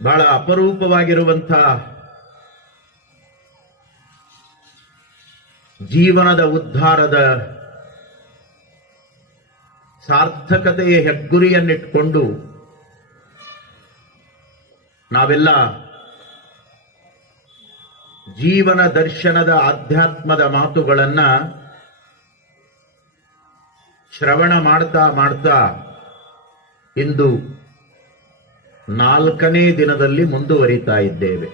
ಬಹಳ ಅಪರೂಪವಾಗಿರುವಂಥ ಜೀವನದ ಉದ್ಧಾರದ ಸಾರ್ಥಕತೆಯ ಹೆಗ್ಗುರಿಯನ್ನಿಟ್ಕೊಂಡು ನಾವೆಲ್ಲ ಜೀವನ ದರ್ಶನದ ಆಧ್ಯಾತ್ಮದ ಮಾತುಗಳನ್ನು ಶ್ರವಣ ಮಾಡ್ತಾ ಮಾಡ್ತಾ ಇಂದು 4ನೇ ದಿನದಲ್ಲಿ ಮುಂದುವರಿತಾ ಇದ್ದೇವೆ.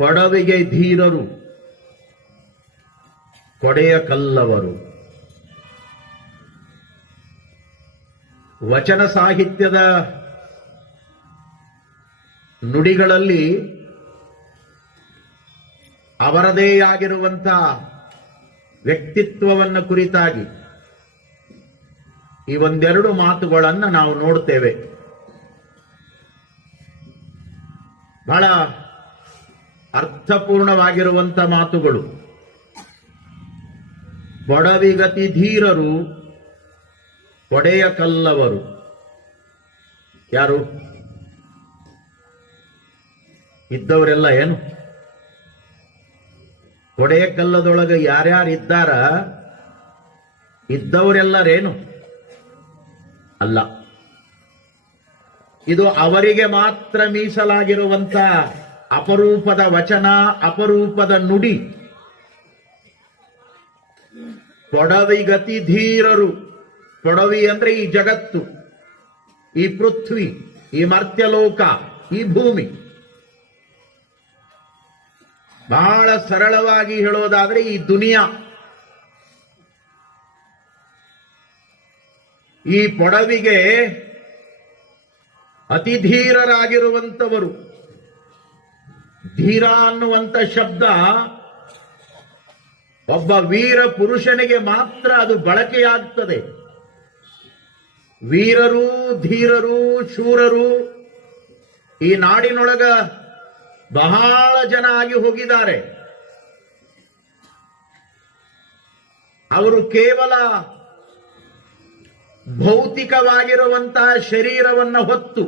ಕೊಡವಿಗೆ ಧೀರರು, ಕೊಡೆಯ ಕಲ್ಲವರು. ವಚನ ಸಾಹಿತ್ಯದ ನುಡಿಗಳಲ್ಲಿ ಅವರದೇ ಆಗಿರುವಂಥ ವ್ಯಕ್ತಿತ್ವವನ್ನು ಕುರಿತಾಗಿ ಈ ಒಂದೆರಡು ಮಾತುಗಳನ್ನು ನಾವು ನೋಡ್ತೇವೆ. ಬಹಳ ಅರ್ಥಪೂರ್ಣವಾಗಿರುವಂಥ ಮಾತುಗಳು. ಕೊಡವಿಗತಿ ಧೀರರು, ಕೊಡೆಯ ಕಲ್ಲವರು. ಯಾರು ಇದ್ದವರೆಲ್ಲ ಏನು? ಕೊಡೆಯ ಕಲ್ಲದೊಳಗೆ ಯಾರ್ಯಾರಿದ್ದಾರ ಇದ್ದವರೆಲ್ಲರೇನು? ಅಲ್ಲ, ಇದು ಅವರಿಗೆ ಮಾತ್ರ ಮೀಸಲಾಗಿರುವಂತ ಅಪರೂಪದ ವಚನ, ಅಪರೂಪದ ನುಡಿ. ಕೊಡವಿಗತಿ ಧೀರರು. ಕೊಡವಿ ಅಂದ್ರೆ ಈ ಜಗತ್ತು, ಈ ಪೃಥ್ವಿ, ಈ ಮರ್ತ್ಯಲೋಕ, ಈ ಭೂಮಿ. ಬಹಳ ಸರಳವಾಗಿ ಹೇಳೋದಾದ್ರೆ ಈ ದುನಿಯಾ. ಈ ಕೊಡವಿಗೆ ಅತಿ ಧೀರರಾಗಿರುವಂಥವರು. ಧೀರ ಅನ್ನುವಂಥ ಶಬ್ದ ಒಬ್ಬ ವೀರ ಪುರುಷನಿಗೆ ಮಾತ್ರ ಅದು ಬಳಕೆಯಾಗ್ತದೆ. ವೀರರು, ಧೀರರು, ಶೂರರು ಈ ನಾಡಿನೊಳಗ ಬಹಳ ಜನ ಆಗಿ ಹೋಗಿದ್ದಾರೆ. ಅವರು ಕೇವಲ ಭೌತಿಕವಾಗಿರುವಂತಹ ಶರೀರವನ್ನ ಹೊತ್ತು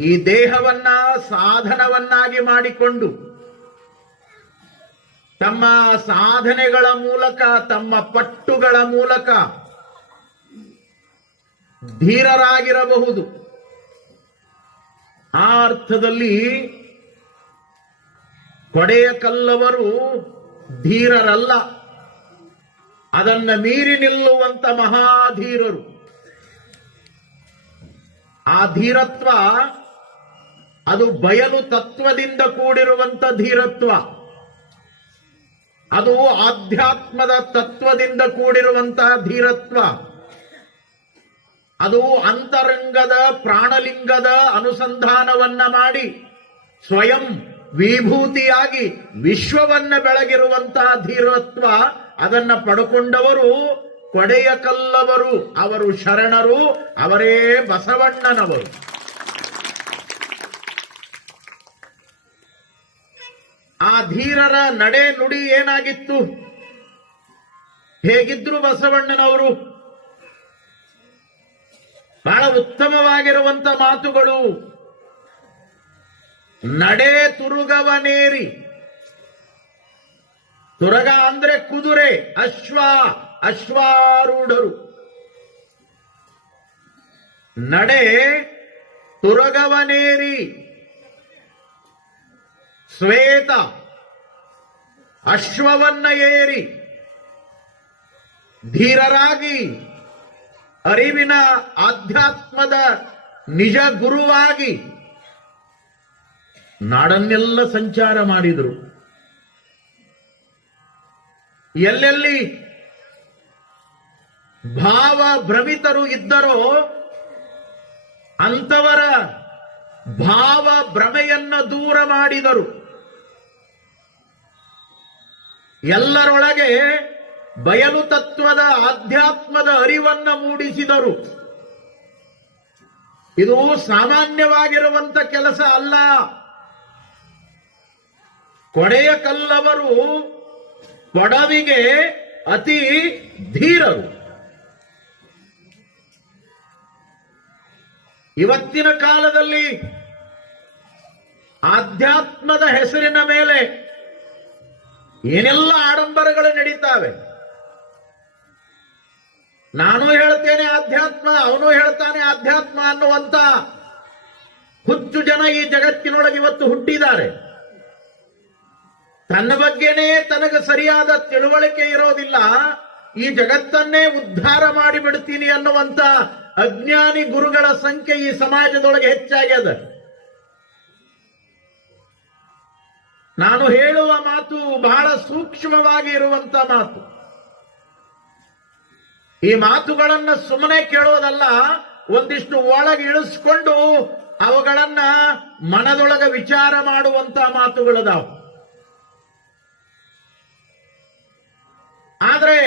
ಈ ದೇಹವನ್ನ ಸಾಧನವನ್ನಾಗಿ ಮಾಡಿಕೊಂಡು ತಮ್ಮ ಸಾಧನೆಗಳ ಮೂಲಕ, ತಮ್ಮ ಪಟ್ಟುಗಳ ಮೂಲಕ ಧೀರರಾಗಿರಬಹುದು. ಆ ಅರ್ಥದಲ್ಲಿ ಕೊಡೆಯ ಕಲ್ಲವರು ಧೀರರಲ್ಲ, ಅದನ್ನ ಮೀರಿ ನಿಲ್ಲುವಂತ ಮಹಾಧೀರರು. ಆ ಧೀರತ್ವ ಅದು ಬಯಲು ತತ್ವದಿಂದ ಕೂಡಿರುವಂತ ಧೀರತ್ವ, ಅದು ಆಧ್ಯಾತ್ಮದ ತತ್ವದಿಂದ ಕೂಡಿರುವಂತಹ ಧೀರತ್ವ, ಅದು ಅಂತರಂಗದ ಪ್ರಾಣಲಿಂಗದ ಅನುಸಂಧಾನವನ್ನ ಮಾಡಿ ಸ್ವಯಂ ವಿಭೂತಿಯಾಗಿ ವಿಶ್ವವನ್ನ ಬೆಳಗಿರುವಂತಹ ಧೀರತ್ವ. ಅದನ್ನ ಪಡ್ಕೊಂಡವರು ಕೊಡೆಯ ಕಲ್ಲವರು. ಅವರು ಶರಣರು, ಅವರೇ ಬಸವಣ್ಣನವರು. ಆ ಧೀರರ ನಡೆ ನುಡಿ ಏನಾಗಿತ್ತು? ಹೇಗಿದ್ರು ಬಸವಣ್ಣನವರು? ಬಹಳ ಉತ್ತಮವಾಗಿರುವಂತ ಮಾತುಗಳು. ನಡೆ ತುರುಗವನೇರಿ. ತುರಗ ಅಂದ್ರೆ ಕುದುರೆ, ಅಶ್ವ, ಅಶ್ವಾರೂಢರು. ನಡೆ ತುರಗವನೇರಿ ಶ್ವೇತ ಅಶ್ವವನ್ನ ಏರಿ ಧೀರರಾಗಿ ಅರಿವಿನ ಆಧ್ಯಾತ್ಮದ ನಿಜ ಗುರುವಾಗಿ ನಾಡನ್ನೆಲ್ಲ ಸಂಚಾರ ಮಾಡಿದರು. ಎಲ್ಲೆಲ್ಲಿ ಭಾವ ಭ್ರಮಿತರು ಇದ್ದರೋ ಅಂತವರ ಭಾವ ಭ್ರಮೆಯನ್ನು ದೂರ ಮಾಡಿದರು. ಎಲ್ಲರೊಳಗೆ ಬಯಲು ತತ್ವದ ಆಧ್ಯಾತ್ಮದ ಅರಿವನ್ನ ಮೂಡಿಸಿದರು. ಇದು ಸಾಮಾನ್ಯವಾಗಿರುವಂತ ಕೆಲಸ ಅಲ್ಲ. ಕೊಡೆಯ ಕಲ್ಲವರು ಕೊಡವಿಗೆ ಅತಿ ಧೀರರು. ಇವತ್ತಿನ ಕಾಲದಲ್ಲಿ ಆಧ್ಯಾತ್ಮದ ಹೆಸರಿನ ಮೇಲೆ ಏನೆಲ್ಲ ಆಡಂಬರಗಳು ನಡೀತಾವೆ. ನಾನು ಹೇಳ್ತೇನೆ ಆಧ್ಯಾತ್ಮ, ಅವನು ಹೇಳ್ತಾನೆ ಆಧ್ಯಾತ್ಮ ಅನ್ನುವಂತ ಹುಚ್ಚು ಜನ ಈ ಜಗತ್ತಿನೊಳಗೆ ಇವತ್ತು ಹುಟ್ಟಿದ್ದಾರೆ. ತನ್ನ ಬಗ್ಗೆನೇ ತನಗೆ ಸರಿಯಾದ ತಿಳುವಳಿಕೆ ಇರೋದಿಲ್ಲ, ಈ ಜಗತ್ತನ್ನೇ ಉದ್ಧಾರ ಮಾಡಿಬಿಡ್ತೀನಿ ಅನ್ನುವಂತ ಅಜ್ಞಾನಿ ಗುರುಗಳ ಸಂಖ್ಯೆ ಈ ಸಮಾಜದೊಳಗೆ ಹೆಚ್ಚಾಗ್ಯದ. ನಾನು ಹೇಳುವ ಮಾತು ಬಹಳ ಸೂಕ್ಷ್ಮವಾಗಿ ಇರುವಂತ ಮಾತು. ಈ ಮಾತುಗಳನ್ನ ಸುಮ್ಮನೆ ಕೇಳೋದಲ್ಲ, ಒಂದಿಷ್ಟು ಒಳಗೆ ಇಳಿಸ್ಕೊಂಡು ಅವುಗಳನ್ನ ಮನದೊಳಗ ವಿಚಾರ ಮಾಡುವಂತ ಮಾತುಗಳದಾವ. ಆದ್ರೆ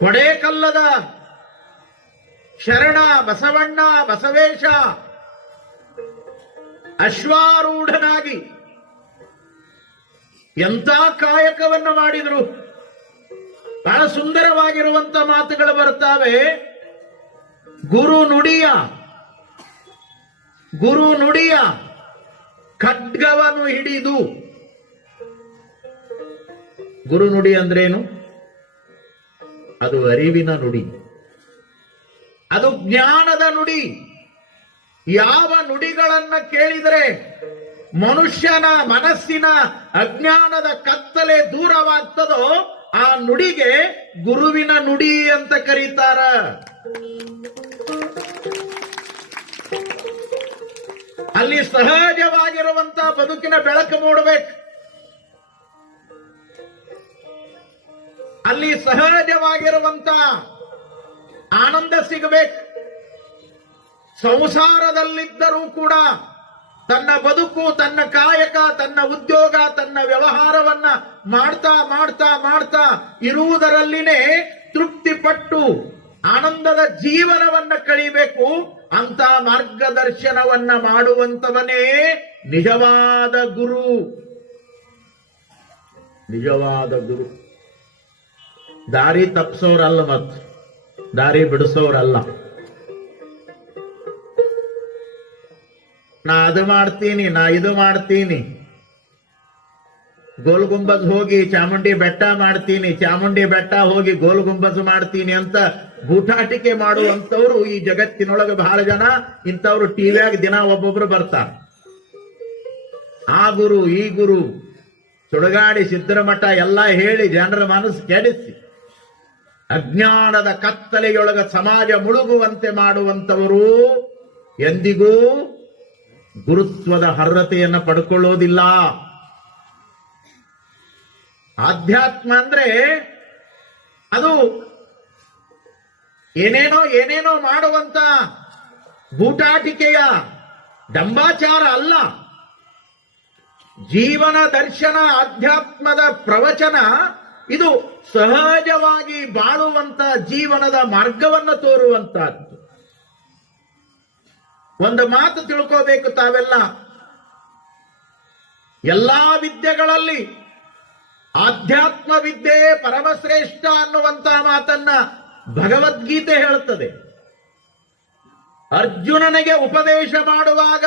ಕೊಡೇಕಲ್ಲದ ಶರಣ ಬಸವಣ್ಣ ಬಸವೇಶ ಅಶ್ವಾರೂಢನಾಗಿ ಎಂಥ ಕಾಯಕವನ್ನು ಮಾಡಿದ್ರು. ಬಹಳ ಸುಂದರವಾಗಿರುವಂತ ಮಾತುಗಳು ಬರ್ತಾವೆ. ಗುರು ನುಡಿಯ ಖಡ್ಗವನ್ನು ಹಿಡಿದು. ಗುರು ನುಡಿ ಅಂದ್ರೇನು? ಅದು ಅರಿವಿನ ನುಡಿ, ಅದು ಜ್ಞಾನದ ನುಡಿ. ಯಾವ ನುಡಿಗಳನ್ನ ಕೇಳಿದರೆ ಮನುಷ್ಯನ ಮನಸ್ಸಿನ ಅಜ್ಞಾನದ ಕತ್ತಲೆ ದೂರವಾಗ್ತದೋ ಆ ನುಡಿಗೆ ಗುರುವಿನ ನುಡಿ ಅಂತ ಕರೀತಾರ. ಅಲ್ಲಿ ಸಹಜವಾಗಿರುವಂತ ಬದುಕಿನ ಬೆಳಕು ಮೂಡಬೇಕು, ಅಲ್ಲಿ ಸಹಜವಾಗಿರುವಂತ ಆನಂದ ಸಿಗಬೇಕು. ಸಂಸಾರದಲ್ಲಿದ್ದರೂ ಕೂಡ ತನ್ನ ಬದುಕು, ತನ್ನ ಕಾಯಕ, ತನ್ನ ಉದ್ಯೋಗ, ತನ್ನ ವ್ಯವಹಾರವನ್ನ ಮಾಡ್ತಾ ಮಾಡ್ತಾ ಮಾಡ್ತಾ ಇರುವುದರಲ್ಲಿನೇ ತೃಪ್ತಿಪಟ್ಟು ಆನಂದದ ಜೀವನವನ್ನ ಕಳಿಬೇಕು. ಅಂತ ಮಾರ್ಗದರ್ಶನವನ್ನ ಮಾಡುವಂತವನೇ ನಿಜವಾದ ಗುರು. ನಿಜವಾದ ಗುರು ದಾರಿ ತಪ್ಪಿಸೋರಲ್ಲ, ಮತ್ತು ದಾರಿ ಬಿಡಿಸೋರಲ್ಲ. ನಾ ಅದು ಮಾಡ್ತೀನಿ, ನಾ ಇದು ಮಾಡ್ತೀನಿ, ಗೋಲ್ ಗುಂಬಜ್ ಹೋಗಿ ಚಾಮುಂಡಿ ಬೆಟ್ಟ ಮಾಡ್ತೀನಿ, ಚಾಮುಂಡಿ ಬೆಟ್ಟ ಹೋಗಿ ಗೋಲ್ ಗುಂಬಜ್ ಮಾಡ್ತೀನಿ ಅಂತ ಗೂಟಾಟಿಕೆ ಮಾಡುವಂತವ್ರು ಈ ಜಗತ್ತಿನೊಳಗೆ ಬಹಳ ಜನ ಇಂಥವ್ರು ಟಿವಿಯಾಗ ದಿನ ಒಬ್ಬೊಬ್ರು ಬರ್ತಾರೆ. ಆ ಗುರು ಈ ಗುರು ಸುಡಗಾಡಿ ಸಿದ್ದರಮಠ ಎಲ್ಲ ಹೇಳಿ ಜನರ ಮನಸ್ಸು ಕೆಡಿಸಿ ಅಜ್ಞಾನದ ಕತ್ತಲೆಯೊಳಗ ಸಮಾಜ ಮುಳುಗುವಂತೆ ಮಾಡುವಂತವರು ಎಂದಿಗೂ ಗುರುತ್ವದ ಅರ್ಹತೆಯನ್ನು ಪಡ್ಕೊಳ್ಳೋದಿಲ್ಲ. ಆಧ್ಯಾತ್ಮ ಅಂದ್ರೆ ಅದು ಏನೇನೋ ಮಾಡುವಂತ ಗೂಟಾಟಿಕೆಯ ಡಂಬಾಚಾರ ಅಲ್ಲ. ಜೀವನ ದರ್ಶನ, ಆಧ್ಯಾತ್ಮದ ಪ್ರವಚನ ಇದು ಸಹಜವಾಗಿ ಬಾಳುವಂತ ಜೀವನದ ಮಾರ್ಗವನ್ನು ತೋರುವಂತಹದ್ದು. ಒಂದು ಮಾತು ತಿಳ್ಕೋಬೇಕು ತಾವೆಲ್ಲ, ಎಲ್ಲಾ ವಿದ್ಯೆಗಳಲ್ಲಿ ಆಧ್ಯಾತ್ಮ ವಿದ್ಯೆ ಪರಮಶ್ರೇಷ್ಠ ಅನ್ನುವಂತ ಮಾತನ್ನ ಭಗವದ್ಗೀತೆ ಹೇಳುತ್ತದೆ. ಅರ್ಜುನನಿಗೆ ಉಪದೇಶ ಮಾಡುವಾಗ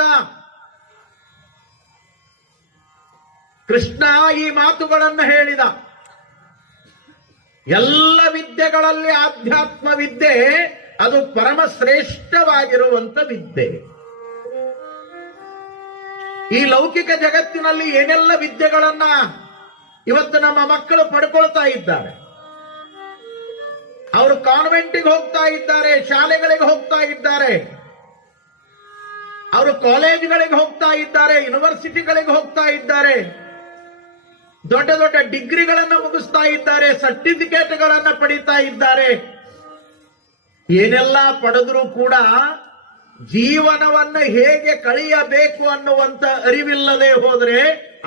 ಕೃಷ್ಣ ಈ ಮಾತುಗಳನ್ನು ಹೇಳಿದ. ಎಲ್ಲ ವಿದ್ಯೆಗಳಲ್ಲಿ ಆಧ್ಯಾತ್ಮ ವಿದ್ಯೆ ಅದು ಪರಮಶ್ರೇಷ್ಠವಾಗಿರುವಂತ ವಿದ್ಯೆ. ಈ ಲೌಕಿಕ ಜಗತ್ತಿನಲ್ಲಿ ಏನೆಲ್ಲ ವಿದ್ಯೆಗಳನ್ನ ಇವತ್ತು ನಮ್ಮ ಮಕ್ಕಳು ಪಡ್ಕೊಳ್ತಾ ಇದ್ದಾರೆ. ಅವರು ಕಾನ್ವೆಂಟಿಗೆ ಹೋಗ್ತಾ ಇದ್ದಾರೆ, ಶಾಲೆಗಳಿಗೆ ಹೋಗ್ತಾ ಇದ್ದಾರೆ, ಅವರು ಕಾಲೇಜುಗಳಿಗೆ ಹೋಗ್ತಾ ಇದ್ದಾರೆ, ಯೂನಿವರ್ಸಿಟಿಗಳಿಗೆ ಹೋಗ್ತಾ ಇದ್ದಾರೆ, ದೊಡ್ಡ ದೊಡ್ಡ ಡಿಗ್ರಿಗಳನ್ನು ಮುಗಿಸ್ತಾ ಇದ್ದಾರೆ, ಸರ್ಟಿಫಿಕೇಟ್ಗಳನ್ನು ಪಡಿತಾ ಇದ್ದಾರೆ. ಏನೆಲ್ಲ ಪಡೆದರೂ ಕೂಡ ಜೀವನವನ್ನು ಹೇಗೆ ಕಳೆಯಬೇಕು ಅನ್ನುವಂತ ಅರಿವಿಲ್ಲದೆ ಹೋದ್ರೆ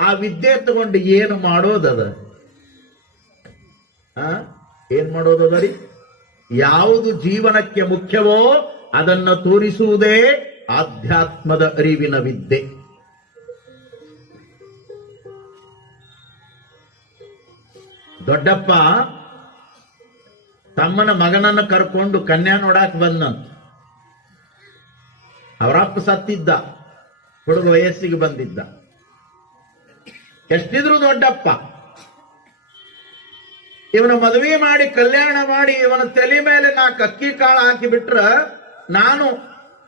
ಆ ವಿದ್ಯೆ ತಗೊಂಡು ಏನು ಮಾಡೋದದ? ಏನ್ ಮಾಡೋದದ ರೀ? ಯಾವುದು ಜೀವನಕ್ಕೆ ಮುಖ್ಯವೋ ಅದನ್ನು ತೋರಿಸುವುದೇ ಆಧ್ಯಾತ್ಮದ ಅರಿವಿನ ವಿದ್ಯೆ. ದೊಡ್ಡಪ್ಪ ತಮ್ಮನ ಮಗನನ್ನು ಕರ್ಕೊಂಡು ಕನ್ಯಾ ನೋಡಾಕ್ ಬಂದಂತ. ಅವರಪ್ಪ ಸತ್ತಿದ್ದ, ಹುಡುಗ ವಯಸ್ಸಿಗೆ ಬಂದಿದ್ದ. ಎಷ್ಟಿದ್ರು ದೊಡ್ಡಪ್ಪ. ಇವನ ಮದುವೆ ಮಾಡಿ ಕಲ್ಯಾಣ ಮಾಡಿ ಇವನ ತಲೆ ಮೇಲೆ 4 ಅಕ್ಕಿ ಕಾಳು ಹಾಕಿಬಿಟ್ರ ನಾನು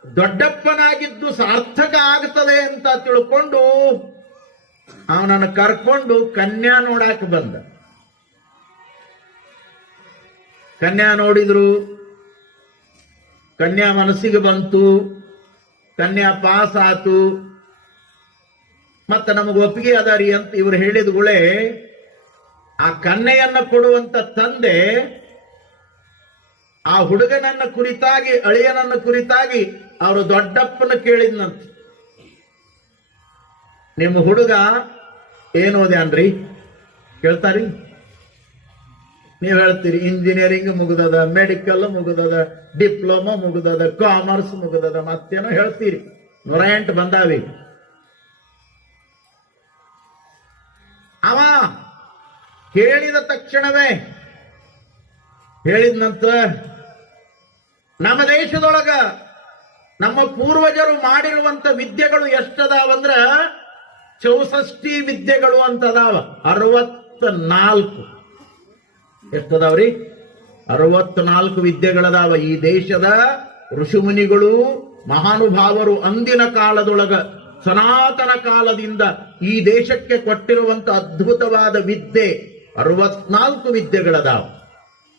ದೊಡ್ಡಪ್ಪನಾಗಿದ್ದು ಸಾರ್ಥಕ ಆಗ್ತದೆ ಅಂತ ತಿಳ್ಕೊಂಡು ಅವನನ್ನು ಕರ್ಕೊಂಡು ಕನ್ಯಾ ನೋಡಾಕ ಬಂದ. ಕನ್ಯಾ ನೋಡಿದ್ರು, ಕನ್ಯಾ ಮನಸ್ಸಿಗೆ ಬಂತು, ಕನ್ಯಾ ಪಾಸ್ ಆತು, ಮತ್ತೆ ನಮಗೆ ಒಪ್ಪಿಗೆ ಅದಾರಿ ಅಂತ ಇವರು ಹೇಳಿದ್ಗಳೇ ಆ ಕನ್ಯೆಯನ್ನ ಕೊಡುವಂತ ತಂದೆ ಆ ಹುಡುಗನನ್ನ ಕುರಿತಾಗಿ, ಅಳಿಯನನ್ನ ಕುರಿತಾಗಿ ಅವರು ದೊಡ್ಡಪ್ಪನ ಕೇಳಿದ್ನಂತ, ನಿಮ್ಮ ಹುಡುಗ ಏನು ಓದ್ಯಾನ್ರಿ ಕೇಳ್ತಾರಿ? ನೀವು ಹೇಳ್ತೀರಿ ಇಂಜಿನಿಯರಿಂಗ್ ಮುಗಿದದ, ಮೆಡಿಕಲ್ ಮುಗಿದದ, ಡಿಪ್ಲೊಮಾ ಮುಗಿದದ, ಕಾಮರ್ಸ್ ಮುಗಿದದ, ಮತ್ತೇನೋ ಹೇಳ್ತೀರಿ. 108 ಬಂದಾವಿ. ಅವ ಕೇಳಿದ ತಕ್ಷಣವೇ ಹೇಳಿದ್ನಂತ, ನಮ್ಮ ದೇಶದೊಳಗ ನಮ್ಮ ಪೂರ್ವಜರು ಮಾಡಿರುವಂತ ವಿದ್ಯೆಗಳು ಎಷ್ಟದಾವಂದ್ರ 64 ವಿದ್ಯೆಗಳು ಅಂತದಾವ. 64 ಎಷ್ಟದಾವ್ರಿ? 64 ವಿದ್ಯೆಗಳದಾವ. ಈ ದೇಶದ ಋಷಿಮುನಿಗಳು ಮಹಾನುಭಾವರು ಅಂದಿನ ಕಾಲದೊಳಗ ಸನಾತನ ಕಾಲದಿಂದ ಈ ದೇಶಕ್ಕೆ ಕೊಟ್ಟಿರುವಂತ ಅದ್ಭುತವಾದ ವಿದ್ಯೆ 64 ವಿದ್ಯೆಗಳದಾವ.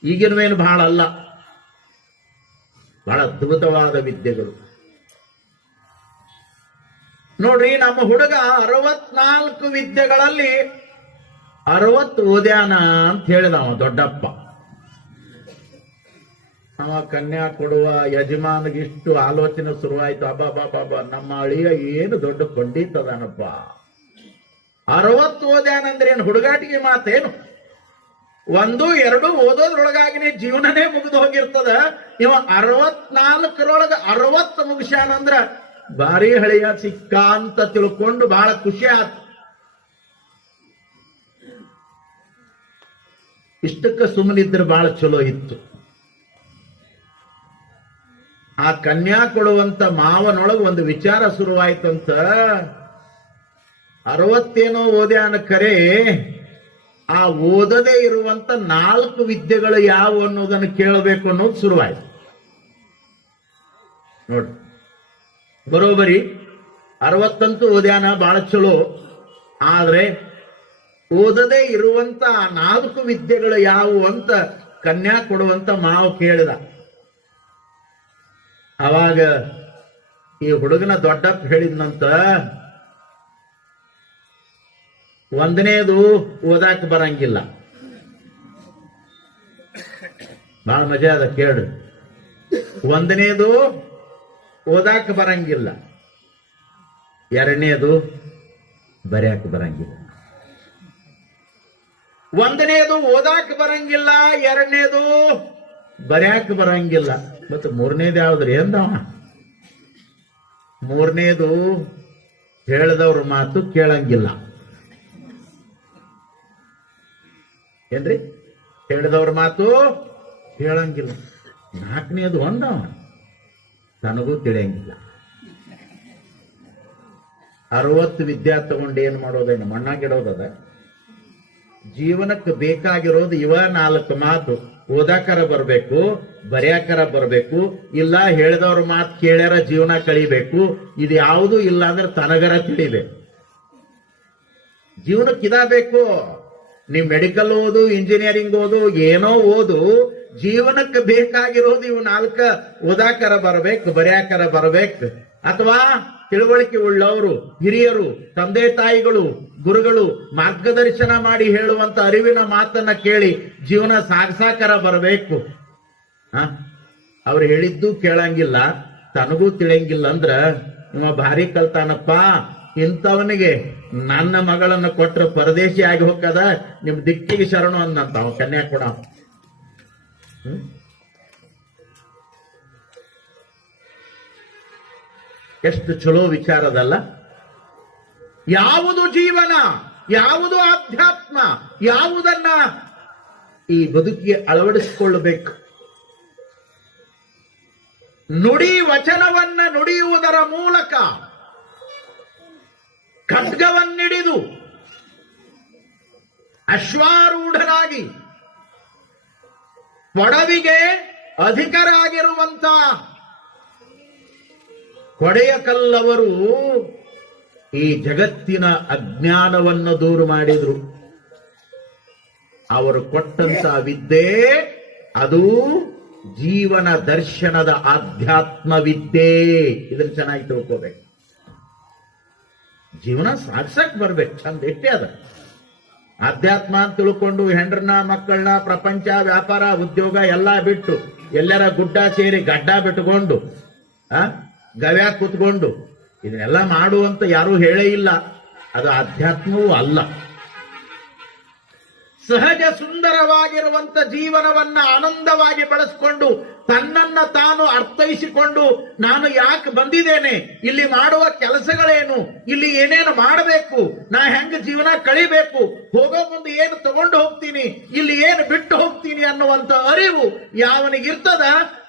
ಈಗಿನವೇನು ಬಹಳ ಅಲ್ಲ, ಬಹಳ ಅದ್ಭುತವಾದ ವಿದ್ಯೆಗಳು. ನೋಡ್ರಿ, ನಮ್ಮ ಹುಡುಗ 64 ವಿದ್ಯೆಗಳಲ್ಲಿ 60 ಓದ್ಯಾನ ಅಂತ ಹೇಳಿದವ ದೊಡ್ಡಪ್ಪ. ಅವ ಕನ್ಯಾ ಕೊಡುವ ಯಜಮಾನಿಗಿಷ್ಟು ಆಲೋಚನೆ ಶುರುವಾಯ್ತು. ಅಬ್ಬಾ, ನಮ್ಮ ಅಳಿಯ ಏನು ದೊಡ್ಡ ಪಂಡಿತದಾನಪ್ಪ, 60 ಓದ್ಯಾನಂದ್ರೆ ಏನು ಹುಡುಗಾಟಿಗೆ ಮಾತೇನು? 1, 2 ಓದೋದ್ರೊಳಗಾಗಿನೇ ಜೀವನನೇ ಮುಗಿದು ಹೋಗಿರ್ತದ. ಇವ 64ರೊಳಗ 60 ಮುಗಿಸ್ಯಾನಂದ್ರ ಭಾರಿ ಹಳೆಯ ಸಿಕ್ಕ ಅಂತ ತಿಳ್ಕೊಂಡು ಬಹಳ ಖುಷಿ ಆಯ್ತು. ಇಷ್ಟಕ್ಕೆ ಸುಮ್ಮನಿದ್ರೆ ಬಹಳ ಚಲೋ ಇತ್ತು. ಆ ಕನ್ಯಾ ಕೊಡುವಂತ ಮಾವನೊಳಗೆ ಒಂದು ವಿಚಾರ ಶುರುವಾಯ್ತಂತ, 60 ಓದ್ಯಾನ ಕರೆ, ಆ ಓದದೇ ಇರುವಂತ 4 ವಿದ್ಯೆಗಳು ಯಾವ ಅನ್ನೋದನ್ನು ಕೇಳಬೇಕು ಅನ್ನೋದು ಶುರುವಾಯ್ತು. ನೋಡಿ, ಬರೋಬರಿ 60 ಓದ್ಯಾನ, ಬಹಳ ಚಲೋ. ಆದ್ರೆ ಓದದೇ ಇರುವಂತ 4 ವಿದ್ಯೆಗಳು ಯಾವುವು ಅಂತ ಕನ್ಯಾ ಕೊಡುವಂತ ಮಾವ ಕೇಳಿದ. ಅವಾಗ ಈ ಹುಡುಗನ ದೊಡ್ಡಪ್ಪ ಹೇಳಿದ್ನಂತ, 1ನೇದು ಓದಾಕ ಬರಂಗಿಲ್ಲ. ಬಹಳ ಮಜಾ ಅದ ಕೇಳ್ರಿ. 1ನೇದು ಓದಾಕ ಬರಂಗಿಲ್ಲ, 2ನೇದು ಬರ್ಯಾಕ ಬರಂಗಿಲ್ಲ. 1ನೇದು ಓದಾಕ ಬರಂಗಿಲ್ಲ, 2ನೇದು ಬರ್ಯಾಕ ಬರಂಗಿಲ್ಲ, ಮತ್ತೆ 3ನೇದು ಯಾವ್ದ್ರಿ ಅಂದವ? 3ನೇದು ಹೇಳಿದವ್ರ ಮಾತು ಕೇಳಂಗಿಲ್ಲ. ಏನ್ರಿ? ಹೇಳಿದವ್ರ ಮಾತು ಕೇಳಂಗಿಲ್ಲ. 4ನೇದು ಅಂದವ ತನಗೂ ತಿಳಿಯಂಗಿಲ್ಲ. 60 ವಿದ್ಯಾ ತಗೊಂಡು ಏನ್ ಮಾಡೋದೇನು? ಮಣ್ಣಾಗಿಡೋದದ. ಜೀವನಕ್ಕೆ ಬೇಕಾಗಿರೋದು ಇವ 4 ಮಾತು. ಓದಾಕರ ಬರ್ಬೇಕು, ಬರ್ಯಾಕರ ಬರ್ಬೇಕು, ಇಲ್ಲ ಹೇಳಿದವ್ರ ಮಾತು ಕೇಳ್ಯಾರ ಜೀವನ ಕಳಿಬೇಕು. ಇದು ಯಾವುದೂ ಇಲ್ಲ ಅಂದ್ರೆ ತನಗರ ತಿಳಿಬೇಕು. ಜೀವನಕ್ಕೆ ಇದಾಗಬೇಕು. ನೀವು ಮೆಡಿಕಲ್ ಓದು, ಇಂಜಿನಿಯರಿಂಗ್ ಓದು, ಏನೋ ಓದು, ಜೀವನಕ್ಕೆ ಬೇಕಾಗಿರೋದು ಇವು 4 ಓದಾಕರ ಬರ್ಬೇಕು, ಬರ್ಯಾಕರ ಬರ್ಬೇಕು. ಅಥವಾ ತಿಳುವಳಿಕೆ ಉಳ್ಳವರು, ಹಿರಿಯರು, ತಂದೆ ತಾಯಿಗಳು, ಗುರುಗಳು ಮಾರ್ಗದರ್ಶನ ಮಾಡಿ ಹೇಳುವಂತ ಅರಿವಿನ ಮಾತನ್ನ ಕೇಳಿ ಜೀವನ ಸಾಗಸಾಕರ ಬರಬೇಕು. ಅವ್ರು ಹೇಳಿದ್ದು ಕೇಳಂಗಿಲ್ಲ, ತನಗೂ ತಿಳಿಯಂಗಿಲ್ಲ ಅಂದ್ರ ಇವ ಭಾರಿ ಕಲ್ತಾನಪ್ಪ, ಇಂಥವನಿಗೆ ನನ್ನ ಮಗಳನ್ನು ಕೊಟ್ರ ಪರದೇಶಿ ಆಗಿ ಹೋಗದ, ನಿಮ್ ದಿಕ್ಕಿಗೆ ಶರಣು ಅಂದಂತ ಅವ ಕನ್ಯಾ ಕೊಡ. ಎಷ್ಟು ಚಲೋ ವಿಚಾರದಲ್ಲ. ಯಾವುದು ಜೀವನ, ಯಾವುದು ಆಧ್ಯಾತ್ಮ, ಯಾವುದನ್ನ ಈ ಬದುಕಿಗೆ ಅಳವಡಿಸಿಕೊಳ್ಳಬೇಕು. ನುಡಿ ವಚನವನ್ನ ನುಡಿಯುವುದರ ಮೂಲಕ ಖಡ್ಗವನ್ನಿಡಿದು ಅಶ್ವಾರೂಢರಾಗಿ ಪೊಡವಿಗೆ ಅಧಿಕರಾಗಿರುವಂತ ಕೊಡೆಯಕಲ್ಲವರು ಈ ಜಗತ್ತಿನ ಅಜ್ಞಾನವನ್ನು ದೂರ ಮಾಡಿದ್ರು. ಅವರು ಕೊಟ್ಟಂತ ವಿದ್ಯೆ ಅದು ಜೀವನ ದರ್ಶನದ ಆಧ್ಯಾತ್ಮ ವಿದ್ಯೆ. ಇದನ್ನು ಚೆನ್ನಾಗಿ ತಿಳ್ಕೋಬೇಕು. ಜೀವನ ಸಾಗ್ಸಕ್ ಬರ್ಬೇಕು, ಚಂದ ಎಷ್ಟೇ ಅದ. ಆಧ್ಯಾತ್ಮ ಅಂತ ತಿಳ್ಕೊಂಡು ಹೆಂಡ್ರನ್ನ ಮಕ್ಕಳನ್ನ ಪ್ರಪಂಚ ವ್ಯಾಪಾರ ಉದ್ಯೋಗ ಎಲ್ಲ ಬಿಟ್ಟು ಎಲ್ಲರ ಗುಡ್ಡ ಸೇರಿ ಗಡ್ಡ ಬಿಟ್ಟುಕೊಂಡು ಗವ್ಯಾಗ ಕೂತ್ಕೊಂಡು ಇದನ್ನೆಲ್ಲ ಮಾಡುವಂತ ಯಾರೂ ಹೇಳೇ ಇಲ್ಲ. ಅದು ಆಧ್ಯಾತ್ಮವೂ ಅಲ್ಲ. ಸಹಜ ಸುಂದರವಾಗಿರುವಂತ ಜೀವನವನ್ನ ಆನಂದವಾಗಿ ಬಳಸಿಕೊಂಡು ತನ್ನನ್ನ ತಾನು ಅರ್ಥೈಸಿಕೊಂಡು ನಾನು ಯಾಕೆ ಬಂದಿದ್ದೇನೆ, ಇಲ್ಲಿ ಮಾಡುವ ಕೆಲಸಗಳೇನು, ಇಲ್ಲಿ ಏನೇನು ಮಾಡಬೇಕು, ನಾ ಹೆಂಗ ಜೀವನ ಕಳಿಬೇಕು, ಹೋಗೋ ಮುಂದೆ ಏನು ತಗೊಂಡು ಹೋಗ್ತೀನಿ, ಇಲ್ಲಿ ಏನು ಬಿಟ್ಟು ಹೋಗ್ತೀನಿ ಅನ್ನುವಂತ ಅರಿವು ಯಾವನಿಗಿರ್ತದ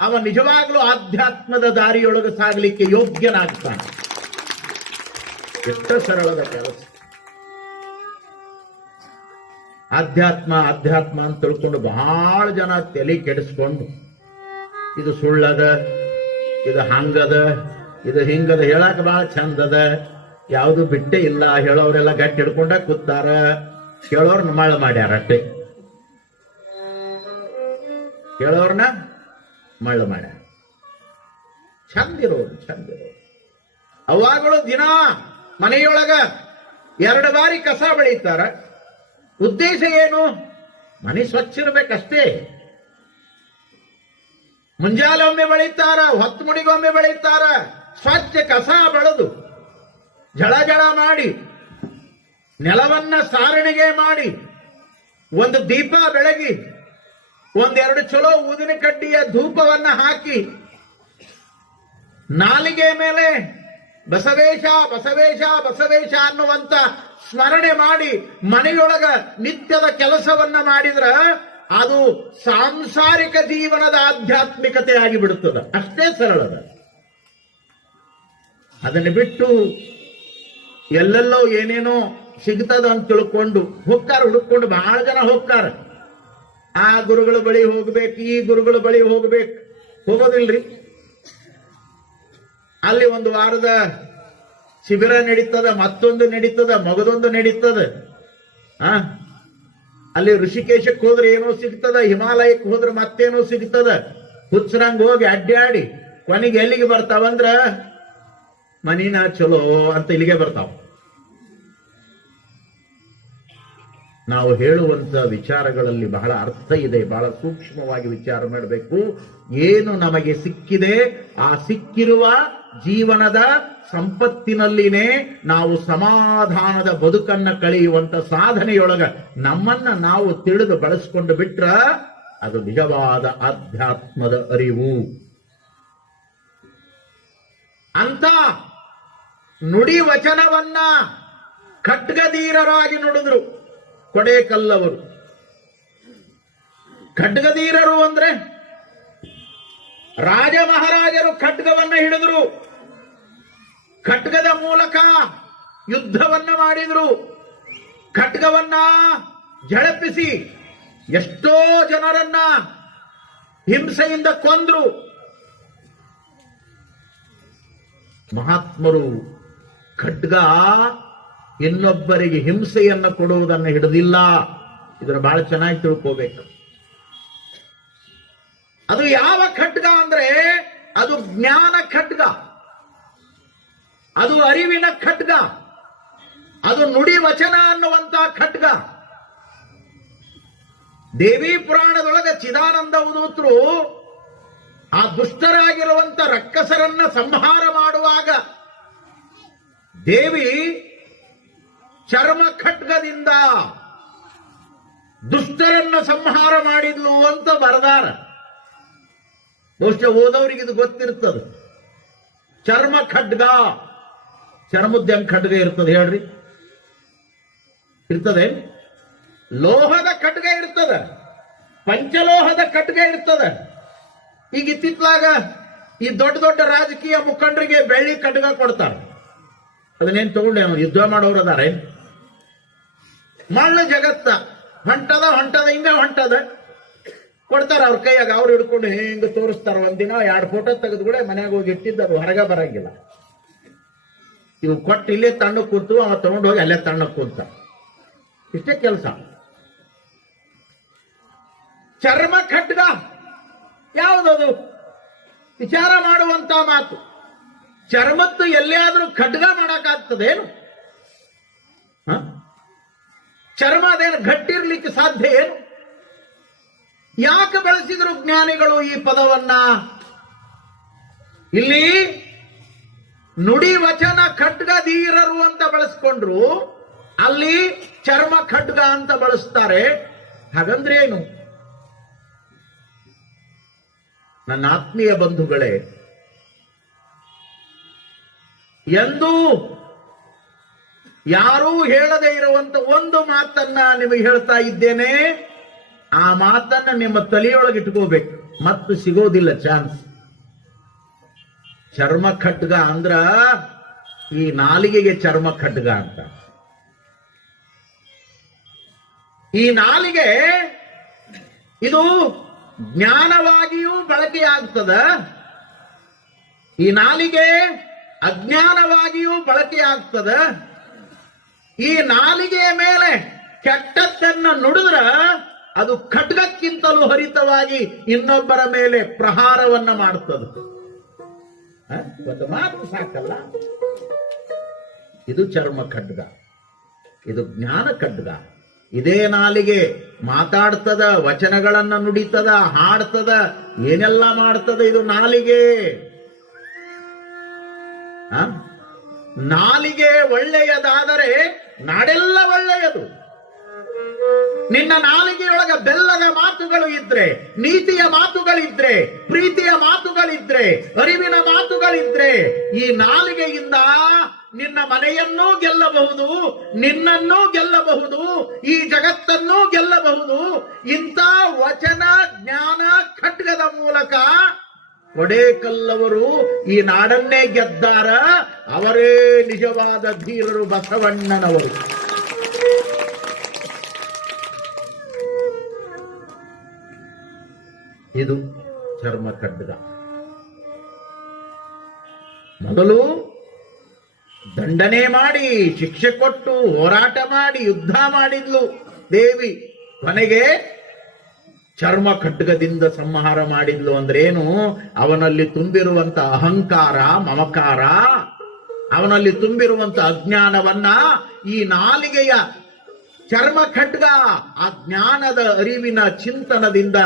ಅವ ನಿಜವಾಗ್ಲೂ ಆಧ್ಯಾತ್ಮದ ದಾರಿಯೊಳಗೆ ಸಾಗಲಿಕ್ಕೆ ಯೋಗ್ಯನಾಗ್ತಾನೆ. ಎಷ್ಟು ಸರಳದ ಕೆಲಸ. ಆಧ್ಯಾತ್ಮ ಅಂತ ತಿಳ್ಕೊಂಡು ಬಹಳ ಜನ ತಲೆ ಕೆಡಿಸ್ಕೊಂಡು ಇದು ಸುಳ್ಳದ, ಇದು ಹಂಗದ, ಇದು ಹಿಂಗದ, ಹೇಳಕ್ ಬಹಳ ಚಂದದ, ಯಾವುದು ಬಿಟ್ಟೇ ಇಲ್ಲ. ಹೇಳೋರೆಲ್ಲ ಗಟ್ಟಿ ಹಿಡ್ಕೊಂಡ ಕೂತಾರ, ಕೇಳೋರ್ನ ಮಳ ಮಾಡ್ಯಾರ ಅಷ್ಟೇ. ಕೇಳೋರ್ನ ಮಳ್ಳ ಮಾಡ್ಯಾರ. ಚಂದಿರೋರು. ಅವಾಗಳು ದಿನ ಮನೆಯೊಳಗ 2 ಬಾರಿ ಕಸ ಬೆಳೀತಾರ. ಉದ್ದೇಶ ಏನು? ಮನೆ ಸ್ವಚ್ಛ ಇರ್ಬೇಕಷ್ಟೇ. ಮುಂಜಾನೆ ಒಮ್ಮೆ ಬೆಳೀತಾರ, ಹೊತ್ತು ಮುಡಿಗೊಮ್ಮೆ ಬೆಳೀತಾರ. ಸ್ವಚ್ಛ ಕಸ ಬೆಳೆದು ಜಳ ಮಾಡಿ ನೆಲವನ್ನ ಸಾರಣಿಗೆ ಮಾಡಿ ಒಂದು ದೀಪ ಬೆಳಗಿ 1-2 ಚಲೋ ಊದಿನ ಕಡ್ಡಿಯ ಧೂಪವನ್ನ ಹಾಕಿ ನಾಲಿಗೆ ಮೇಲೆ ಬಸವೇಶ ಬಸವೇಶ ಬಸವೇಶ ಅನ್ನುವಂತ ಸ್ಮರಣೆ ಮಾಡಿ ಮನೆಯೊಳಗ ನಿತ್ಯದ ಕೆಲಸವನ್ನ ಮಾಡಿದ್ರ ಅದು ಸಾಂಸಾರಿಕ ಜೀವನದ ಆಧ್ಯಾತ್ಮಿಕತೆ ಆಗಿಬಿಡುತ್ತದೆ. ಅಷ್ಟೇ ಸರಳದ. ಅದನ್ನು ಬಿಟ್ಟು ಎಲ್ಲೆಲ್ಲೋ ಏನೇನೋ ಸಿಗ್ತದ ಅಂತ ತಿಳ್ಕೊಂಡು ಹೋಗ್ತಾರ, ಹುಡುಕೊಂಡು ಬಹಳ ಜನ ಹೋಗ್ತಾರ. ಆ ಗುರುಗಳ ಬಳಿ ಹೋಗ್ಬೇಕು, ಈ ಗುರುಗಳ ಬಳಿ ಹೋಗ್ಬೇಕು, ಹೋಗೋದಿಲ್ರಿ. ಅಲ್ಲಿ 1 ವಾರದ ಶಿಬಿರ ನಡೀತದ, ಮತ್ತೊಂದು ನಡೀತದ, ಮಗದೊಂದು ನಡೀತದ. ಅಲ್ಲಿ ಋಷಿಕೇಶಕ್ಕೆ ಹೋದ್ರೆ ಏನೋ ಸಿಗ್ತದ, ಹಿಮಾಲಯಕ್ಕೆ ಹೋದ್ರೆ ಮತ್ತೇನೋ ಸಿಗ್ತದ. ಹುಚ್ಚರಂಗ್ ಹೋಗಿ ಅಡ್ಡಾಡಿ ಕೊನೆಗೆ ಎಲ್ಲಿಗೆ ಬರ್ತಾವಂದ್ರ ಮನಿನ ಚಲೋ ಅಂತ ಇಲ್ಲಿಗೆ ಬರ್ತಾವ. ನಾವು ಹೇಳುವಂತ ವಿಚಾರಗಳಲ್ಲಿ ಬಹಳ ಅರ್ಥ ಇದೆ. ಬಹಳ ಸೂಕ್ಷ್ಮವಾಗಿ ವಿಚಾರ ಮಾಡಬೇಕು. ಏನು ನಮಗೆ ಸಿಕ್ಕಿದೆ, ಆ ಸಿಕ್ಕಿರುವ ಜೀವನದ ಸಂಪತ್ತಿನಲ್ಲಿನೇ ನಾವು ಸಮಾಧಾನದ ಬದುಕನ್ನ ಕಳೆಯುವಂತ ಸಾಧನೆಯೊಳಗ ನಮ್ಮನ್ನ ನಾವು ತಿಳಿದು ಬಳಸಿಕೊಂಡು ಬಿಟ್ರ ಅದು ನಿಜವಾದ ಆಧ್ಯಾತ್ಮದ ಅರಿವು. ಅಂತ ನುಡಿ ವಚನವನ್ನ ಖಡ್ಗಧೀರರಾಗಿ ನುಡಿದ್ರು ಕೊಡೇಕಲ್ಲವರು. ಖಡ್ಗಧೀರರು ಅಂದ್ರೆ ರಾಜ ಮಹಾರಾಜರು ಖಡ್ಗವನ್ನ ಹಿಡಿದ್ರು, ಖಡ್ಗದ ಮೂಲಕ ಯುದ್ಧವನ್ನ ಮಾಡಿದ್ರು, ಖಡ್ಗವನ್ನ ಝಳಪಿಸಿ ಎಷ್ಟೋ ಜನರನ್ನ ಹಿಂಸೆಯಿಂದ ಕೊಂದ್ರು. ಮಹಾತ್ಮರು ಖಡ್ಗ ಇನ್ನೊಬ್ಬರಿಗೆ ಹಿಂಸೆಯನ್ನು ಕೊಡುವುದನ್ನು ಹಿಡಿದಿಲ್ಲ. ಇದನ್ನು ಬಹಳ ಚೆನ್ನಾಗಿ ತಿಳ್ಕೋಬೇಕು. ಅದು ಯಾವ ಖಡ್ಗ ಅಂದ್ರೆ ಅದು ಜ್ಞಾನ ಖಡ್ಗ, ಅದು ಅರಿವಿನ ಖಡ್ಗ, ಅದು ನುಡಿ ವಚನ ಅನ್ನುವಂತ ಖಡ್ಗ. ದೇವಿ ಪುರಾಣದೊಳಗೆ ಚಿದಾನಂದ ಉದೂತರು ಆ ದುಷ್ಟರಾಗಿರುವಂತ ರಕ್ಕಸರನ್ನ ಸಂಹಾರ ಮಾಡುವಾಗ ದೇವಿ ಚರ್ಮ ಖಡ್ಗದಿಂದ ದುಷ್ಟರನ್ನ ಸಂಹಾರ ಮಾಡಿದ್ಲು ಅಂತ ಬರದಾರ. ಬಹುಶಃ ಓದವರಿಗೆ ಇದು ಗೊತ್ತಿರ್ತದೆ. ಚರ್ಮ ಖಡ್ಗ, ಚರ್ಮದ ಖಡ್ಗ ಇರ್ತದೆ ಹೇಳ್ರಿ? ಇರ್ತದೆ. ಲೋಹದ ಖಡ್ಗ ಇರ್ತದೆ, ಪಂಚಲೋಹದ ಖಡ್ಗ ಇರ್ತದೆ. ಈಗ ಇತ್ತಿತ್ಲಾಗ ಈ ದೊಡ್ಡ ದೊಡ್ಡ ರಾಜಕೀಯ ಮುಖಂಡರಿಗೆ ಬೆಳ್ಳಿ ಖಡ್ಗ ಕೊಡ್ತಾರೆ. ಅದನ್ನೇನು ತಗೊಂಡೆ ಅವನು ಯುದ್ಧ ಮಾಡೋರು ಅದಾರೆ. ಮಳ್ಳ ಜಗತ್ತ ಹೊಂಟದ ಹಿಂಗ ಹೊಂಟದ ಕೊಡ್ತಾರ ಅವ್ರ ಕೈಯಾಗ. ಅವ್ರು ಹಿಡ್ಕೊಂಡು ಹಿಂಗ ತೋರಿಸ್ತಾರ. ಒಂದಿನ 2 ಫೋಟೋ ತೆಗೆದು ಕೂಡ ಮನ್ಯಾಗ ಹೋಗಿ ಇಟ್ಟಿದ್ದು ಅದು ಹೊರಗ ಬರಂಗಿಲ್ಲ. ಇವು ಕೊಟ್ಟು ಇಲ್ಲೇ ತಣ್ಣು ಕೂತು ಅವ ತಗೊಂಡು ಹೋಗಿ ಅಲ್ಲೇ ತಣ್ಣ ಕೂತ. ಇಷ್ಟೇ ಕೆಲಸ. ಚರ್ಮ ಖಡ್ಗ ಯಾವುದದು? ವಿಚಾರ ಮಾಡುವಂತ ಮಾತು. ಚರ್ಮತ್ತು ಎಲ್ಲಿಯಾದ್ರೂ ಖಡ್ಗ ಮಾಡಕ್ಕಾಗ್ತದೇನು? ಚರ್ಮ ಅದೇನು ಗಟ್ಟಿರ್ಲಿಕ್ಕೆ ಸಾಧ್ಯ ಏನು? ಯಾಕೆ ಬಳಸಿದ್ರು ಜ್ಞಾನಿಗಳು ಈ ಪದವನ್ನ? ಇಲ್ಲಿ ನುಡಿ ವಚನ ಖಡ್ಗಧೀರರು ಅಂತ ಬಳಸ್ಕೊಂಡ್ರು, ಅಲ್ಲಿ ಚರ್ಮ ಖಡ್ಗ ಅಂತ ಬಳಸ್ತಾರೆ. ಹಾಗಂದ್ರೆ ಏನು? ನನ್ನ ಆತ್ಮೀಯ ಬಂಧುಗಳೇ, ಎಂದೂ ಯಾರೂ ಹೇಳದೇ ಇರುವಂತ ಒಂದು ಮಾತನ್ನ ನಿಮಗೆ ಹೇಳ್ತಾ ಇದ್ದೇನೆ. ಆ ಮಾತನ್ನ ನಿಮ್ಮ ತಲೆಯೊಳಗೆ ಇಟ್ಕೋಬೇಕು, ಮತ್ತು ಸಿಗೋದಿಲ್ಲ ಚಾನ್ಸ್. ಚರ್ಮ ಖಡ್ಗ ಅಂದ್ರ ಈ ನಾಲಿಗೆಗೆ ಚರ್ಮ ಖಡ್ಗ ಅಂತ. ಈ ನಾಲಿಗೆ ಇದು ಜ್ಞಾನವಾಗಿಯೂ ಬಳಕೆಯಾಗ್ತದ, ಈ ನಾಲಿಗೆ ಅಜ್ಞಾನವಾಗಿಯೂ ಬಳಕೆಯಾಗ್ತದ. ಈ ನಾಲಿಗೆಯ ಮೇಲೆ ಕೆಟ್ಟದ್ದನ್ನು ನುಡಿದ್ರ ಅದು ಖಡ್ಗಕ್ಕಿಂತಲೂ ಹರಿತವಾಗಿ ಇನ್ನೊಬ್ಬರ ಮೇಲೆ ಪ್ರಹಾರವನ್ನ ಮಾಡ್ತದೆ. ಒಂದು ಮಾತು ಸಾಕಲ್ಲ. ಇದು ಚರ್ಮ ಖಡ್ಗ, ಇದು ಜ್ಞಾನ ಖಡ್ಗ. ಇದೇ ನಾಲಿಗೆ ಮಾತಾಡ್ತದ, ವಚನಗಳನ್ನ ನುಡಿತದ, ಹಾಡ್ತದ, ಏನೆಲ್ಲ ಮಾಡ್ತದ. ಇದು ನಾಲಿಗೆ. ನಾಲಿಗೆ ಒಳ್ಳೆಯದಾದರೆ ನಾಡೆಲ್ಲ ಒಳ್ಳೆಯದು. ನಿನ್ನ ನಾಲಿಗೆಯೊಳಗ ಬೆಲ್ಲದ ಮಾತುಗಳು ಇದ್ರೆ, ನೀತಿಯ ಮಾತುಗಳಿದ್ರೆ, ಪ್ರೀತಿಯ ಮಾತುಗಳಿದ್ರೆ, ಅರಿವಿನ ಮಾತುಗಳಿದ್ರೆ, ಈ ನಾಲಿಗೆಯಿಂದ ನಿನ್ನ ಮನೆಯನ್ನೂ ಗೆಲ್ಲಬಹುದು, ನಿನ್ನನ್ನೂ ಗೆಲ್ಲಬಹುದು, ಈ ಜಗತ್ತನ್ನೂ ಗೆಲ್ಲಬಹುದು. ಇಂಥ ವಚನ ಜ್ಞಾನ ಖಡ್ಗದ ಮೂಲಕ ಕೊಡೇಕಲ್ಲವರು ಈ ನಾಡನ್ನೇ ಗೆದ್ದಾರ. ಅವರೇ ನಿಜವಾದ ಧೀರರು, ಬಸವಣ್ಣನವರು. ಇದು ಚರ್ಮ ಖಡ್ಗ. ಮೊದಲು ದಂಡನೆ ಮಾಡಿ, ಶಿಕ್ಷೆ ಕೊಟ್ಟು, ಹೋರಾಟ ಮಾಡಿ, ಯುದ್ಧ ಮಾಡಿದ್ಲು ದೇವಿ. ಕೊನೆಗೆ ಚರ್ಮ ಖಡ್ಗದಿಂದ ಸಂಹಾರ ಮಾಡಿದ್ಲು. ಅಂದ್ರೇನು? ಅವನಲ್ಲಿ ತುಂಬಿರುವಂತ ಅಹಂಕಾರ, ಮಮಕಾರ, ಅವನಲ್ಲಿ ತುಂಬಿರುವಂತ ಅಜ್ಞಾನವನ್ನ ಈ ನಾಲಿಗೆಯ ಚರ್ಮ ಖಡ್ಗ, ಆ ಜ್ಞಾನದ ಅರಿವಿನ ಚಿಂತನದಿಂದ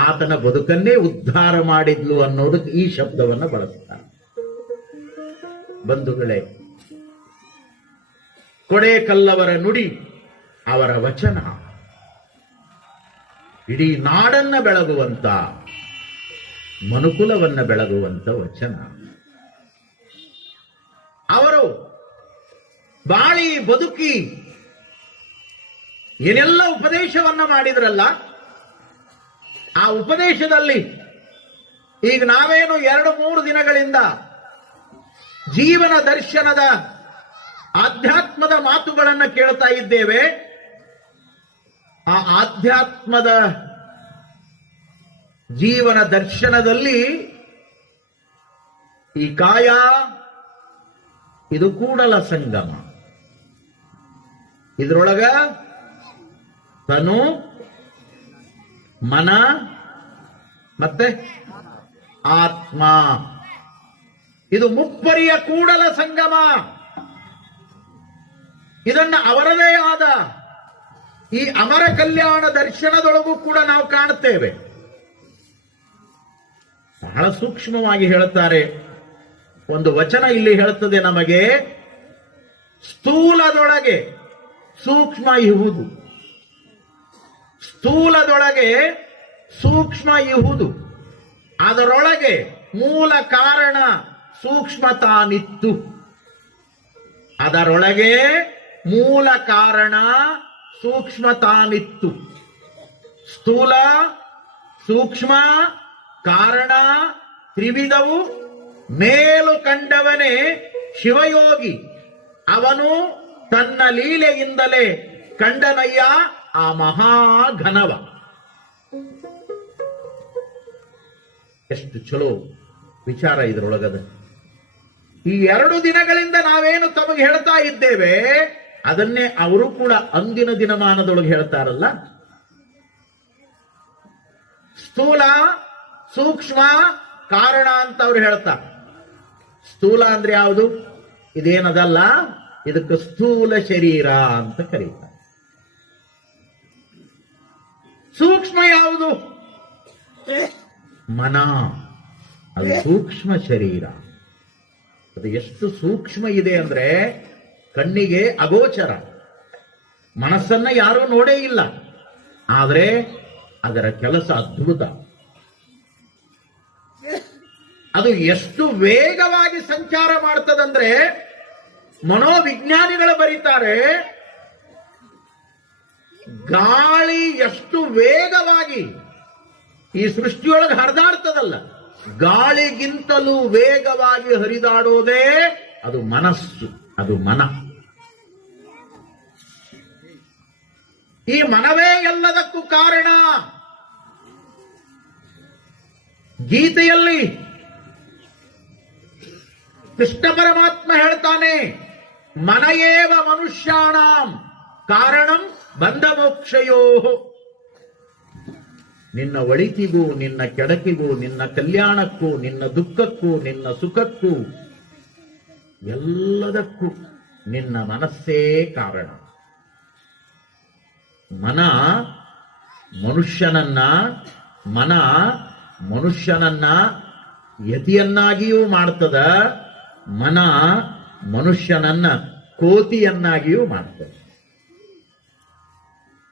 ಆತನ ಬದುಕನ್ನೇ ಉದ್ಧಾರ ಮಾಡಿದ್ಲು ಅನ್ನೋದಕ್ಕೆ ಈ ಶಬ್ದವನ್ನ ಬಳಸ್ತಾರೆ. ಬಂಧುಗಳೇ, ಕೊಡೇಕಲ್ಲವರ ನುಡಿ, ಅವರ ವಚನ ಇಡೀ ನಾಡನ್ನ ಬೆಳಗುವಂತ, ಮನುಕುಲವನ್ನ ಬೆಳಗುವಂತ ವಚನ. ಅವರು ಬಾಳಿ ಬದುಕಿ ಏನೆಲ್ಲ ಉಪದೇಶವನ್ನ ಮಾಡಿದ್ರಲ್ಲ, ಆ ಉಪದೇಶದಲ್ಲಿ ಈಗ ನಾವೇನು 2-3 ದಿನಗಳಿಂದ ಜೀವನ ದರ್ಶನದ ಆಧ್ಯಾತ್ಮದ ಮಾತುಗಳನ್ನು ಕೇಳ್ತಾ ಇದ್ದೇವೆ. ಆ ಆಧ್ಯಾತ್ಮದ ಜೀವನ ದರ್ಶನದಲ್ಲಿ ಈ ಕಾಯ ಇದು ಕೂಡಲ ಸಂಗಮ. ಇದರೊಳಗ ತನು, ಮನ ಮತ್ತೆ ಆತ್ಮ, ಇದು ಮುಪ್ಪರಿಯ ಕೂಡಲ ಸಂಗಮ. ಇದನ್ನ ಅವರದೇ ಆದ ಈ ಅಮರ ಕಲ್ಯಾಣ ದರ್ಶನದೊಳಗೂ ಕೂಡ ನಾವು ಕಾಣುತ್ತೇವೆ. ಬಹಳ ಸೂಕ್ಷ್ಮವಾಗಿ ಹೇಳುತ್ತಾರೆ. ಒಂದು ವಚನ ಇಲ್ಲಿ ಹೇಳುತ್ತದೆ ನಮಗೆ, ಸ್ಥೂಲದೊಳಗೆ ಸೂಕ್ಷ್ಮ ಇಹುದು, ಸ್ಥೂಲದೊಳಗೆ ಸೂಕ್ಷ್ಮ ಇಹುದು, ಅದರೊಳಗೆ ಮೂಲ ಕಾರಣ ಸೂಕ್ಷ್ಮ ತಾನಿತ್ತು. ಅದರೊಳಗೆ ಮೂಲ ಕಾರಣ ಸೂಕ್ಷ್ಮ ತಾನಿತ್ತು. ಸ್ಥೂಲ, ಸೂಕ್ಷ್ಮ, ಕಾರಣ ತ್ರಿವಿಧವು ಮೇಲು ಕಂಡವನೇ ಶಿವಯೋಗಿ, ಅವನು ತನ್ನ ಲೀಲೆಯಿಂದಲೇ ಕಂಡನಯ್ಯ ಆ ಮಹಾಘನವ. ಎಷ್ಟು ಚಲೋ ವಿಚಾರ ಇದರೊಳಗದ. ಈ 2 ದಿನಗಳಿಂದ ನಾವೇನು ತಮಗೆ ಹೇಳ್ತಾ ಇದ್ದೇವೆ ಅದನ್ನೇ ಅವರು ಕೂಡ ಅಂದಿನ ದಿನಮಾನದೊಳಗೆ ಹೇಳ್ತಾರಲ್ಲ. ಸ್ಥೂಲ, ಸೂಕ್ಷ್ಮ, ಕಾರಣ ಅಂತ ಅವ್ರು ಹೇಳ್ತಾರೆ. ಸ್ಥೂಲ ಅಂದ್ರೆ ಯಾವುದು? ಇದೇನದಲ್ಲ, ಇದಕ್ಕೆ ಸ್ಥೂಲ ಶರೀರ ಅಂತ ಕರೀತಾರೆ. ಸೂಕ್ಷ್ಮ ಯಾವುದು? ಮನ, ಅದು ಸೂಕ್ಷ್ಮ ಶರೀರ. ಅದು ಎಷ್ಟು ಸೂಕ್ಷ್ಮ ಇದೆ ಅಂದ್ರೆ ಕಣ್ಣಿಗೆ ಅಗೋಚರ, ಮನಸ್ಸನ್ನ ಯಾರೂ ನೋಡೇ ಇಲ್ಲ, ಆದರೆ ಅದರ ಕೆಲಸ ಅದ್ಭುತ. ಅದು ಎಷ್ಟು ವೇಗವಾಗಿ ಸಂಚಾರ ಮಾಡ್ತದಂದ್ರೆ ಮನೋವಿಜ್ಞಾನಿಗಳು ಬರೀತಾರೆ, ಗಾಳಿ ಎಷ್ಟು ವೇಗವಾಗಿ ಈ ಸೃಷ್ಟಿಯೊಳಗೆ ಹರಿದಾಡ್ತದಲ್ಲ, ಗಾಳಿಗಿಂತಲೂ ವೇಗವಾಗಿ ಹರಿದಾಡೋದೇ ಅದು ಮನಸ್ಸು, ಅದು ಮನ. ಈ ಮನವೇ ಎಲ್ಲದಕ್ಕೂ ಕಾರಣ. ಗೀತೆಯಲ್ಲಿ ಕೃಷ್ಣ ಪರಮಾತ್ಮ ಹೇಳ್ತಾನೆ, ಮನಯೇವ ಮನುಷ್ಯಾಣಾಂ ಕಾರಣಂ ಬಂಧ ಮೋಕ್ಷಯೋ. ನಿನ್ನ ಒಳಿತಿಗೂ ನಿನ್ನ ಕೆಡಕಿಗೂ, ನಿನ್ನ ಕಲ್ಯಾಣಕ್ಕೂ ನಿನ್ನ ದುಃಖಕ್ಕೂ ನಿನ್ನ ಸುಖಕ್ಕೂ ಎಲ್ಲದಕ್ಕೂ ನಿನ್ನ ಮನಸ್ಸೇ ಕಾರಣ. ಮನ ಮನುಷ್ಯನನ್ನ ಯತಿಯನ್ನಾಗಿಯೂ ಮಾಡ್ತದ, ಮನ ಮನುಷ್ಯನನ್ನ ಕೋತಿಯನ್ನಾಗಿಯೂ ಮಾಡ್ತದೆ.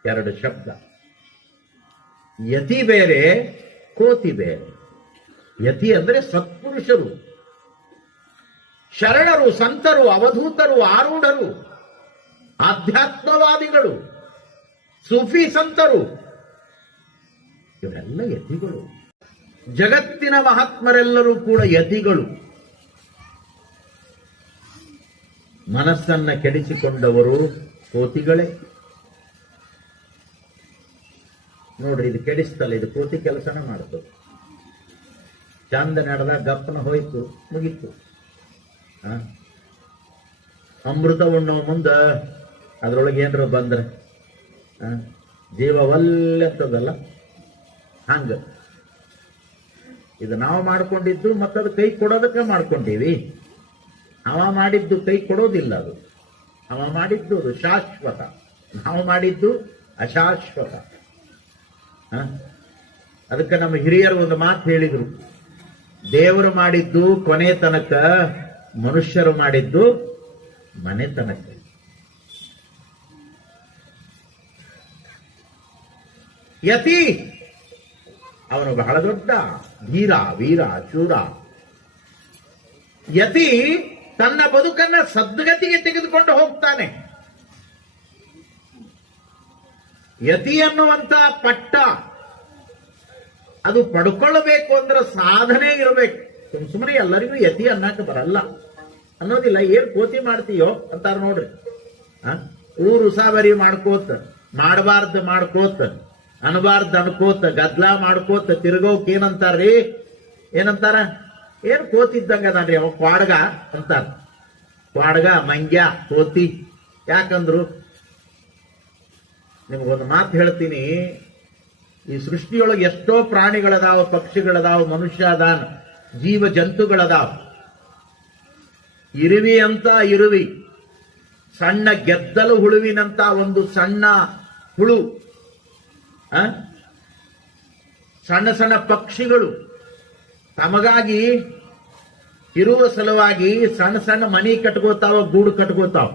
2 ಶಬ್ದ. ಯತಿ ಬೇರೆ, ಕೋತಿ ಬೇರೆ. ಯತಿ ಅಂದ್ರೆ ಸತ್ಪುರುಷರು, ಶರಣರು, ಸಂತರು, ಅವಧೂತರು, ಆರೂಢರು, ಆಧ್ಯಾತ್ಮವಾದಿಗಳು, ಸೂಫಿ ಸಂತರು, ಇವರೆಲ್ಲ ಯತಿಗಳು. ಜಗತ್ತಿನ ಮಹಾತ್ಮರೆಲ್ಲರೂ ಕೂಡ ಯತಿಗಳು. ಮನಸ್ಸನ್ನ ಕೆಡಿಸಿಕೊಂಡವರು ಕೋತಿಗಳೇ. ನೋಡ್ರಿ, ಇದು ಕೆಡಿಸ್ತಲ್ಲ, ಇದು ಕೋತಿ ಕೆಲಸನ ಮಾಡ್ತದೆ. ಚಂದ ನಡೆದ ಗಪ್ಪನ ಹೋಯ್ತು, ಮುಗೀತು. ಅಮೃತ ಉಣ್ಣೋ ಮುಂದ ಅದ್ರೊಳಗೆ ಏನ್ರ ಬಂದ್ರೆ ಜೀವ ಒಲ್ಲೆತ್ತದಲ್ಲ, ಹಂಗ ಇದು ನಾವು ಮಾಡ್ಕೊಂಡಿದ್ದು, ಮತ್ತದು ಕೈ ಕೊಡೋದಕ್ಕೆ ಮಾಡ್ಕೊಂಡೀವಿ. ಅವ ಮಾಡಿದ್ದು ಕೈ ಕೊಡೋದಿಲ್ಲ, ಅದು ಅವ ಮಾಡಿದ್ದು ಅದು ಶಾಶ್ವತ, ನಾವು ಮಾಡಿದ್ದು ಅಶಾಶ್ವತ. ಅದಕ್ಕೆ ನಮ್ಮ ಹಿರಿಯರು ಒಂದು ಮಾತು ಹೇಳಿದ್ರು, ದೇವರು ಮಾಡಿದ್ದು ಕೊನೆ ತನಕ, ಮನುಷ್ಯರು ಮಾಡಿದ್ದು ಮನೆ ತನಕ. ಯತಿ ಅವನು ಬಹಳ ದೊಡ್ಡ ಧೀರ, ವೀರ, ಶೂರ. ಯತಿ ತನ್ನ ಬದುಕನ್ನ ಸದ್ಗತಿಗೆ ತೆಗೆದುಕೊಂಡು ಹೋಗ್ತಾನೆ. ಯತಿ ಅನ್ನುವಂತ ಪಟ್ಟ ಅದು ಪಡ್ಕೊಳ್ಳಬೇಕು ಅಂದ್ರೆ ಸಾಧನೆ ಇರಬೇಕು. ಸುಮ್ಮನೆ ಎಲ್ಲರಿಗೂ ಯತಿ ಅನ್ನಕ್ಕೆ ಬರಲ್ಲ ಅನ್ನೋದಿಲ್ಲ. ಏನ್ ಕೋತಿ ಮಾಡ್ತೀಯೋ ಅಂತಾರ ನೋಡ್ರಿ. ಊರು ಉಸಾಬರಿ ಮಾಡ್ಕೋತ, ಮಾಡಬಾರ್ದು ಮಾಡ್ಕೋತ, ಅನ್ಬಾರ್ದು ಅನ್ಕೋತ, ಗದ್ಲ ಮಾಡ್ಕೋತ ತಿರ್ಗೋಕ್ ಏನಂತಾರ್ರಿ? ಏನಂತಾರ? ಏನ್ ಕೋತಿದ್ದಂಗ ಅದಾನ್ರಿ ಅವ, ಕ್ವಾಡ್ಗ ಅಂತಾರ. ಕ್ವಾಡ್ಗ, ಮಂಗ್ಯ, ಕೋತಿ. ಯಾಕಂದ್ರು ನಿಮ್ಗೊಂದು ಮಾತು ಹೇಳ್ತೀನಿ, ಈ ಸೃಷ್ಟಿಯೊಳಗೆ ಎಷ್ಟೋ ಪ್ರಾಣಿಗಳದಾವ, ಪಕ್ಷಿಗಳದಾವ, ಮನುಷ್ಯ ಅದಾನ, ಜೀವ ಜಂತುಗಳದಾವ. ಇರುವಿ ಅಂತ ಇರುವಿ, ಸಣ್ಣ ಗೆದ್ದಲು ಹುಳುವಿನಂತ ಒಂದು ಸಣ್ಣ ಹುಳು, ಸಣ್ಣ ಸಣ್ಣ ಪಕ್ಷಿಗಳು ತಮಗಾಗಿ ಇರುವ ಸಲುವಾಗಿ ಸಣ್ಣ ಸಣ್ಣ ಮನಿ ಕಟ್ಕೋತಾವ, ಗೂಡು ಕಟ್ಕೋತಾವ.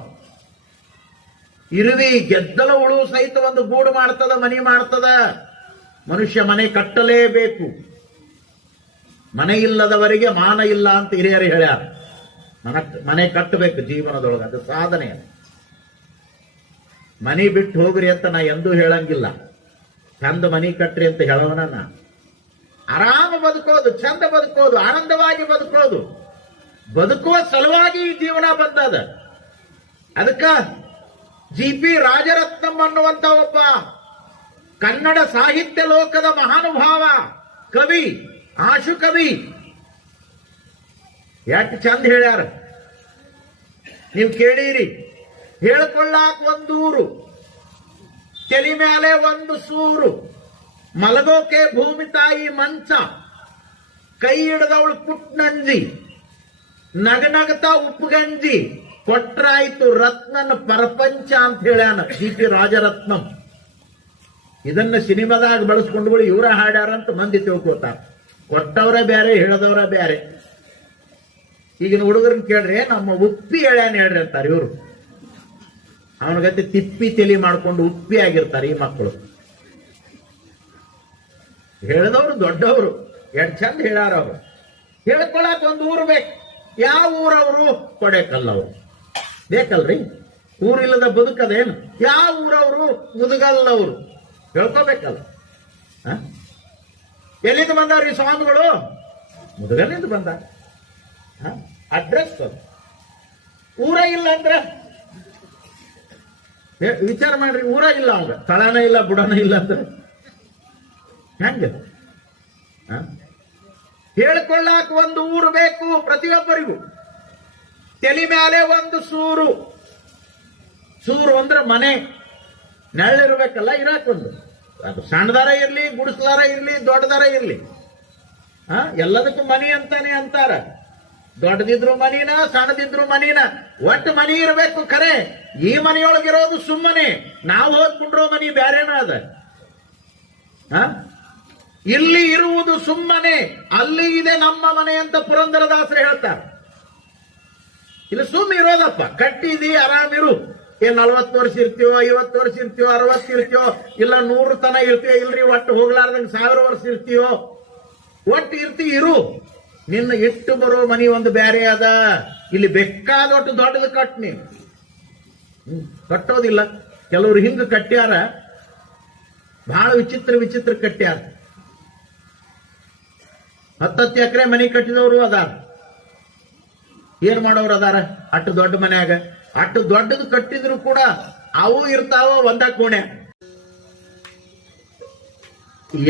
ಇರುವಿ, ಗೆದ್ದಲ ಹುಳು ಸಹಿತ ಒಂದು ಗೂಡು ಮಾಡ್ತದ, ಮನಿ ಮಾಡ್ತದ. ಮನುಷ್ಯ ಮನೆ ಕಟ್ಟಲೇಬೇಕು. ಮನೆ ಇಲ್ಲದವರಿಗೆ ಮಾನ ಇಲ್ಲ ಅಂತ ಹಿರಿಯರು ಹೇಳ್ಯಾರ. ಮನೆ ಕಟ್ಟಬೇಕು ಜೀವನದೊಳಗೆ, ಅದು ಸಾಧನೆ. ಮನಿ ಬಿಟ್ಟು ಹೋಗ್ರಿ ಅಂತ ನಾ ಎಂದೂ ಹೇಳಂಗಿಲ್ಲ. ಚಂದ ಮನಿ ಕಟ್ರಿ ಅಂತ ಹೇಳೋಣ. ಆರಾಮ ಬದುಕೋದು, ಚಂದ ಬದುಕೋದು, ಆನಂದವಾಗಿ ಬದುಕೋದು, ಬದುಕುವ ಸಲುವಾಗಿ ಈ ಜೀವನ ಬಂದದ. ಅದಕ್ಕ ಜಿ.ಪಿ. ರಾಜರತ್ನಂ ಅನ್ನುವಂತ ಒಬ್ಬ ಕನ್ನಡ ಸಾಹಿತ್ಯ ಲೋಕದ ಮಹಾನುಭಾವ, ಕವಿ, ಆಶು ಕವಿ, ಎಷ್ಟು ಚಂದ ಹೇಳ್ಯಾರ ನೀವು ಕೇಳಿರಿ. ಹೇಳ್ಕೊಳ್ಳಾಕ ಒಂದೂರು, ತಲೆ ಮೇಲೆ ಒಂದು ಸೂರು, ಮಲಗೋಕೆ ಭೂಮಿ ತಾಯಿ ಮಂಚ, ಕೈ ಹಿಡಿದವಳು ಪುಟ್ನಂಜಿ, ನಗನಗತ ಉಪ್ಪುಗಂಜಿ, ಕೊಟ್ರಾಯ್ತು ರತ್ನನ ಪರಪಂಚ ಅಂತ ಹೇಳ್ಯಾನ ಜಿ.ಪಿ. ರಾಜರತ್ನಂ. ಇದನ್ನ ಸಿನಿಮಾದಾಗ ಬಳಸ್ಕೊಂಡು ಇವರ ಹಾಡ್ಯಾರಂತ ಮಂದಿ ತಿಳ್ಕೋತಾರ. ಕೊಟ್ಟವರ ಬೇರೆ, ಹೇಳದವರ ಬೇರೆ. ಈಗಿನ ಹುಡುಗರನ್ನ ಕೇಳ್ರಿ, ನಮ್ಮ ಉಪ್ಪಿ ಹೇಳ್ಯಾನ ಹೇಳ್ರಿ ಅಂತಾರೆ ಇವರು. ಅವನ ಗತಿ ತಿಪ್ಪಿ ತಲಿ ಮಾಡ್ಕೊಂಡು ಉಪ್ಪಿ ಆಗಿರ್ತಾರೆ ಈ ಮಕ್ಕಳು. ಹೇಳಿದವರು ದೊಡ್ಡವರು, ಎಷ್ಟು ಚಂದ ಹೇಳ್ಯಾರ ಅವರು. ಹೇಳ್ಕೊಳಕ್ ಒಂದು ಊರು ಬೇಕು. ಯಾವ ಊರವರು? ಕೊಡೆಕಲ್ಲವರು ಬೇಕಲ್ರಿ. ಊರಿಲ್ಲದ ಬದುಕದೇನು? ಯಾವ ಊರವರು? ಮುದುಗಲ್ಲವರು. ಹೇಳ್ಕೋಬೇಕಲ್ಲ. ಎಲ್ಲಿಂದ ಬಂದವ್ರಿ ಸ್ವಾಮಿಗಳು? ಮುದುಗಲ್ಲಿಂದ ಬಂದ. ಅಡ್ರೆಸ್ ಊರ ಇಲ್ಲ ಅಂದ್ರೆ ವಿಚಾರ ಮಾಡ್ರಿ. ಊರ ಇಲ್ಲ ಅವಾಗ, ತಳನ ಇಲ್ಲ, ಬುಡನ ಇಲ್ಲ ಅಂದ್ರೆ ಹೆಂಗ? ಹೇಳ್ಕೊಳ್ಳಾಕ ಒಂದು ಊರು ಬೇಕು ಪ್ರತಿಯೊಬ್ಬರಿಗೂ. ತಲೆ ಮೇಲೆ ಒಂದು ಸೂರು. ಸೂರು ಅಂದ್ರೆ ಮನೆ, ನೆಳ್ಳಿರ್ಬೇಕಲ್ಲ ಇರಾಕೊಂದು. ಅದು ಸಣ್ಣದಾರ ಇರ್ಲಿ, ಗುಡಿಸ್ಲಾರ ಇರ್ಲಿ, ದೊಡ್ಡದಾರ ಇರ್ಲಿ, ಎಲ್ಲದಕ್ಕೂ ಮನಿ ಅಂತಾನೆ ಅಂತಾರ. ದೊಡ್ಡದಿದ್ರು ಮನಿನ, ಸಣ್ಣದಿದ್ರು ಮನಿನ, ಒಟ್ಟು ಮನಿ ಇರಬೇಕು. ಖರೆ ಈ ಮನೆಯೊಳಗಿರೋದು ಸುಮ್ಮನೆ, ನಾವು ಹೋಗ್ಬಿಟ್ರೋ ಮನಿ ಬ್ಯಾರೇನ ಅದ. ಇಲ್ಲಿ ಇರುವುದು ಸುಮ್ಮನೆ, ಅಲ್ಲಿ ಇದೆ ನಮ್ಮ ಮನೆ ಅಂತ ಪುರಂದರದಾಸರು ಹೇಳ್ತಾರೆ. ಇಲ್ಲಿ ಸುಮ್ಮ ಇರೋದಪ್ಪ, ಕಟ್ಟಿದಿ ಆರಾಮಿರು. ಏನ್ 40 ವರ್ಷ ಇರ್ತೀವೋ, 50 ವರ್ಷ ಇರ್ತೀವೋ, 60 ಇರ್ತೀವೋ, ಇಲ್ಲ 100 ತನ ಇರ್ತೀವೋ, ಇಲ್ರಿ ಒಟ್ಟು ಹೋಗ್ಲಾರ್ದಂಗ 1000 ವರ್ಷ ಇರ್ತೀವೋ, ಒಟ್ಟು ಇರ್ತಿ ಇರು. ನಿನ್ನ ಇಟ್ಟು ಬರೋ ಮನಿ ಒಂದು ಬೇರೆ ಅದ. ಇಲ್ಲಿ ಬೇಕಾದೊಟ್ಟು ದೊಡ್ಡದು ಕಟ್ ನೀನು ಕಟ್ಟೋದಿಲ್ಲ. ಕೆಲವರು ಹಿಂಗ ಕಟ್ಟ್ಯಾರ, ಬಹಳ ವಿಚಿತ್ರ ವಿಚಿತ್ರ ಕಟ್ಟ್ಯಾರ. 10 ಎಕರೆ ಮನಿ ಕಟ್ಟಿದವರು ಅದಾರ. ಏನ್ ಮಾಡೋರು ಅದಾರ? ಅಟ್ಟು ದೊಡ್ಡ ಮನ್ಯಾಗ ಅಟ್ಟು ದೊಡ್ಡದು ಕಟ್ಟಿದ್ರು ಕೂಡ ಅವು ಇರ್ತಾವ ಒಂದ ಕೋಣೆ.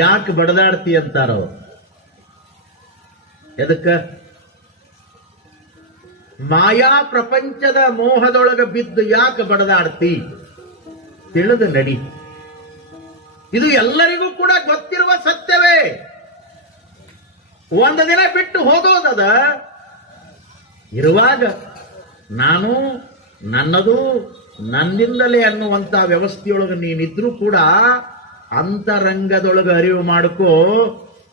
ಯಾಕೆ ಬಡದಾಡ್ತಿ ಅಂತಾರ ಅವರು. ಎದಕ್ಕ? ಮಾಯಾ ಪ್ರಪಂಚದ ಮೋಹದೊಳಗ ಬಿದ್ದು ಯಾಕೆ ಬಡದಾಡ್ತಿ? ತಿಳಿದು ನಡಿ. ಇದು ಎಲ್ಲರಿಗೂ ಕೂಡ ಗೊತ್ತಿರುವ ಸತ್ಯವೇ. ಒಂದು ದಿನ ಬಿಟ್ಟು ಹೋಗೋದದ. ಇರುವಾಗ ನಾನು, ನನ್ನದು, ನನ್ನಿಂದಲೇ ಅನ್ನುವಂತ ವ್ಯವಸ್ಥೆಯೊಳಗೆ ನೀನಿದ್ರೂ ಕೂಡ ಅಂತರಂಗದೊಳಗೆ ಅರಿವು ಮಾಡ್ಕೋ,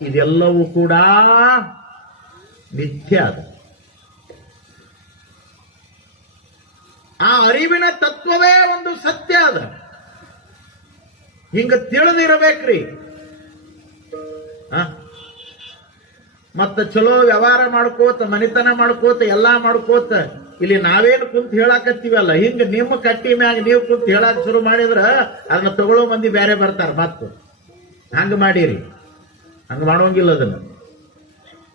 ಇದೆಲ್ಲವೂ ಕೂಡ ಮಿಥ್ಯ. ಅದು ಆ ಅರಿವಿನ ತತ್ವವೇ ಒಂದು ಸತ್ಯ ಅದ. ಹಿಂಗ ತಿಳಿದಿರಬೇಕ್ರಿ. ಮತ್ತ ಚಲೋ ವ್ಯವಹಾರ ಮಾಡ್ಕೋತ, ಮನಿತನ ಮಾಡ್ಕೋತ, ಎಲ್ಲಾ ಮಾಡ್ಕೋತ ಇಲ್ಲಿ ನಾವೇನು ಕುಂತ ಹೇಳಾಕತ್ತೀವಲ್ಲ, ಹಿಂಗ ನಿಮ್ಮ ಕಟ್ಟಿ ಮ್ಯಾಗ ನೀವು ಕುಂತ ಹೇಳಕ್ ಶುರು ಮಾಡಿದ್ರ ಅದನ್ನ ತಗೊಳ್ಳೋ ಮಂದಿ ಬೇರೆ ಬರ್ತಾರ. ಮತ್ತ ಹಂಗ ಮಾಡಿರಿ, ಹಂಗ ಮಾಡೋಂಗಿಲ್ಲ. ಅದನ್ನ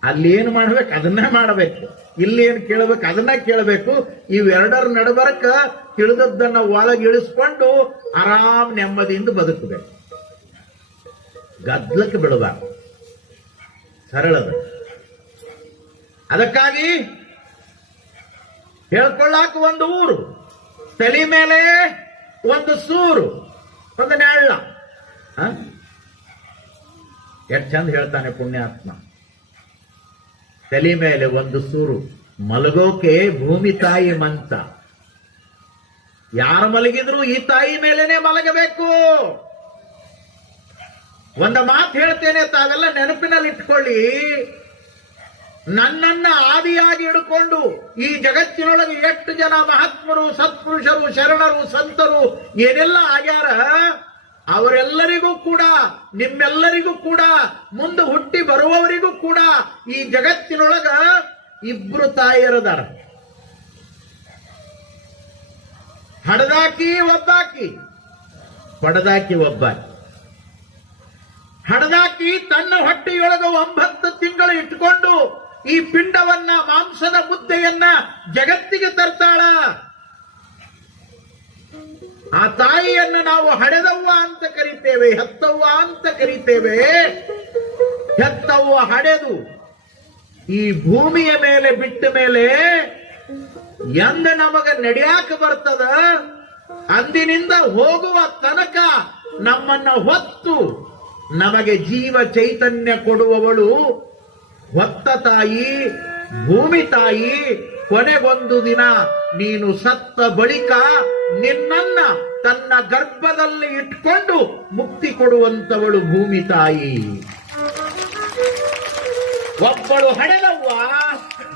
ಅಲ್ಲಿ ಏನು ಮಾಡ್ಬೇಕು ಅದನ್ನೇ ಮಾಡಬೇಕು, ಇಲ್ಲಿ ಏನು ಕೇಳಬೇಕು ಅದನ್ನ ಕೇಳಬೇಕು. ಇವೆರಡರ ನಡಬರಕ ತಿಳಿದದ್ದನ್ನ ಒಳಗೆ ಇಳಿಸ್ಕೊಂಡು ಆರಾಮ್ ನೆಮ್ಮದಿಯಿಂದ ಬದುಕಬೇಕು. ಗದ್ಲಕ್ಕೆ ಬಿಡಬಾರ್ದು, ಸರಳದ. ಅದಕ್ಕಾಗಿ ಹೇಳ್ಕೊಳ್ಳಾಕ ಒಂದು ಊರು, ತಲೆ ಮೇಲೆ ಒಂದು ಸೂರು, ಒಂದು ನೆಳ್ಳ. ಎಷ್ಟು ಚಂದ ಹೇಳ್ತಾನೆ ಪುಣ್ಯಾತ್ಮ. ತಲೆ ಮೇಲೆ ಒಂದು ಸೂರು, ಮಲಗೋಕೆ ಭೂಮಿ ತಾಯಿ ಮಂಚ. ಯಾರು ಮಲಗಿದ್ರು ಈ ತಾಯಿ ಮೇಲೇನೆ ಮಲಗಬೇಕು. ಒಂದು ಮಾತು ಹೇಳ್ತೇನೆ, ತಾವೆಲ್ಲ ನೆನಪಿನಲ್ಲಿ ಇಟ್ಕೊಳ್ಳಿ. ನನ್ನನ್ನ ಆದಿಯಾಗಿ ಹಿಡ್ಕೊಂಡು ಈ ಜಗತ್ತಿನೊಳಗೆ ಎಷ್ಟು ಜನ ಮಹಾತ್ಮರು, ಸತ್ಪುರುಷರು, ಶರಣರು, ಸಂತರು ಏನೆಲ್ಲ ಆಗ್ಯಾರ, ಅವರೆಲ್ಲರಿಗೂ ಕೂಡ, ನಿಮ್ಮೆಲ್ಲರಿಗೂ ಕೂಡ, ಮುಂದೆ ಹುಟ್ಟಿ ಬರುವವರಿಗೂ ಕೂಡ ಈ ಜಗತ್ತಿನೊಳಗ ಇಬ್ರು ತಾಯಿಯರದಾರ. ಹಡದಾಕಿ ಒಬ್ಬಾಕಿ, ಹೊಡೆದಾಕಿ ಒಬ್ಬಾಕಿ. ಹಡದಾಕಿ ತನ್ನ ಹೊಟ್ಟೆಯೊಳಗ 9 ತಿಂಗಳು ಇಟ್ಕೊಂಡು ಈ ಪಿಂಡವನ್ನ, ಮಾಂಸದ ಮುದ್ದೆಯನ್ನ ಜಗತ್ತಿಗೆ ತರ್ತಾಳ. ಆ ತಾಯಿಯನ್ನ ನಾವು ಹಡೆದವ್ವ ಅಂತ ಕರಿತೇವೆ, ಹೆತ್ತವ್ವ ಅಂತ ಕರಿತೇವೆ. ಹೆತ್ತವ್ವ ಹಡೆದು ಈ ಭೂಮಿಯ ಮೇಲೆ ಬಿಟ್ಟ ಮೇಲೆ ಎಂದ ನಮಗ ನಡೆಯಾಕ ಬರ್ತದ, ಅಂದಿನಿಂದ ಹೋಗುವ ತನಕ ನಮ್ಮನ್ನ ಹೊತ್ತು ನಮಗೆ ಜೀವ ಚೈತನ್ಯ ಕೊಡುವವಳು ಹೊತ್ತ ತಾಯಿ, ಭೂಮಿ ತಾಯಿ. ಕೊನೆಗೊಂದು ದಿನ ನೀನು ಸತ್ತ ಬಳಿಕ ನಿನ್ನನ್ನ ತನ್ನ ಗರ್ಭದಲ್ಲಿ ಇಟ್ಕೊಂಡು ಮುಕ್ತಿ ಕೊಡುವಂತವಳು ಭೂಮಿ ತಾಯಿ. ಒಬ್ಬಳು ಹಡೆದವ್ವ,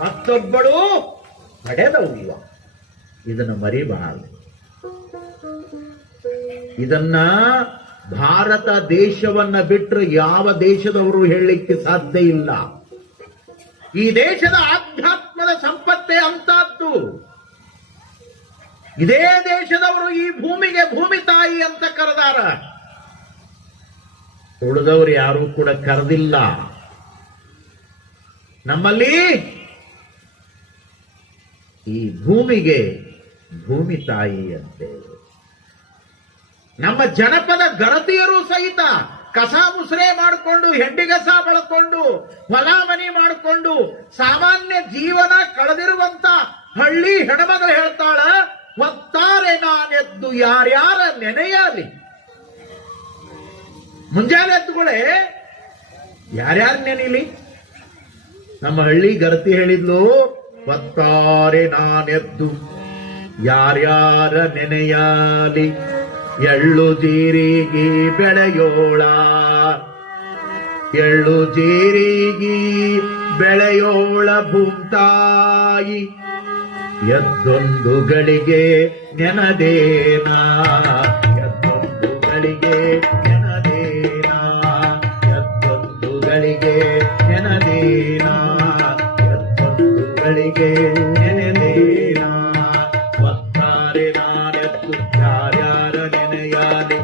ಮತ್ತೊಬ್ಬಳು ಹಡೆದವ್ವ. ಇದನ್ನು ಮರಿಬಾರದು. ಇದನ್ನ ಭಾರತ ದೇಶವನ್ನ ಬಿಟ್ಟರೆ ಯಾವ ದೇಶದವರು ಹೇಳಲಿಕ್ಕೆ ಸಾಧ್ಯ ಇಲ್ಲ. ಈ ದೇಶದ ಆಧ್ಯಾತ್ಮದ ಸಂಪತ್ತೇ ಅಂತದ್ದು. ಇದೇ ದೇಶದವರು ಈ ಭೂಮಿಗೆ ಭೂಮಿ ತಾಯಿ ಅಂತ ಕರೆದಾರ. ಉಳಿದವರು ಯಾರೂ ಕೂಡ ಕರೆದಿಲ್ಲ. ನಮ್ಮಲ್ಲಿ ಈ ಭೂಮಿಗೆ ಭೂಮಿ ತಾಯಿ ಅಂತೇವೆ. ನಮ್ಮ ಜನಪದ ಗರತಿಯರು ಸಹಿತ ಕಸ ಮುಸ್ರೆ ಮಾಡಿಕೊಂಡು, ಹೆಂಡಿಗಸ ಬಳಕೊಂಡು, ಹೊಲ ಮನಿ ಮಾಡಿಕೊಂಡು ಸಾಮಾನ್ಯ ಜೀವನ ಕಳೆದಿರುವಂತ ಹಳ್ಳಿ ಹೆಣ್ಮಗಳು ಹೇಳ್ತಾಳ, ಒತ್ತಾರೆ ನಾನೆದ್ದು ಯಾರ್ಯಾರ ನೆನೆಯಲಿ. ಮುಂಜಾನೆ ಎದ್ದುಗಳೇ ಯಾರ್ಯಾರು ನೆನೀಲಿ? ನಮ್ಮ ಹಳ್ಳಿ ಗರತಿ ಹೇಳಿದ್ಲು, ಒತ್ತಾರೆ ನಾನೆದ್ದು ಯಾರ್ಯಾರ ನೆನೆಯಲಿ. ಎಳ್ಳು ಜೀರಿಗೆ ಬೆಳೆಯೋಳ, ಎಳ್ಳು ಜೀರಿಗೆ ಬೆಳೆಯೋಳ ಭೂತಾಯಿ. ಎದ್ದೊಂದು ಗಳಿಗೆ ನೆನದೇನಾ, ಎದ್ದೊಂದು ಗಳಿಗೆ ನೆನದೇನಾ, ಎದ್ದೊಂದು ಗಳಿಗೆ ನೆನದೇನಾ, ಎದ್ದೊಂದು ಗಳಿಗೆ ನೆನೆದೇನಾ. ಒತ್ತಾರೆ ನಾನೆದ್ದು ಯಾರ್ಯಾರ ನೆನೆಯಾಲಿ.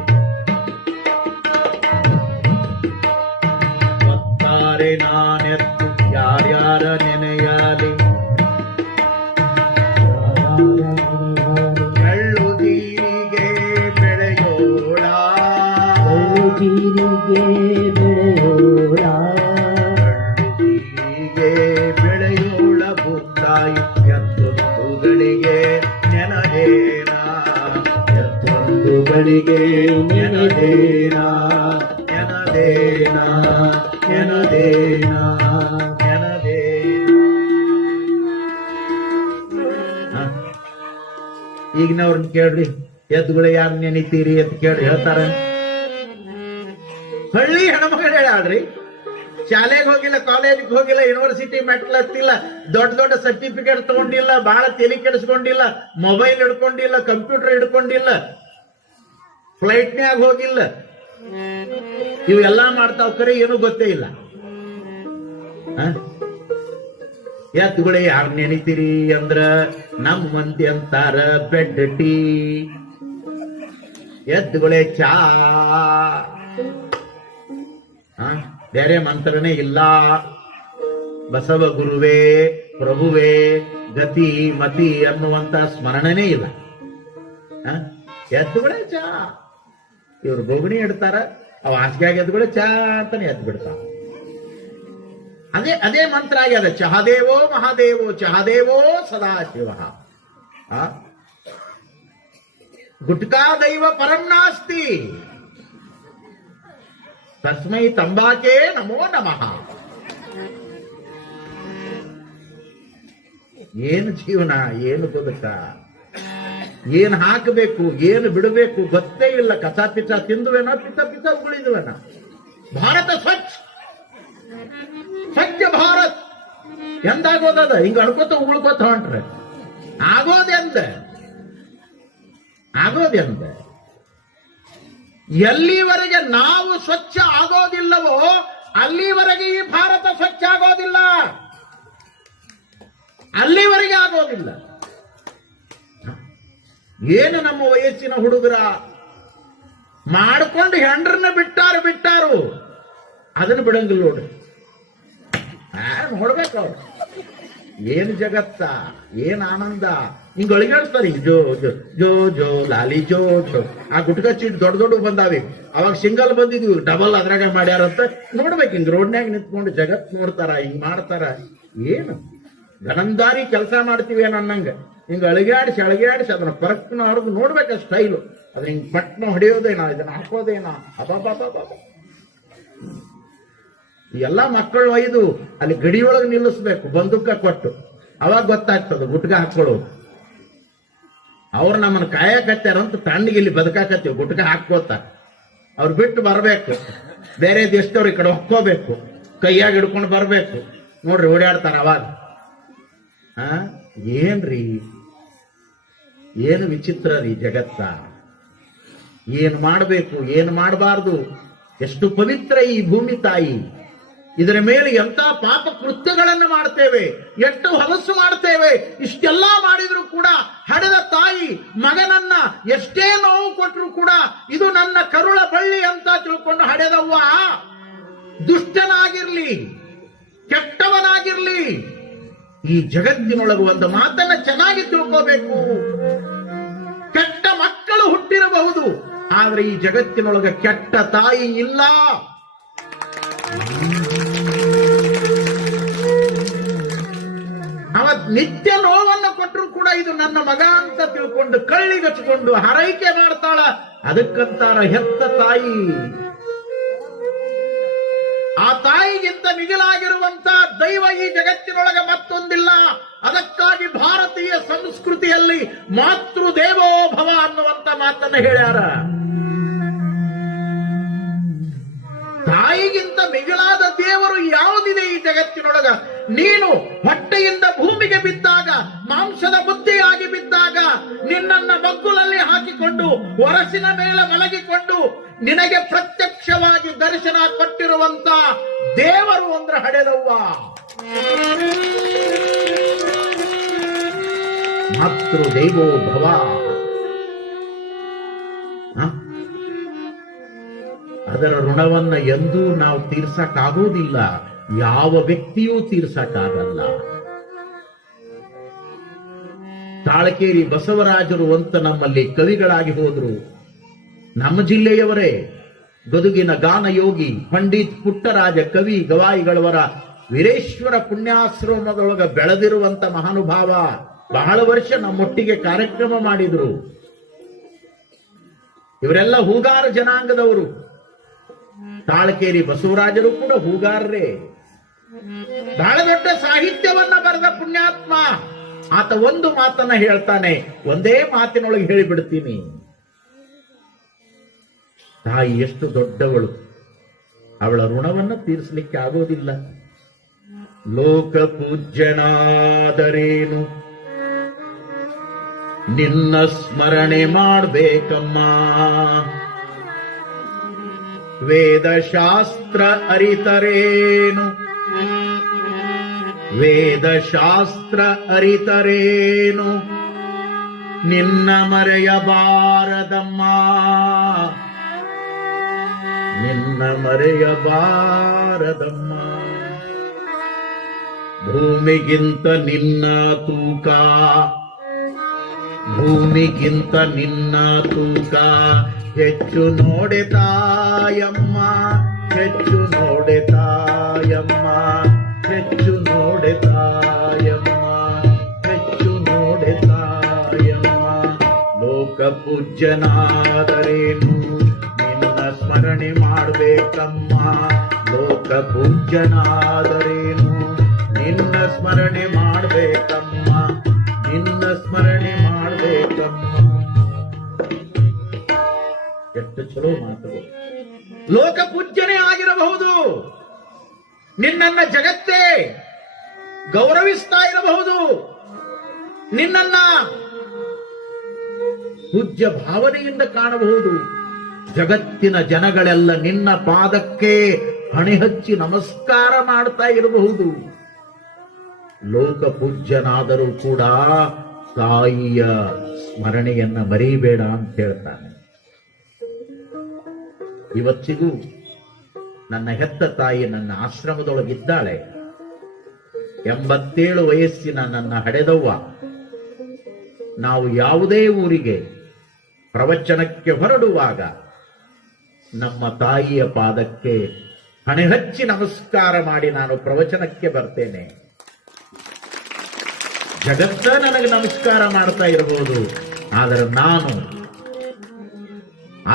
ಒತ್ತಾರೆ ನಾನೆದ್ದು ಯಾರ್ಯಾರ ನೆನೆಯಾಲಿ. ಎಳ್ಳು ಜೀರಿಗೆ ಬೆಳೆಯೋಳ, ಎಳ್ಳು ಜೀರಿಗೆ ಬೆಳೆಯೋಳ, ಜೀರಿಗೆ ಬೆಳೆಯೋಳ ಭೂತಾಯಿ. ಎತ್ತೊಂದುಗಳಿಗೆ ನೆನದೇನಾ, ಎತ್ತೊಂದುಗಳಿಗೆ ನೆನದೇನಾ, ನೆನದೇನಾ, ನೆನದೇನಾ, ನೆನದೇನಾ. ಈಗಿನವ್ರನ್ನ ಕೇಳ್ರಿ, ಎದ್ದುಗಳು ಯಾರು ನೆನಿತೀರಿ ಅಂತ ಕೇಳಿ ಹೇಳ್ತಾರ. ಹಳ್ಳಿ ಹೆಣ್ಮಗಳು ಹೇಳ್ರಿ, ಶಾಲೆಗೆ ಹೋಗಿಲ್ಲ, ಕಾಲೇಜಿಗೆ ಹೋಗಿಲ್ಲ, ಯೂನಿವರ್ಸಿಟಿ ಮೆಟ್ಲ್ ಹತ್ತಿಲ್ಲ, ದೊಡ್ಡ ದೊಡ್ಡ ಸರ್ಟಿಫಿಕೇಟ್ ತಗೊಂಡಿಲ್ಲ, ಬಹಳ ತಲೆ ಕೆಡಿಸ್ಕೊಂಡಿಲ್ಲ, ಮೊಬೈಲ್ ಹಿಡ್ಕೊಂಡಿಲ್ಲ, ಕಂಪ್ಯೂಟರ್ ಹಿಡ್ಕೊಂಡಿಲ್ಲ, ಫ್ಲೈಟ್ನ್ಯಾಗ ಹೋಗಿಲ್ಲ, ಇವೆಲ್ಲ ಮಾಡ್ತಾವ್, ಕರೆ ಏನೂ ಗೊತ್ತೇ ಇಲ್ಲ. ಎತ್ತುಗಳೇ ಯಾರು ನೆನಿತೀರಿ ಅಂದ್ರ ನಮ್ಮ ಮಂದಿ ಅಂತಾರ ಬೆಡ್ ಟೀ. ಎತ್ತುಗಳೇ ಚಾ, ಬೇರೆ ಮಂತ್ರನೇ ಇಲ್ಲ. ಬಸವ ಗುರುವೇ ಪ್ರಭುವೇ ಗತಿ ಮತಿ ಅನ್ನುವಂತ ಸ್ಮರಣನೇ ಇಲ್ಲ. ಎತ್ತುಗಳೇ ಚಾ. ಇವ್ರು ಬೋಗಣಿ ಇಡ್ತಾರ, ಅವ್ ಹಾಸಿಗೆಯಾಗ ಎದ್ದುಗಳೇ ಚಾ ಅಂತಾನೆ ಎದ್ದು ಬಿಡ್ತಾವ. ಅದೇ ಮಂತ್ರ ಆಗ್ಯದ, ಚಹದೇವೋ ಮಹಾದೇವೋ ಚಹದೇವೋ ಸದಾಶಿವ. ಗುಟ್ಕಾ ದೈವ ಪರಂ ನಾಸ್ತಿ, ತಸ್ಮೈ ತಂಬಾಕೆ ನಮೋ ನಮಃ. ಏನು ಜೀವನ, ಏನು ಬದುಕ, ಏನು ಹಾಕಬೇಕು, ಏನು ಬಿಡಬೇಕು ಗೊತ್ತೇ ಇಲ್ಲ. ಕಸ ಪಿಚ್ಚ ತಿಂದುವೇನೋ, ಪಿತ್ತ ಪಿತ್ತ ಉಗುಳಿದುವೇನ. ಭಾರತ ಸ್ವಚ್ಛ ಸ್ವಚ್ಛ ಭಾರತ್ ಎಂದಾಗೋದದ? ಹಿಂಗ ಅಡ್ಕೋತ ಉಗುಳ್ಕೋತ ಹೊಂಟ್ರೆ ಆಗೋದೆಂದ? ಎಲ್ಲಿವರೆಗೆ ನಾವು ಸ್ವಚ್ಛ ಆಗೋದಿಲ್ಲವೋ ಅಲ್ಲಿವರೆಗೆ ಈ ಭಾರತ ಸ್ವಚ್ಛ ಆಗೋದಿಲ್ಲ, ಅಲ್ಲಿವರೆಗೆ ಆಗೋದಿಲ್ಲ. ಏನು ನಮ್ಮ ವಯಸ್ಸಿನ ಹುಡುಗರ ಮಾಡ್ಕೊಂಡು ಹೆಂಡ್ರನ್ನ ಬಿಟ್ಟಾರು, ಅದನ್ನು ಬಿಡಂಗಿಲ್ಲ ನೋಡ್ರಿ. ನೋಡ್ಬೇಕು ಅವ್ರು. ಏನ್ ಜಗತ್ತ, ಏನ್ ಆನಂದ. ಹಿಂಗ್ ಅಳಿಗಾಡ್ತಾರೆ, ಜೋ ಜೋ ಜೋ ಜೋ ಲಾಲಿ ಜೋ ಜೋ. ಆ ಗುಟ್ಕ ಚೀಟ್ ದೊಡ್ಡ ದೊಡ್ಡ ಬಂದಾವೆ. ಅವಾಗ ಸಿಂಗಲ್ ಬಂದಿದ್ವಿ, ಡಬಲ್ ಅದ್ರಾಗ ಮಾಡ್ಯಾರಂತ ನೋಡ್ಬೇಕು. ಹಿಂಗ್ ರೋಡ್ನ್ಯಾಗ ನಿಂತ್ಕೊಂಡು ಜಗತ್ ನೋಡ್ತಾರ, ಹಿಂಗ್ ಮಾಡ್ತಾರ. ಏನು ಗನಂದಾರಿ ಕೆಲಸ ಮಾಡ್ತೀವಿ ಅನ್ನಂಗ ಹಿಂಗ್ ಅಳಿಗಾಡಿಸಿ ಅದನ್ನ ಪರಕ್ನ ಅವ್ರದ್ದು ನೋಡ್ಬೇಕ ಸ್ಟೈಲು. ಅದ್ರ ಹಿಂಗ್ ಪಟ್ನ ಹೊಡೆಯೋದೇನಾ, ಇದನ್ನ ಹಾಕೋದೇನಾ, ಅಬಾಬಾಬಾಬಾ. ಎಲ್ಲ ಮಕ್ಕಳು ಒಯ್ದು ಅಲ್ಲಿ ಗಡಿಯೊಳಗೆ ನಿಲ್ಲಿಸ್ಬೇಕು ಬಂದೂಕ ಕೊಟ್ಟು. ಅವಾಗ ಗೊತ್ತಾಗ್ತದೆ ಗುಟ್ಕ ಹಾಕೊಳ್ಳೋದು. ಅವ್ರು ನಮ್ಮನ್ನ ಕಾಯಕತ್ತಾರಂತ ತಣ್ಣಗೆ ಇಲ್ಲಿ ಬದುಕಾಕತ್ತೀವಿ ಗುಟ್ಕ ಹಾಕೋತ. ಅವ್ರು ಬಿಟ್ಟು ಬರ್ಬೇಕು, ಬೇರೆ ದೇಶದವ್ರು ಈ ಕಡೆ ಹೊಕ್ಕೋಬೇಕು, ಕೈಯಾಗ ಹಿಡ್ಕೊಂಡು ಬರ್ಬೇಕು. ನೋಡ್ರಿ ಓಡಾಡ್ತಾರ ಅವಾಗ. ಏನ್ರಿ, ಏನು ವಿಚಿತ್ರ ರೀ ಜಗತ್ತ. ಏನು ಮಾಡಬೇಕು, ಏನು ಮಾಡಬಾರ್ದು. ಎಷ್ಟು ಪವಿತ್ರ ಈ ಭೂಮಿ ತಾಯಿ. ಇದರ ಮೇಲೆ ಎಂತ ಪಾಪ ಕೃತ್ಯಗಳನ್ನು ಮಾಡ್ತೇವೆ, ಎಷ್ಟು ಹೊಲಸು ಮಾಡ್ತೇವೆ. ಇಷ್ಟೆಲ್ಲಾ ಮಾಡಿದ್ರು ಕೂಡ ಹಡೆದ ತಾಯಿ ಮಗನನ್ನ ಎಷ್ಟೇ ನೋವು ಕೊಟ್ಟರು ಕೂಡ ಇದು ನನ್ನ ಕರುಳ ಬಳ್ಳಿ ಅಂತ ತಿಳ್ಕೊಂಡು ಹಡೆದವ್ವ. ದುಷ್ಟನಾಗಿರ್ಲಿ, ಕೆಟ್ಟವನಾಗಿರ್ಲಿ, ಈ ಜಗತ್ತಿನೊಳಗೆ ಒಂದು ಮಾತನ್ನ ಚೆನ್ನಾಗಿ ತಿಳ್ಕೋಬೇಕು. ಕೆಟ್ಟ ಮಕ್ಕಳು ಹುಟ್ಟಿರಬಹುದು, ಆದ್ರೆ ಈ ಜಗತ್ತಿನೊಳಗೆ ಕೆಟ್ಟ ತಾಯಿ ಇಲ್ಲ. ಅವತ್ ನಿತ್ಯ ನೋವನ್ನು ಕೊಟ್ಟರು ಕೂಡ ಇದು ನನ್ನ ಮಗ ಅಂತ ತಿಳ್ಕೊಂಡು ಕಳ್ಳಿಗಚ್ಕೊಂಡು ಹರೈಕೆ ಮಾಡ್ತಾಳ. ಅದಕ್ಕಂತಾರ ಹೆತ್ತ ತಾಯಿ. ಆ ತಾಯಿಗಿಂತ ಮಿಗಿಲಾಗಿರುವಂತ ದೈವ ಈ ಜಗತ್ತಿನೊಳಗೆ ಮತ್ತೊಂದಿಲ್ಲ. ಅದಕ್ಕಾಗಿ ಭಾರತೀಯ ಸಂಸ್ಕೃತಿಯಲ್ಲಿ ಮಾತೃ ದೇವೋ ಭವ ಅನ್ನುವಂತ ಮಾತನ್ನ ಹೇಳ್ಯಾರ. ತಾಯಿಗಿಂತ ಮಿಗಿಲಾದ ದೇವರು ಯಾವುದಿದೆ ಈ ಜಗತ್ತಿನೊಳಗ? ನೀನು ಹೊಟ್ಟೆಯಿಂದ ಭೂಮಿಗೆ ಬಿದ್ದಾಗ, ಮಾಂಸದ ಬುದ್ಧಿಯಾಗಿ ಬಿದ್ದಾಗ, ನಿನ್ನನ್ನ ಮಗ್ಗುಲಲ್ಲಿ ಹಾಕಿಕೊಂಡು ಒರಸಿನ ಮೇಲೆ ಮಲಗಿಕೊಂಡು ನಿನಗೆ ಪ್ರತ್ಯಕ್ಷವಾಗಿ ದರ್ಶನ ಕೊಟ್ಟಿರುವಂತ ದೇವರು ಅಂದ್ರೆ ಹಡೆದವ್ವ. ಮಾತೃ ದೇವೋ ಭವ. ಅದರ ಋಣವನ್ನ ಎಂದೂ ನಾವು ತೀರ್ಸಕ್ಕಾಗೋದಿಲ್ಲ. ಯಾವ ವ್ಯಕ್ತಿಯೂ ತೀರ್ಸಕ್ಕಾಗಲ್ಲ. ತಾಳಕೇರಿ ಬಸವರಾಜರು ಅಂತ ನಮ್ಮಲ್ಲಿ ಕವಿಗಳಾಗಿ ಹೋದ್ರು. ನಮ್ಮ ಜಿಲ್ಲೆಯವರೇ, ಗದುಗಿನ ಗಾನಯೋಗಿ ಪಂಡಿತ್ ಪುಟ್ಟರಾಜ ಕವಿ ಗವಾಯಿಗಳವರ ವೀರೇಶ್ವರ ಪುಣ್ಯಾಶ್ರಮದೊಳಗ ಬೆಳೆದಿರುವಂತ ಮಹಾನುಭಾವ. ಬಹಳ ವರ್ಷ ನಮ್ಮೊಟ್ಟಿಗೆ ಕಾರ್ಯಕ್ರಮ ಮಾಡಿದ್ರು. ಇವರೆಲ್ಲ ಹೂಗಾರ ಜನಾಂಗದವರು. ತಾಳಕೇರಿ ಬಸವರಾಜರು ಕೂಡ ಹೂಗಾರರೇ. ಬಹಳ ದೊಡ್ಡ ಸಾಹಿತ್ಯವನ್ನ ಬರೆದ ಪುಣ್ಯಾತ್ಮ. ಆತ ಒಂದು ಮಾತನ್ನ ಹೇಳ್ತಾನೆ, ಒಂದೇ ಮಾತಿನೊಳಗೆ ಹೇಳಿಬಿಡ್ತೀನಿ. ತಾಯಿ ಎಷ್ಟು ದೊಡ್ಡವಳು, ಅವಳ ಋಣವನ್ನು ತೀರಿಸಲಿಕ್ಕೆ ಆಗೋದಿಲ್ಲ. ಲೋಕ ಪೂಜ್ಯನಾದರೇನು, ನಿನ್ನ ಸ್ಮರಣೆ ಮಾಡ್ಬೇಕಮ್ಮ. ವೇದಶಾಸ್ತ್ರ ಅರಿತರೇನು, ವೇದಶಾಸ್ತ್ರ ಅರಿತರೇನು, ನಿನ್ನ ಮರೆಯಬಾರದಮ್ಮ, ನಿನ್ನ ಮರೆಯಬಾರದಮ್ಮ. ಭೂಮಿಗಿಂತ ನಿನ್ನ ತೂಕ, ಭೂಮಿಗಿಂತ ನಿನ್ನ ತೂಕ ಹೆಚ್ಚು ನೋಡೆ ತಾಯಮ್ಮ, ಹೆಚ್ಚು ನೋಡೆ ತಾಯಮ್ಮ, ಹೆಚ್ಚು ನೋಡೆ ತಾಯಮ್ಮ, ಹೆಚ್ಚು ನೋಡೆ ತಾಯಮ್ಮ. ಲೋಕ ಪೂಜ್ಯನಾದರೇನು, ನಿನ್ನ ಸ್ಮರಣೆ ಮಾಡ್ಬೇಕಮ್ಮ. ಲೋಕ ಪೂಜ್ಯನಾದರೇನು, ನಿನ್ನ ಸ್ಮರಣೆ ಮಾಡ್ಬೇಕಮ್ಮ, ನಿನ್ನ ಸ್ಮರಣೆ ಮಾಡ್ಬೇಕಮ್ಮ. ಎಷ್ಟು ಚಲೋ ಮಾತುಗಳು. ಲೋಕ ಪೂಜ್ಯನೇ ಆಗಿರಬಹುದು, ನಿನ್ನನ್ನ ಜಗತ್ತೇ ಗೌರವಿಸ್ತಾ ಇರಬಹುದು, ನಿನ್ನನ್ನ ಪೂಜ್ಯ ಭಾವನೆಯಿಂದ ಕಾಣಬಹುದು. ಜಗತ್ತಿನ ಜನಗಳೆಲ್ಲ ನಿನ್ನ ಪಾದಕ್ಕೆ ಹಣೆ ಹಚ್ಚಿ ನಮಸ್ಕಾರ ಮಾಡ್ತಾ ಇರಬಹುದು. ಲೋಕ ಪೂಜ್ಯನಾದರೂ ಕೂಡ ತಾಯಿಯ ಸ್ಮರಣೆಯನ್ನ ಮರೀಬೇಡ ಅಂತ ಹೇಳ್ತಾನೆ. ಇವತ್ತಿಗೂ ನನ್ನ ಹೆತ್ತ ತಾಯಿ ನನ್ನ ಆಶ್ರಮದೊಳಗಿದ್ದಾಳೆ. 87 ವಯಸ್ಸಿನ ನನ್ನ ಹಡೆದವ್ವ ನಾವು ಯಾವುದೇ ಊರಿಗೆ ಪ್ರವಚನಕ್ಕೆ ಹೊರಡುವಾಗ ನಮ್ಮ ತಾಯಿಯ ಪಾದಕ್ಕೆ ಹಣೆ ಹಚ್ಚಿ ನಮಸ್ಕಾರ ಮಾಡಿ ನಾನು ಪ್ರವಚನಕ್ಕೆ ಬರ್ತೇನೆ. ಜಗತ್ತ ನನಗೆ ನಮಸ್ಕಾರ ಮಾಡ್ತಾ ಇರಬಹುದು, ಆದರೆ ನಾನು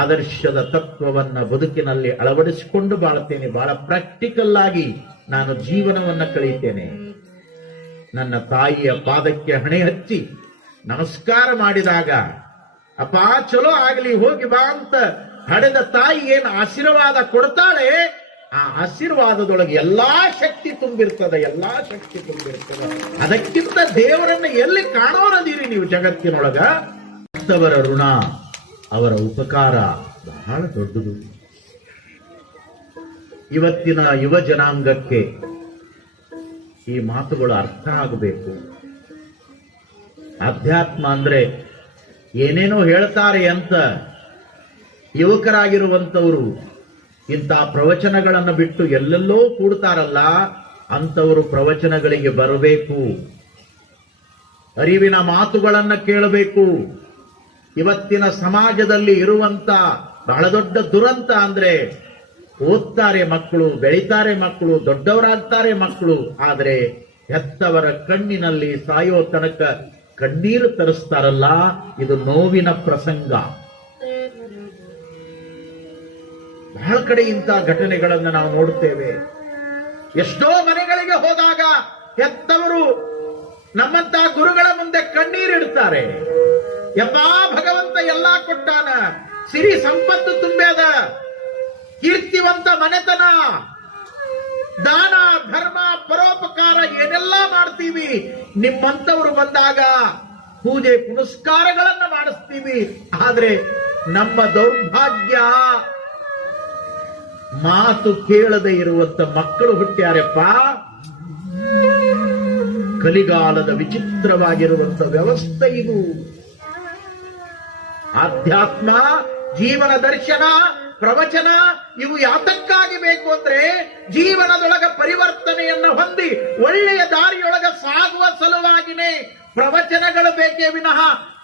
ಆದರ್ಶದ ತತ್ವವನ್ನ ಬದುಕಿನಲ್ಲಿ ಅಳವಡಿಸಿಕೊಂಡು ಬಾಳ್ತೇನೆ. ಬಹಳ ಪ್ರಾಕ್ಟಿಕಲ್ ಆಗಿ ನಾನು ಜೀವನವನ್ನ ಕಳೀತೇನೆ. ನನ್ನ ತಾಯಿಯ ಪಾದಕ್ಕೆ ಹಣೆ ಹಚ್ಚಿ ನಮಸ್ಕಾರ ಮಾಡಿದಾಗ ಅಪ್ಪ ಚಲೋ ಆಗಲಿ ಹೋಗಿ ಬಾ ಅಂತ ಹಡೆದ ತಾಯಿ ಏನು ಆಶೀರ್ವಾದ ಕೊಡ್ತಾಳೆ, ಆ ಆಶೀರ್ವಾದದೊಳಗೆ ಎಲ್ಲಾ ಶಕ್ತಿ ತುಂಬಿರ್ತದೆ, ಎಲ್ಲಾ ಶಕ್ತಿ ತುಂಬಿರ್ತದೆ. ಅದಕ್ಕಿಂತ ದೇವರನ್ನ ಎಲ್ಲಿ ಕಾಣೋರದಿರಿ ನೀವು ಜಗತ್ತಿನೊಳಗ. ಅವರ ಋಣ, ಅವರ ಉಪಕಾರ ಬಹಳ ದೊಡ್ಡದು. ಇವತ್ತಿನ ಯುವ ಜನಾಂಗಕ್ಕೆ ಈ ಮಾತುಗಳು ಅರ್ಥ ಆಗಬೇಕು. ಅಧ್ಯಾತ್ಮ ಅಂದ್ರೆ ಏನೇನೋ ಹೇಳ್ತಾರೆ ಅಂತ ಯುವಕರಾಗಿರುವಂತವರು ಇಂಥ ಪ್ರವಚನಗಳನ್ನು ಬಿಟ್ಟು ಎಲ್ಲೆಲ್ಲೋ ಕೂಡ್ತಾರಲ್ಲ, ಅಂತವರು ಪ್ರವಚನಗಳಿಗೆ ಬರಬೇಕು, ಅರಿವಿನ ಮಾತುಗಳನ್ನ ಕೇಳಬೇಕು. ಇವತ್ತಿನ ಸಮಾಜದಲ್ಲಿ ಇರುವಂತ ಬಹಳ ದೊಡ್ಡ ದುರಂತ ಅಂದ್ರೆ ಓದ್ತಾರೆ ಮಕ್ಕಳು, ಬೆಳಿತಾರೆ ಮಕ್ಕಳು, ದೊಡ್ಡವರಾಗ್ತಾರೆ ಮಕ್ಕಳು, ಆದರೆ ಹೆತ್ತವರ ಕಣ್ಣಿನಲ್ಲಿ ಸಾಯೋ ತನಕ ಕಣ್ಣೀರು ತರಿಸ್ತಾರಲ್ಲ, ಇದು ನೋವಿನ ಪ್ರಸಂಗ. ಬಹಳ ಕಡೆ ಇಂಥ ಘಟನೆಗಳನ್ನು ನಾವು ನೋಡುತ್ತೇವೆ. ಎಷ್ಟೋ ಮನೆಗಳಿಗೆ ಹೋದಾಗ ಹೆತ್ತವರು ನಮ್ಮಂತ ಗುರುಗಳ ಮುಂದೆ ಕಣ್ಣೀರಿಡ್ತಾರೆ. ಯಪ್ಪಾ ಭಗವಂತ ಎಲ್ಲಾ ಕೊಟ್ಟಾನ, ಸಿರಿ ಸಂಪತ್ತು ತುಂಬ್ಯಾದ, ಕೀರ್ತಿವಂತ ಮನೆತನ, ದಾನ ಧರ್ಮ ಪರೋಪಕಾರ ಏನೆಲ್ಲ ಮಾಡ್ತೀವಿ, ನಿಮ್ಮಂತವರು ಬಂದಾಗ ಪೂಜೆ ಪುನಸ್ಕಾರಗಳನ್ನ ಮಾಡಿಸ್ತೀವಿ. ಆದ್ರೆ ನಮ್ಮ ದೌರ್ಭಾಗ್ಯ ಮಾತು ಕೇಳದೆ ಇರುವಂತ ಮಕ್ಕಳು ಹುಟ್ಟ್ಯಾರಪ್ಪ. ಕಲಿಗಾಲದ ವಿಚಿತ್ರವಾಗಿರುವಂತ ವ್ಯವಸ್ಥೆ ಇದು. ಆಧ್ಯಾತ್ಮ, ಜೀವನ ದರ್ಶನ, ಪ್ರವಚನ ಇವು ಯಾತಕ್ಕಾಗಿ ಬೇಕು ಅಂದ್ರೆ ಜೀವನದೊಳಗ ಪರಿವರ್ತನೆಯನ್ನ ಹೊಂದಿ ಒಳ್ಳೆಯ ದಾರಿಯೊಳಗ ಸಾಗುವ ಸಲುವಾಗಿನೇ ಪ್ರವಚನಗಳು ಬೇಕೇ ವಿನಃ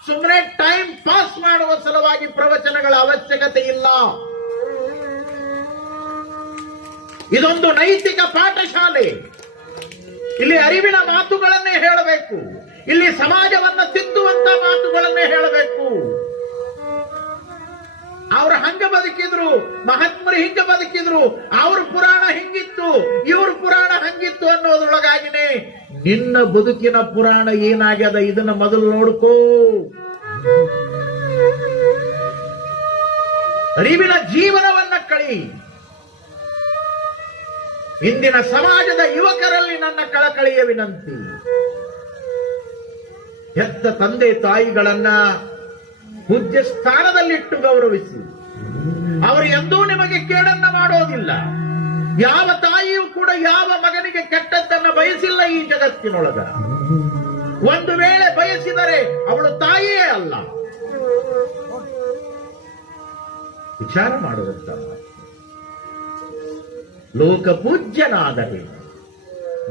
ಸುಮ್ಮನೆ ಟೈಮ್ ಪಾಸ್ ಮಾಡುವ ಸಲುವಾಗಿ ಪ್ರವಚನಗಳ ಅವಶ್ಯಕತೆ ಇಲ್ಲ. ಇದೊಂದು ನೈತಿಕ ಪಾಠಶಾಲೆ. ಇಲ್ಲಿ ಅರಿವಿನ ಮಾತುಗಳನ್ನೇ ಹೇಳಬೇಕು, ಇಲ್ಲಿ ಸಮಾಜವನ್ನ ತಿದ್ದುವಂತ ಮಾತುಗಳನ್ನೇ ಹೇಳಬೇಕು. ಅವ್ರು ಹಂಗ ಬದುಕಿದ್ರು, ಮಹಾತ್ಮರು ಹಿಂಗ ಬದುಕಿದ್ರು, ಅವ್ರ ಪುರಾಣ ಹಿಂಗಿತ್ತು, ಇವ್ರ ಪುರಾಣ ಹಂಗಿತ್ತು ಅನ್ನೋದ್ರೊಳಗಾಗಿನೇ ನಿನ್ನ ಬದುಕಿನ ಪುರಾಣ ಏನಾಗ್ಯದ ಇದನ್ನ ಮೊದಲು ನೋಡ್ಕೋ. ಅರಿವಿನ ಜೀವನವನ್ನ ಕಳಿ. ಇಂದಿನ ಸಮಾಜದ ಯುವಕರಲ್ಲಿ ನನ್ನ ಕಳಕಳಿಯ ವಿನಂತಿ, ಹೆತ್ತ ತಂದೆ ತಾಯಿಗಳನ್ನ ಪೂಜ್ಯ ಸ್ಥಾನದಲ್ಲಿಟ್ಟು ಗೌರವಿಸಿ. ಅವರು ಎಂದೂ ನಿಮಗೆ ಕೇಡನ್ನ ಮಾಡೋದಿಲ್ಲ. ಯಾವ ತಾಯಿಯೂ ಕೂಡ ಯಾವ ಮಗನಿಗೆ ಕೆಟ್ಟದ್ದನ್ನ ಬಯಸಿಲ್ಲ ಈ ಜಗತ್ತಿನೊಳಗ. ಒಂದು ವೇಳೆ ಬಯಸಿದರೆ ಅವಳು ತಾಯಿಯೇ ಅಲ್ಲ. ವಿಚಾರ ಮಾಡುವಂತ ಲೋಕ ಪೂಜ್ಯನಾದರೆ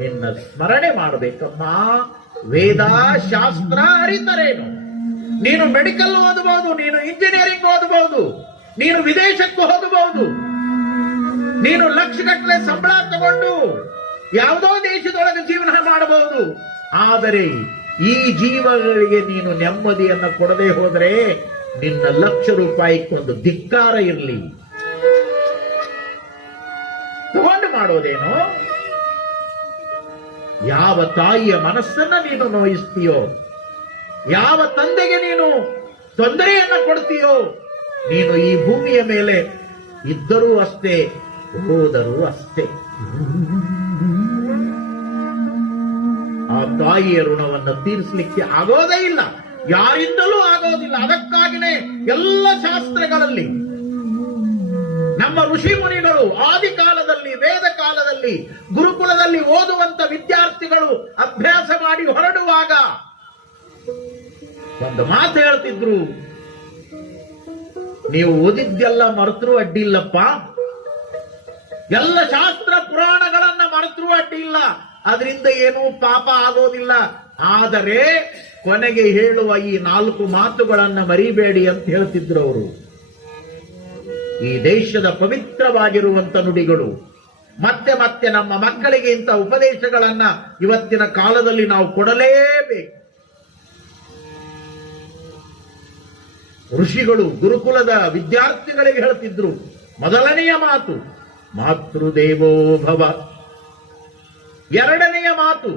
ನಿನ್ನ ಸ್ಮರಣೆ ಮಾಡಬೇಕಮ್ಮ. ವೇದ ಶಾಸ್ತ್ರ ಅರಿತರೇನು? ನೀನು ಮೆಡಿಕಲ್ ಓದಬಹುದು, ನೀನು ಇಂಜಿನಿಯರಿಂಗ್ ಓದಬಹುದು, ನೀನು ವಿದೇಶಕ್ಕೂ ಹೋಗಬಹುದು, ನೀನು ಲಕ್ಷಗಟ್ಟಲೆ ಸಂಬಳ ತಗೊಂಡು ಯಾವುದೋ ದೇಶದೊಳಗೆ ಜೀವನ ಮಾಡಬಹುದು. ಆದರೆ ಈ ಜೀವಗಳಿಗೆ ನೀನು ನೆಮ್ಮದಿಯನ್ನು ಕೊಡದೆ ಹೋದರೆ ನಿನ್ನ ₹1,00,000 ಧಿಕ್ಕಾರ ಇರಲಿ. ತಗೊಂಡು ಮಾಡೋದೇನು? ಯಾವ ತಾಯಿಯ ಮನಸ್ಸನ್ನ ನೀನು ನೋಯಿಸ್ತೀಯೋ, ಯಾವ ತಂದೆಗೆ ನೀನು ತೊಂದರೆಯನ್ನ ಕೊಡ್ತೀಯೋ, ನೀನು ಈ ಭೂಮಿಯ ಮೇಲೆ ಇದ್ದರೂ ಅಷ್ಟೇ, ಹೋದರೂ ಅಷ್ಟೇ. ಆ ತಾಯಿಯ ಋಣವನ್ನು ತೀರಿಸಲಿಕ್ಕೆ ಆಗೋದೇ ಇಲ್ಲ, ಯಾರಿಂದಲೂ ಆಗೋದಿಲ್ಲ. ಅದಕ್ಕಾಗಿನೇ ಎಲ್ಲ ಶಾಸ್ತ್ರಗಳಲ್ಲಿ ನಮ್ಮ ಋಷಿ ಮುನಿಗಳು ಆದಿ ಕಾಲದಲ್ಲಿ, ವೇದ ಕಾಲದಲ್ಲಿ, ಗುರುಕುಲದಲ್ಲಿ ಓದುವಂತ ವಿದ್ಯಾರ್ಥಿಗಳು ಅಭ್ಯಾಸ ಮಾಡಿ ಹೊರಡುವಾಗ ಒಂದು ಮಾತು ಹೇಳ್ತಿದ್ರು, ನೀವು ಓದಿದ್ದೆಲ್ಲ ಮರೆತರೂ ಅಡ್ಡಿಲ್ಲಪ್ಪ, ಎಲ್ಲ ಶಾಸ್ತ್ರ ಪುರಾಣಗಳನ್ನ ಮರೆತರೂ ಅಡ್ಡಿಲ್ಲ, ಅದರಿಂದ ಏನೂ ಪಾಪ ಆಗೋದಿಲ್ಲ. ಆದರೆ ಕೊನೆಗೆ ಹೇಳುವ ಈ 4 ಮಾತುಗಳನ್ನ ಮರಿಬೇಡಿ ಅಂತ ಹೇಳ್ತಿದ್ರು ಅವರು. ಈ ದೇಶದ ಪವಿತ್ರವಾಗಿರುವಂತ ನುಡಿಗಳು. ಮತ್ತೆ ಮತ್ತೆ ನಮ್ಮ ಮಕ್ಕಳಿಗೆ ಇಂಥ ಉಪದೇಶಗಳನ್ನ ಇವತ್ತಿನ ಕಾಲದಲ್ಲಿ ನಾವು ಕೊಡಲೇಬೇಕು. ಋಷಿಗಳು ಗುರುಕುಲದ ವಿದ್ಯಾರ್ಥಿಗಳಿಗೆ ಹೇಳ್ತಿದ್ರು, ಮೊದಲನೆಯ ಮಾತು ಮಾತೃದೇವೋ ಭವ, ಎರಡನೆಯ ಮಾತು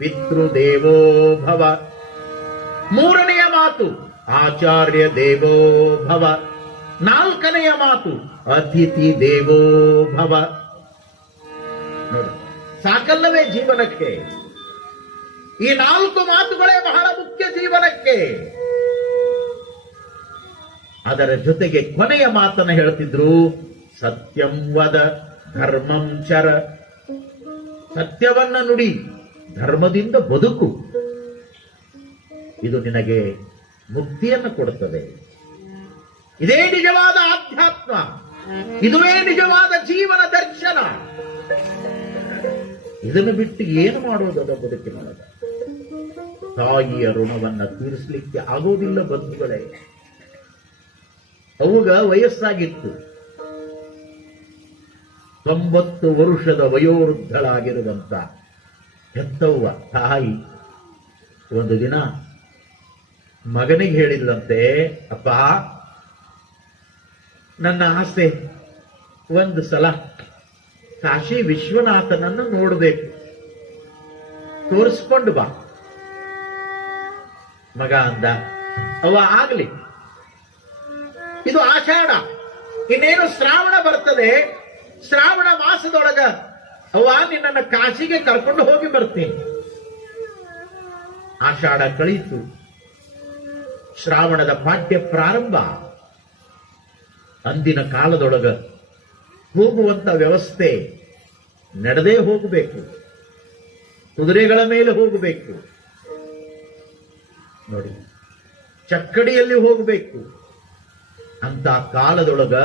ಪಿತೃದೇವೋ ಭವ, ಮೂರನೆಯ ಮಾತು ಆಚಾರ್ಯ ದೇವೋ ಭವ, ನಾಲ್ಕನೆಯ ಮಾತು ಅತಿಥಿ ದೇವೋ ಭವ. ನೋಡಿ, ಸಾಕಲ್ಲವೇ ಜೀವನಕ್ಕೆ? ಈ 4 ಮಾತುಗಳೇ ಬಹಳ ಮುಖ್ಯ ಜೀವನಕ್ಕೆ. ಅದರ ಜೊತೆಗೆ ಕೊನೆಯ ಮಾತನ್ನು ಹೇಳ್ತಿದ್ರು, ಸತ್ಯಂ ವದ ಧರ್ಮಂ ಚರ. ಸತ್ಯವನ್ನ ನುಡಿ, ಧರ್ಮದಿಂದ ಬದುಕು. ಇದು ನಿನಗೆ ಮುಕ್ತಿಯನ್ನು ಕೊಡುತ್ತದೆ. ಇದೇ ನಿಜವಾದ ಆಧ್ಯಾತ್ಮ, ಇದುವೇ ನಿಜವಾದ ಜೀವನ ದರ್ಶನ. ಇದನ್ನು ಬಿಟ್ಟು ಏನು ಮಾಡೋದದ ಬದುಕಿನೊಳಗ? ತಾಯಿಯ ಋಣವನ್ನ ತೀರಿಸಲಿಕ್ಕೆ ಆಗೋದಿಲ್ಲ ಬಂಧುಗಳೇ. ಅವುಗ ವಯಸ್ಸಾಗಿತ್ತು. 90 ವರ್ಷದ ವಯೋವೃದ್ಧಳಾಗಿರುವಂತ ಹೆತ್ತವ್ವ ತಾಯಿ ಒಂದು ದಿನ ಮಗನಿಗೆ ಹೇಳಿದ್ಲಂತೆ, ಅಪ್ಪ, ನನ್ನ ಆಸೆ ಒಂದು ಸಲ ಕಾಶಿ ವಿಶ್ವನಾಥನನ್ನು ನೋಡಬೇಕು, ತೋರಿಸ್ಕೊಂಡು ಬಾ. ಮಗ ಅಂದ, ಅವ್ವ ಆಗ್ಲಿ, ಇದು ಆಷಾಢ, ಇನ್ನೇನು ಶ್ರಾವಣ ಬರ್ತದೆ, ಶ್ರಾವಣ ಮಾಸದೊಳಗ ಅವ್ವ ನಿನ್ನನ್ನು ಕಾಶಿಗೆ ಕರ್ಕೊಂಡು ಹೋಗಿ ಬರ್ತೀನಿ. ಆಷಾಢ ಕಳೀತು, ಶ್ರಾವಣದ ಪಾಠ್ಯ ಪ್ರಾರಂಭ. ಅಂದಿನ ಕಾಲದೊಳಗ ಹೋಗುವಂತ ವ್ಯವಸ್ಥೆ ನಡೆದೇ ಹೋಗಬೇಕು, ಕುದುರೆಗಳ ಮೇಲೆ ಹೋಗಬೇಕು. ನೋಡಿ, ಚಕ್ಕಡಿಯಲ್ಲಿ ಹೋಗಬೇಕು. ಅಂತ ಕಾಲದೊಳಗ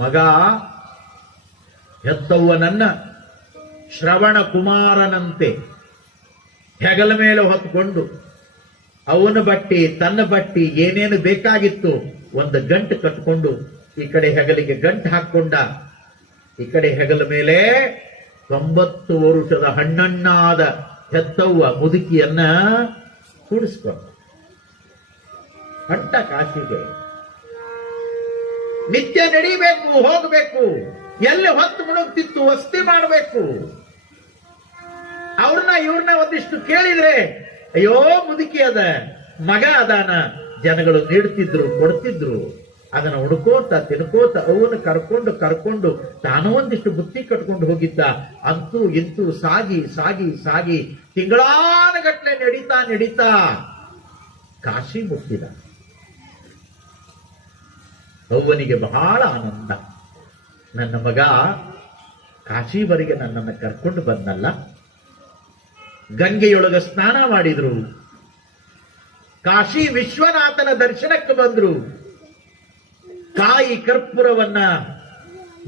ಮಗ ಹೆತ್ತವ್ವನನ್ನ ಶ್ರವಣ ಕುಮಾರನಂತೆ ಹೆಗಲ ಮೇಲೆ ಹೊತ್ಕೊಂಡು ಅವನ ಬಟ್ಟಿ ತನ್ನ ಬಟ್ಟಿ ಏನೇನು ಬೇಕಾಗಿತ್ತು ಒಂದು ಗಂಟು ಕಟ್ಕೊಂಡು ಈ ಕಡೆ ಹೆಗಲಿಗೆ ಗಂಟು ಹಾಕೊಂಡ, ಈ ಕಡೆ ಹೆಗಲ ಮೇಲೆ 90 ವರ್ಷದ ಹಣ್ಣಣ್ಣಾದ ಹೆತ್ತವ್ವ ಮುದುಕಿಯನ್ನ ಕೂಡಿಸ್ಕೊಂಡ ಹೊಂಟ ಕಾಶಿಗೆ. ನಿತ್ಯ ನಡಿಬೇಕು, ಹೋಗಬೇಕು. ಎಲ್ಲಿ ಹೊತ್ತು ಮುಳುಗ್ತಿತ್ತು ವಸ್ತಿ ಮಾಡಬೇಕು. ಇವ್ರನ್ನ ಒಂದಿಷ್ಟು ಕೇಳಿದ್ರೆ, ಅಯ್ಯೋ ಮುದುಕಿ ಅದ, ಮಗ ಅದಾನ, ಜನಗಳು ನೀಡ್ತಿದ್ರು, ಕೊಡ್ತಿದ್ರು. ಅದನ್ನ ಹುಡುಕೋತ ತಿನ್ಕೋತ ಅವನ್ನ ಕರ್ಕೊಂಡು ತಾನೂ ಒಂದಿಷ್ಟು ಬುತ್ತಿ ಕಟ್ಕೊಂಡು ಹೋಗಿದ್ದ. ಅಂತೂ ಇಂತೂ ಸಾಗಿ ಸಾಗಿ ಸಾಗಿ ತಿಂಗಳಾನಗಟ್ಲೆ ನಡೀತಾ ಕಾಶಿ ಮುಟ್ಟಿದ. ಅವ್ವನಿಗೆ ಬಹಳ ಆನಂದ. ನನ್ನ ಮಗ ಕಾಶಿವರೆಗೆ ನನ್ನನ್ನು ಕರ್ಕೊಂಡು ಬಂದಲ್ಲ. ಗಂಗೆಯೊಳಗ ಸ್ನಾನ ಮಾಡಿದ್ರು, ಕಾಶಿ ವಿಶ್ವನಾಥನ ದರ್ಶನಕ್ಕೆ ಬಂದ್ರು, ಕಾಯಿ ಕರ್ಪೂರವನ್ನ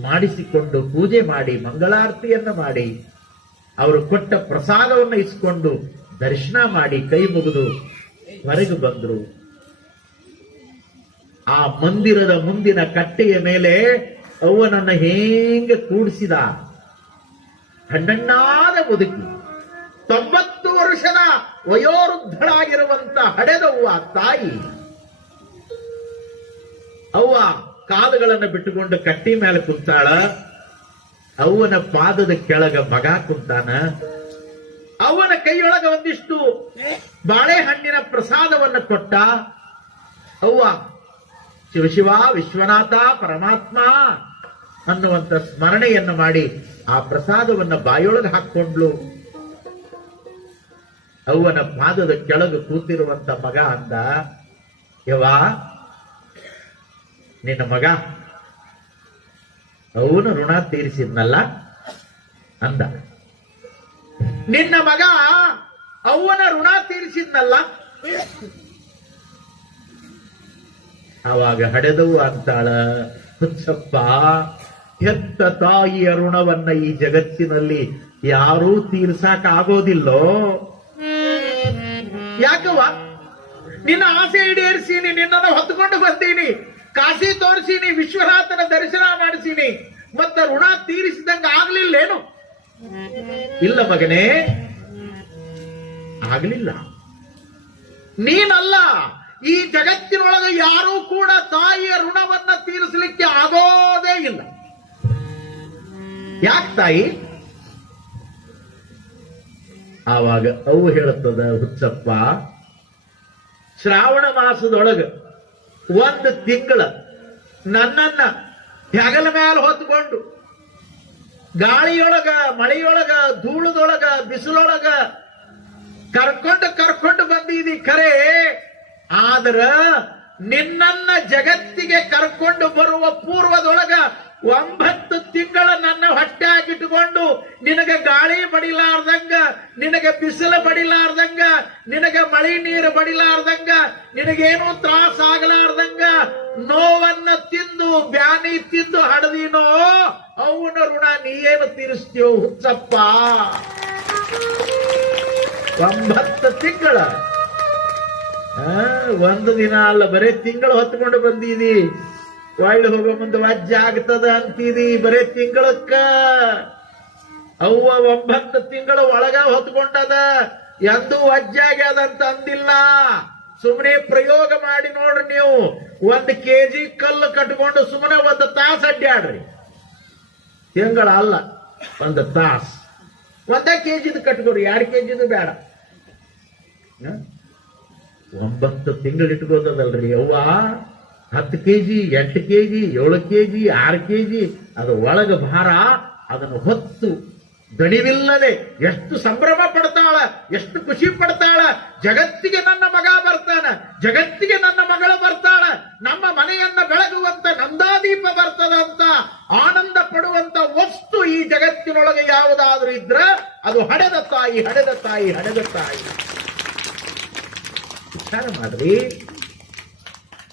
ಮಾಡಿಸಿಕೊಂಡು ಪೂಜೆ ಮಾಡಿ ಮಂಗಳಾರತಿಯನ್ನ ಮಾಡಿ ಅವರು ಕೊಟ್ಟ ಪ್ರಸಾದವನ್ನು ಇಸ್ಕೊಂಡು ದರ್ಶನ ಮಾಡಿ ಕೈ ಮುಗಿದು ಹೊರಗೆ ಬಂದ್ರು. ಆ ಮಂದಿರದ ಮುಂದಿನ ಕಟ್ಟೆಯ ಮೇಲೆ ಅವನನ್ನ ಹೇಗೆ ಕೂಡಿಸಿದ. ಹಣ್ಣಣ್ಣಾದ ಮುದುಕಿ, 90 ವರ್ಷದ ವಯೋವೃದ್ಧಳಾಗಿರುವಂತ ಹಡೆದವ್ವ ತಾಯಿ. ಅವ್ವ ಕಾಲುಗಳನ್ನು ಬಿಟ್ಟುಕೊಂಡು ಕಟ್ಟಿ ಮೇಲೆ ಕುಂತಾಳ. ಅವನ ಪಾದದ ಕೆಳಗ ಮಗ ಕುಂತಾನ. ಅವನ ಕೈಯೊಳಗ ಒಂದಿಷ್ಟು ಬಾಳೆಹಣ್ಣಿನ ಪ್ರಸಾದವನ್ನು ಕೊಟ್ಟ. ಅವ್ವ ಶಿವಶಿವ ವಿಶ್ವನಾಥ ಪರಮಾತ್ಮ ಅನ್ನುವಂತ ಸ್ಮರಣೆಯನ್ನು ಮಾಡಿ ಆ ಪ್ರಸಾದವನ್ನು ಬಾಯೊಳಗೆ ಹಾಕೊಂಡ್ಲು. ಅವನ ಪಾದದ ಕೆಳಗೆ ಕೂತಿರುವಂತ ಮಗ ಅಂದ, ಯವಾ ನಿನ್ನ ಮಗ ಅವನು ಋಣ ತೀರಿಸಿದ್ನಲ್ಲ ಅಂದ. ನಿನ್ನ ಮಗ ಅವನ ಋಣ ತೀರಿಸಿದ್ನಲ್ಲ. ಆವಾಗ ಹಡೆದವು ಅಂತಾಳ, ಹುಚ್ಚಪ್ಪ, ಹೆತ್ತ ತಾಯಿಯ ಋಣವನ್ನ ಈ ಜಗತ್ತಿನಲ್ಲಿ ಯಾರೂ ತೀರ್ಸಾಕ ಆಗೋದಿಲ್ಲೋ. ಯಾಕವ್ವ? ನಿನ್ನ ಆಸೆ ಈಡೇರಿಸೀನಿ, ನಿನ್ನನ್ನು ಹೊತ್ಕೊಂಡು ಬರ್ತೀನಿ, ಕಾಶಿ ತೋರಿಸೀನಿ, ವಿಶ್ವನಾಥನ ದರ್ಶನ ಮಾಡಿಸೀನಿ, ಮತ್ತ ಋಣ ತೀರಿಸಿದಂಗ ಆಗ್ಲಿಲ್ಲೇನು? ಇಲ್ಲ ಮಗನೇ, ಆಗ್ಲಿಲ್ಲ. ನೀನಲ್ಲ, ಈ ಜಗತ್ತಿನೊಳಗೆ ಯಾರೂ ಕೂಡ ತಾಯಿಯ ಋಣವನ್ನ ತೀರಿಸಲಿಕ್ಕೆ ಆಗೋದೇ ಇಲ್ಲ. ಯಾಕೆ ತಾಯಿ? ಆವಾಗ ಅವು ಹೇಳುತ್ತದ, ಹುಚ್ಚಪ್ಪ, ಶ್ರಾವಣ ಮಾಸದೊಳಗ ಒಂದು ತಿಂಗಳ ನನ್ನನ್ನ ಹೆಗಲ ಮೇಲೆ ಹೊತ್ಕೊಂಡು ಗಾಳಿಯೊಳಗ, ಮಳೆಯೊಳಗ, ಧೂಳದೊಳಗ, ಬಿಸಿಲೊಳಗ ಕರ್ಕೊಂಡು ಬಂದಿದಿ ಖರೆ. ಆದ್ರ ನಿನ್ನನ್ನ ಜಗತ್ತಿಗೆ ಕರ್ಕೊಂಡು ಬರುವ ಪೂರ್ವದೊಳಗ 9 ತಿಂಗಳ ನನ್ನ ಹೊಟ್ಟೆಯಾಗಿಟ್ಟುಕೊಂಡು ನಿನಗೆ ಗಾಳಿ ಬಡಿಲಾರ್ದಂಗ, ನಿನಗೆ ಬಿಸಿಲು ಬಡಿಲಾರ್ದಂಗ, ನಿನಗೆ ಮಳಿ ನೀರು ಬಡಿಲಾರ್ದಂಗ, ನಿನಗೇನು ತ್ರಾಸ ಆಗಲಾರ್ದಂಗ ನೋವನ್ನ ತಿಂದು ಬ್ಯಾನಿ ತಿಂದು ಹಡದಿನೋ ಅವನ ಋಣ ನೀಯೇನು ತೀರಿಸ್ತೀಯೋ ಹುಚ್ಚಪ್ಪ? 9 ತಿಂಗಳ, ಒಂದು ದಿನ ಅಲ್ಲ, ಬರೇ ತಿಂಗಳು ಹೊತ್ಕೊಂಡು ಬಂದೀದಿ. ಒಳ್ಳೆ ಹೋಗೋ ಮುಂದೆ ವಜ್ಜ ಆಗ್ತದ ಅಂತೀದಿ, ಬರೇ ತಿಂಗಳಕ್ಕ. ಅವ್ವ 9 ತಿಂಗಳ ಒಳಗ ಹೊತ್ಕೊಂಡದ, ಎಂದೂ ವಜ್ಜಾಗ್ಯದಂತ ಅಂದಿಲ್ಲ. ಸುಮ್ಮನೆ ಪ್ರಯೋಗ ಮಾಡಿ ನೋಡ್ರಿ ನೀವು. 1 kg ಕಲ್ಲು ಕಟ್ಕೊಂಡು ಸುಮ್ಮನೆ 1 ತಾಸು ಅಡ್ಡಾಡ್ರಿ. ತಿಂಗಳ ಅಲ್ಲ, 1 ತಾಸು. 1 kg ಕಟ್ಕೋರಿ, 2 kg ಬೇಡ. 9 ತಿಂಗಳು ಇಟ್ಕೋದಲ್ರಿ ಅವ್ವ. 10 kg, 8 kg, 7 kg, 6 kg ಅದು ಒಳಗ ಭಾರ. ಅದನ್ನು ಹೊತ್ತು ದಣಿವಿಲ್ಲದೆ ಎಷ್ಟು ಸಂಭ್ರಮ ಪಡ್ತಾಳ, ಎಷ್ಟು ಖುಷಿ ಪಡ್ತಾಳ. ಜಗತ್ತಿಗೆ ನನ್ನ ಮಗ ಬರ್ತಾನ, ಜಗತ್ತಿಗೆ ನನ್ನ ಮಗಳು ಬರ್ತಾಳ, ನಮ್ಮ ಮನೆಯನ್ನ ಬೆಳಗುವಂತ ನಂದಾದೀಪ ಬರ್ತದಂತ ಆನಂದ ಪಡುವಂತ ವಸ್ತು ಈ ಜಗತ್ತಿನೊಳಗೆ ಯಾವುದಾದ್ರೂ ಇದ್ರ ಅದು ಹಡೆದ ತಾಯಿ, ಹಡೆದ ತಾಯಿ, ಹಡೆದ ತಾಯಿ. ವಿಚಾರ ಮಾಡ್ರಿ,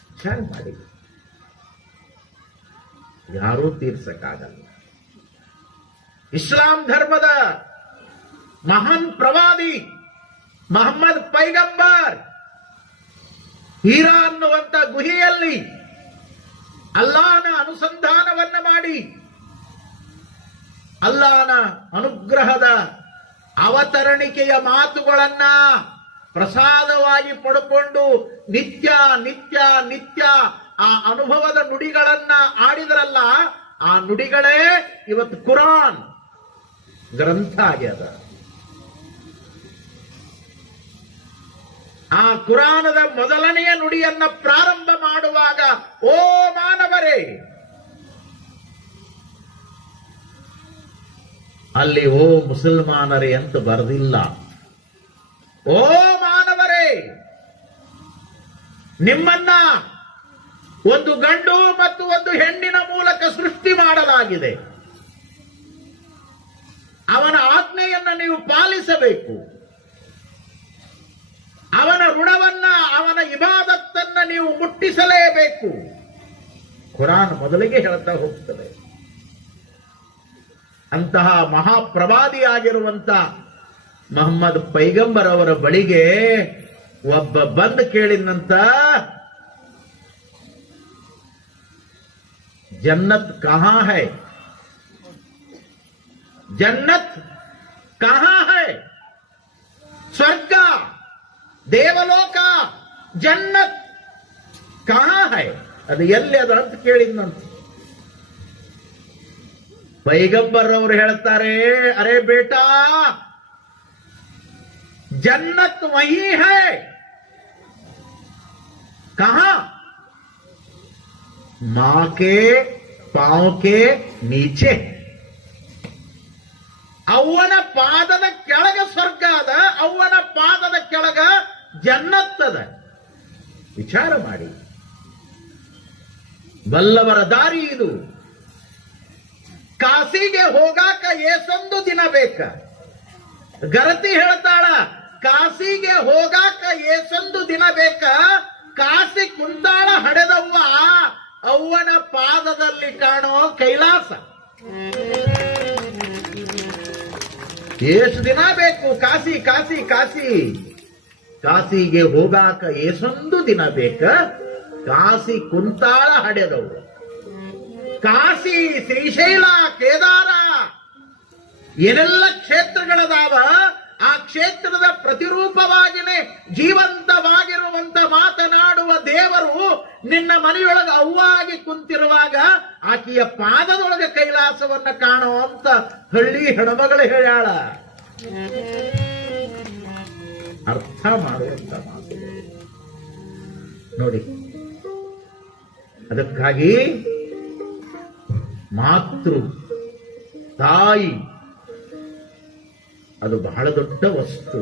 ವಿಚಾರ ಮಾಡಿ. ಯಾರೂ ತೀರ್ಸಕ್ಕಾಗಲ್ಲ. ಇಸ್ಲಾಂ ಧರ್ಮದ ಮಹಾನ್ ಪ್ರವಾದಿ ಮೊಹಮ್ಮದ್ ಪೈಗಂಬರ್ ಹೀರಾ ಅನ್ನುವಂತ ಗುಹೆಯಲ್ಲಿ ಅಲ್ಲಾಹನ ಅನುಸಂಧಾನವನ್ನ ಮಾಡಿ ಅಲ್ಲಾಹನ ಅನುಗ್ರಹದ ಅವತರಣಿಕೆಯ ಮಾತುಗಳನ್ನ ಪ್ರಸಾದವಾಗಿ ಪಡ್ಕೊಂಡು ನಿತ್ಯ ನಿತ್ಯ ನಿತ್ಯ ಆ ಅನುಭವದ ನುಡಿಗಳನ್ನ ಆಡಿದ್ರಲ್ಲ, ಆ ನುಡಿಗಳೇ ಇವತ್ತು ಕುರಾನ್ ಗ್ರಂಥ ಆಗ್ಯದ. ಆ ಕುರಾನದ ಮೊದಲನೆಯ ನುಡಿಯನ್ನ ಪ್ರಾರಂಭ ಮಾಡುವಾಗ, ಓ ಮಾನವರೇ, ಅಲ್ಲಿ ಓ ಮುಸಲ್ಮಾನರೇ ಅಂತ ಬರೆದಿಲ್ಲ. ಓ ಮಾನವರೇ, ನಿಮ್ಮನ್ನ ಒಂದು ಗಂಡು ಮತ್ತು ಒಂದು ಹೆಣ್ಣಿನ ಮೂಲಕ ಸೃಷ್ಟಿ ಮಾಡಲಾಗಿದೆ. ಅವನ ಆಜ್ಞೆಯನ್ನ ನೀವು ಪಾಲಿಸಬೇಕು. ಅವನ ಋಣವನ್ನ, ಅವನ ಇಬಾದತ್ತನ್ನ ನೀವು ಮುಟ್ಟಿಸಲೇಬೇಕು. ಕುರಾನ್ ಮೊದಲಿಗೆ ಹೇಳ್ತಾ ಹೋಗ್ತದೆ. ಅಂತಹ ಮಹಾಪ್ರವಾದಿಯಾಗಿರುವಂತ ಮೊಹಮ್ಮದ್ ಪೈಗಂಬರ್ ಅವರ ಬಳಿಗೆ ಒಬ್ಬ ಬಂದು ಕೇಳಿದಂತ, जन्नत कहां है, जन्नत कहां है, स्वर्ग ದೇವಲೋಕ ಜನ್ನತ್ ಕಹಾ ಹೈ, ಅದು ಎಲ್ಲಿ ಅದು ಅಂತ ಕೇಳಿದ್ನಂತ. ಪೈಗಂಬರ್ ಅವರು ಹೇಳ್ತಾರೆ, ಅರೆ ಬೇಟಾ, जन्नत वही है. कहां? मां के पांव के नीचे. ಅವ್ವನ ಪಾದದ ಕೆಳಗ ಸ್ವರ್ಗ ಅದ, ಅವ್ವನ ಪಾದದ ಕೆಳಗ ಜನ್ನತ್ ಅದ. ವಿಚಾರ ಮಾಡಿ. ಬಲ್ಲವರ ದಾರಿ ಇದು. ಕಾಸಿಗೆ ಹೋಗಾಕ ಏಸೊಂದು ದಿನ ಬೇಕ. ಗರತಿ ಹೇಳ್ತಾಳ, ಕಾಸಿಗೆ ಹೋಗಾಕ ಏಸೊಂದು ದಿನ ಬೇಕ. ಕಾಸಿ ಕುಂತಾಳ ಹಡೆದವ್ವ, ಅವ್ವನ ಪಾದದಲ್ಲಿ ಕಾಣೋ ಕೈಲಾಸ. ಎಷ್ಟು ದಿನ ಬೇಕು? ಕಾಸಿ ಕಾಸಿ ಕಾಸಿ ಕಾಸಿಗೆ ಹೋಗಾಕ ಎಷ್ಟೊಂದು ದಿನ ಬೇಕ? ಕಾಸಿ ಕುಂತಾಳ ಹಡೆದವು. ಕಾಸಿ, ಶ್ರೀಶೈಲ, ಕೇದಾರ ಏನೆಲ್ಲ ಕ್ಷೇತ್ರಗಳದಾವ, ಆ ಕ್ಷೇತ್ರದ ಪ್ರತಿರೂಪವಾಗಿನೇ ಜೀವಂತವಾಗಿರುವಂತ ಮಾತನಾಡುವ ದೇವರು ನಿನ್ನ ಮನೆಯೊಳಗ ಅವ್ವಾಗಿ ಕುಂತಿರುವಾಗ ಆಕೆಯ ಪಾದದೊಳಗೆ ಕೈಲಾಸವನ್ನ ಕಾಣುವಂತ ಹಳ್ಳಿ ಹೆಣ್ಮಗಳು ಹೇಳ್ಯಾಳ. ಅರ್ಥ ಮಾಡುವಂತ ಮಾತು ನೋಡಿ. ಅದಕ್ಕಾಗಿ ಮಾತೃ ತಾಯಿ ಅದು ಬಹಳ ದೊಡ್ಡ ವಸ್ತು.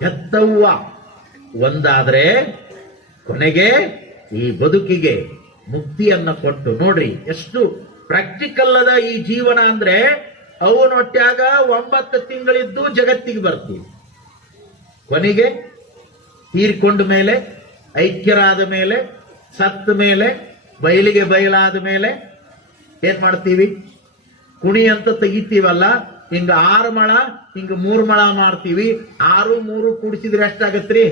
ಹೆತ್ತವ್ವ ಒಂದಾದ್ರೆ ಕೊನೆಗೆ ಈ ಬದುಕಿಗೆ ಮುಕ್ತಿಯನ್ನ ಕೊಟ್ಟು ನೋಡ್ರಿ ಎಷ್ಟು ಪ್ರಾಕ್ಟಿಕಲ್ ಅದ ಈ ಜೀವನ ಅಂದ್ರೆ. ಅವನ ಹೊಟ್ಯಾಗ 9 ತಿಂಗಳಿದ್ದು ಜಗತ್ತಿಗೆ ಬರ್ತೀವಿ. ಕೊನೆಗೆ ತೀರ್ಕೊಂಡ ಮೇಲೆ, ಐಕ್ಯರಾದ ಮೇಲೆ, ಸತ್ತ ಮೇಲೆ, ಬಯಲಿಗೆ ಬಯಲಾದ ಮೇಲೆ ಏನ್ ಮಾಡ್ತೀವಿ? ಕುಣಿ ಅಂತ ತೆಗಿತೀವಲ್ಲ, ಹಿಂಗ 6 ಮಳ, ಹಿಂಗ 3 ಮಳ ಮಾಡ್ತೀವಿ. 6 3 ಕೂಡಿಸಿದ್ರೆ ಎಷ್ಟಾಗತ್ರಿ?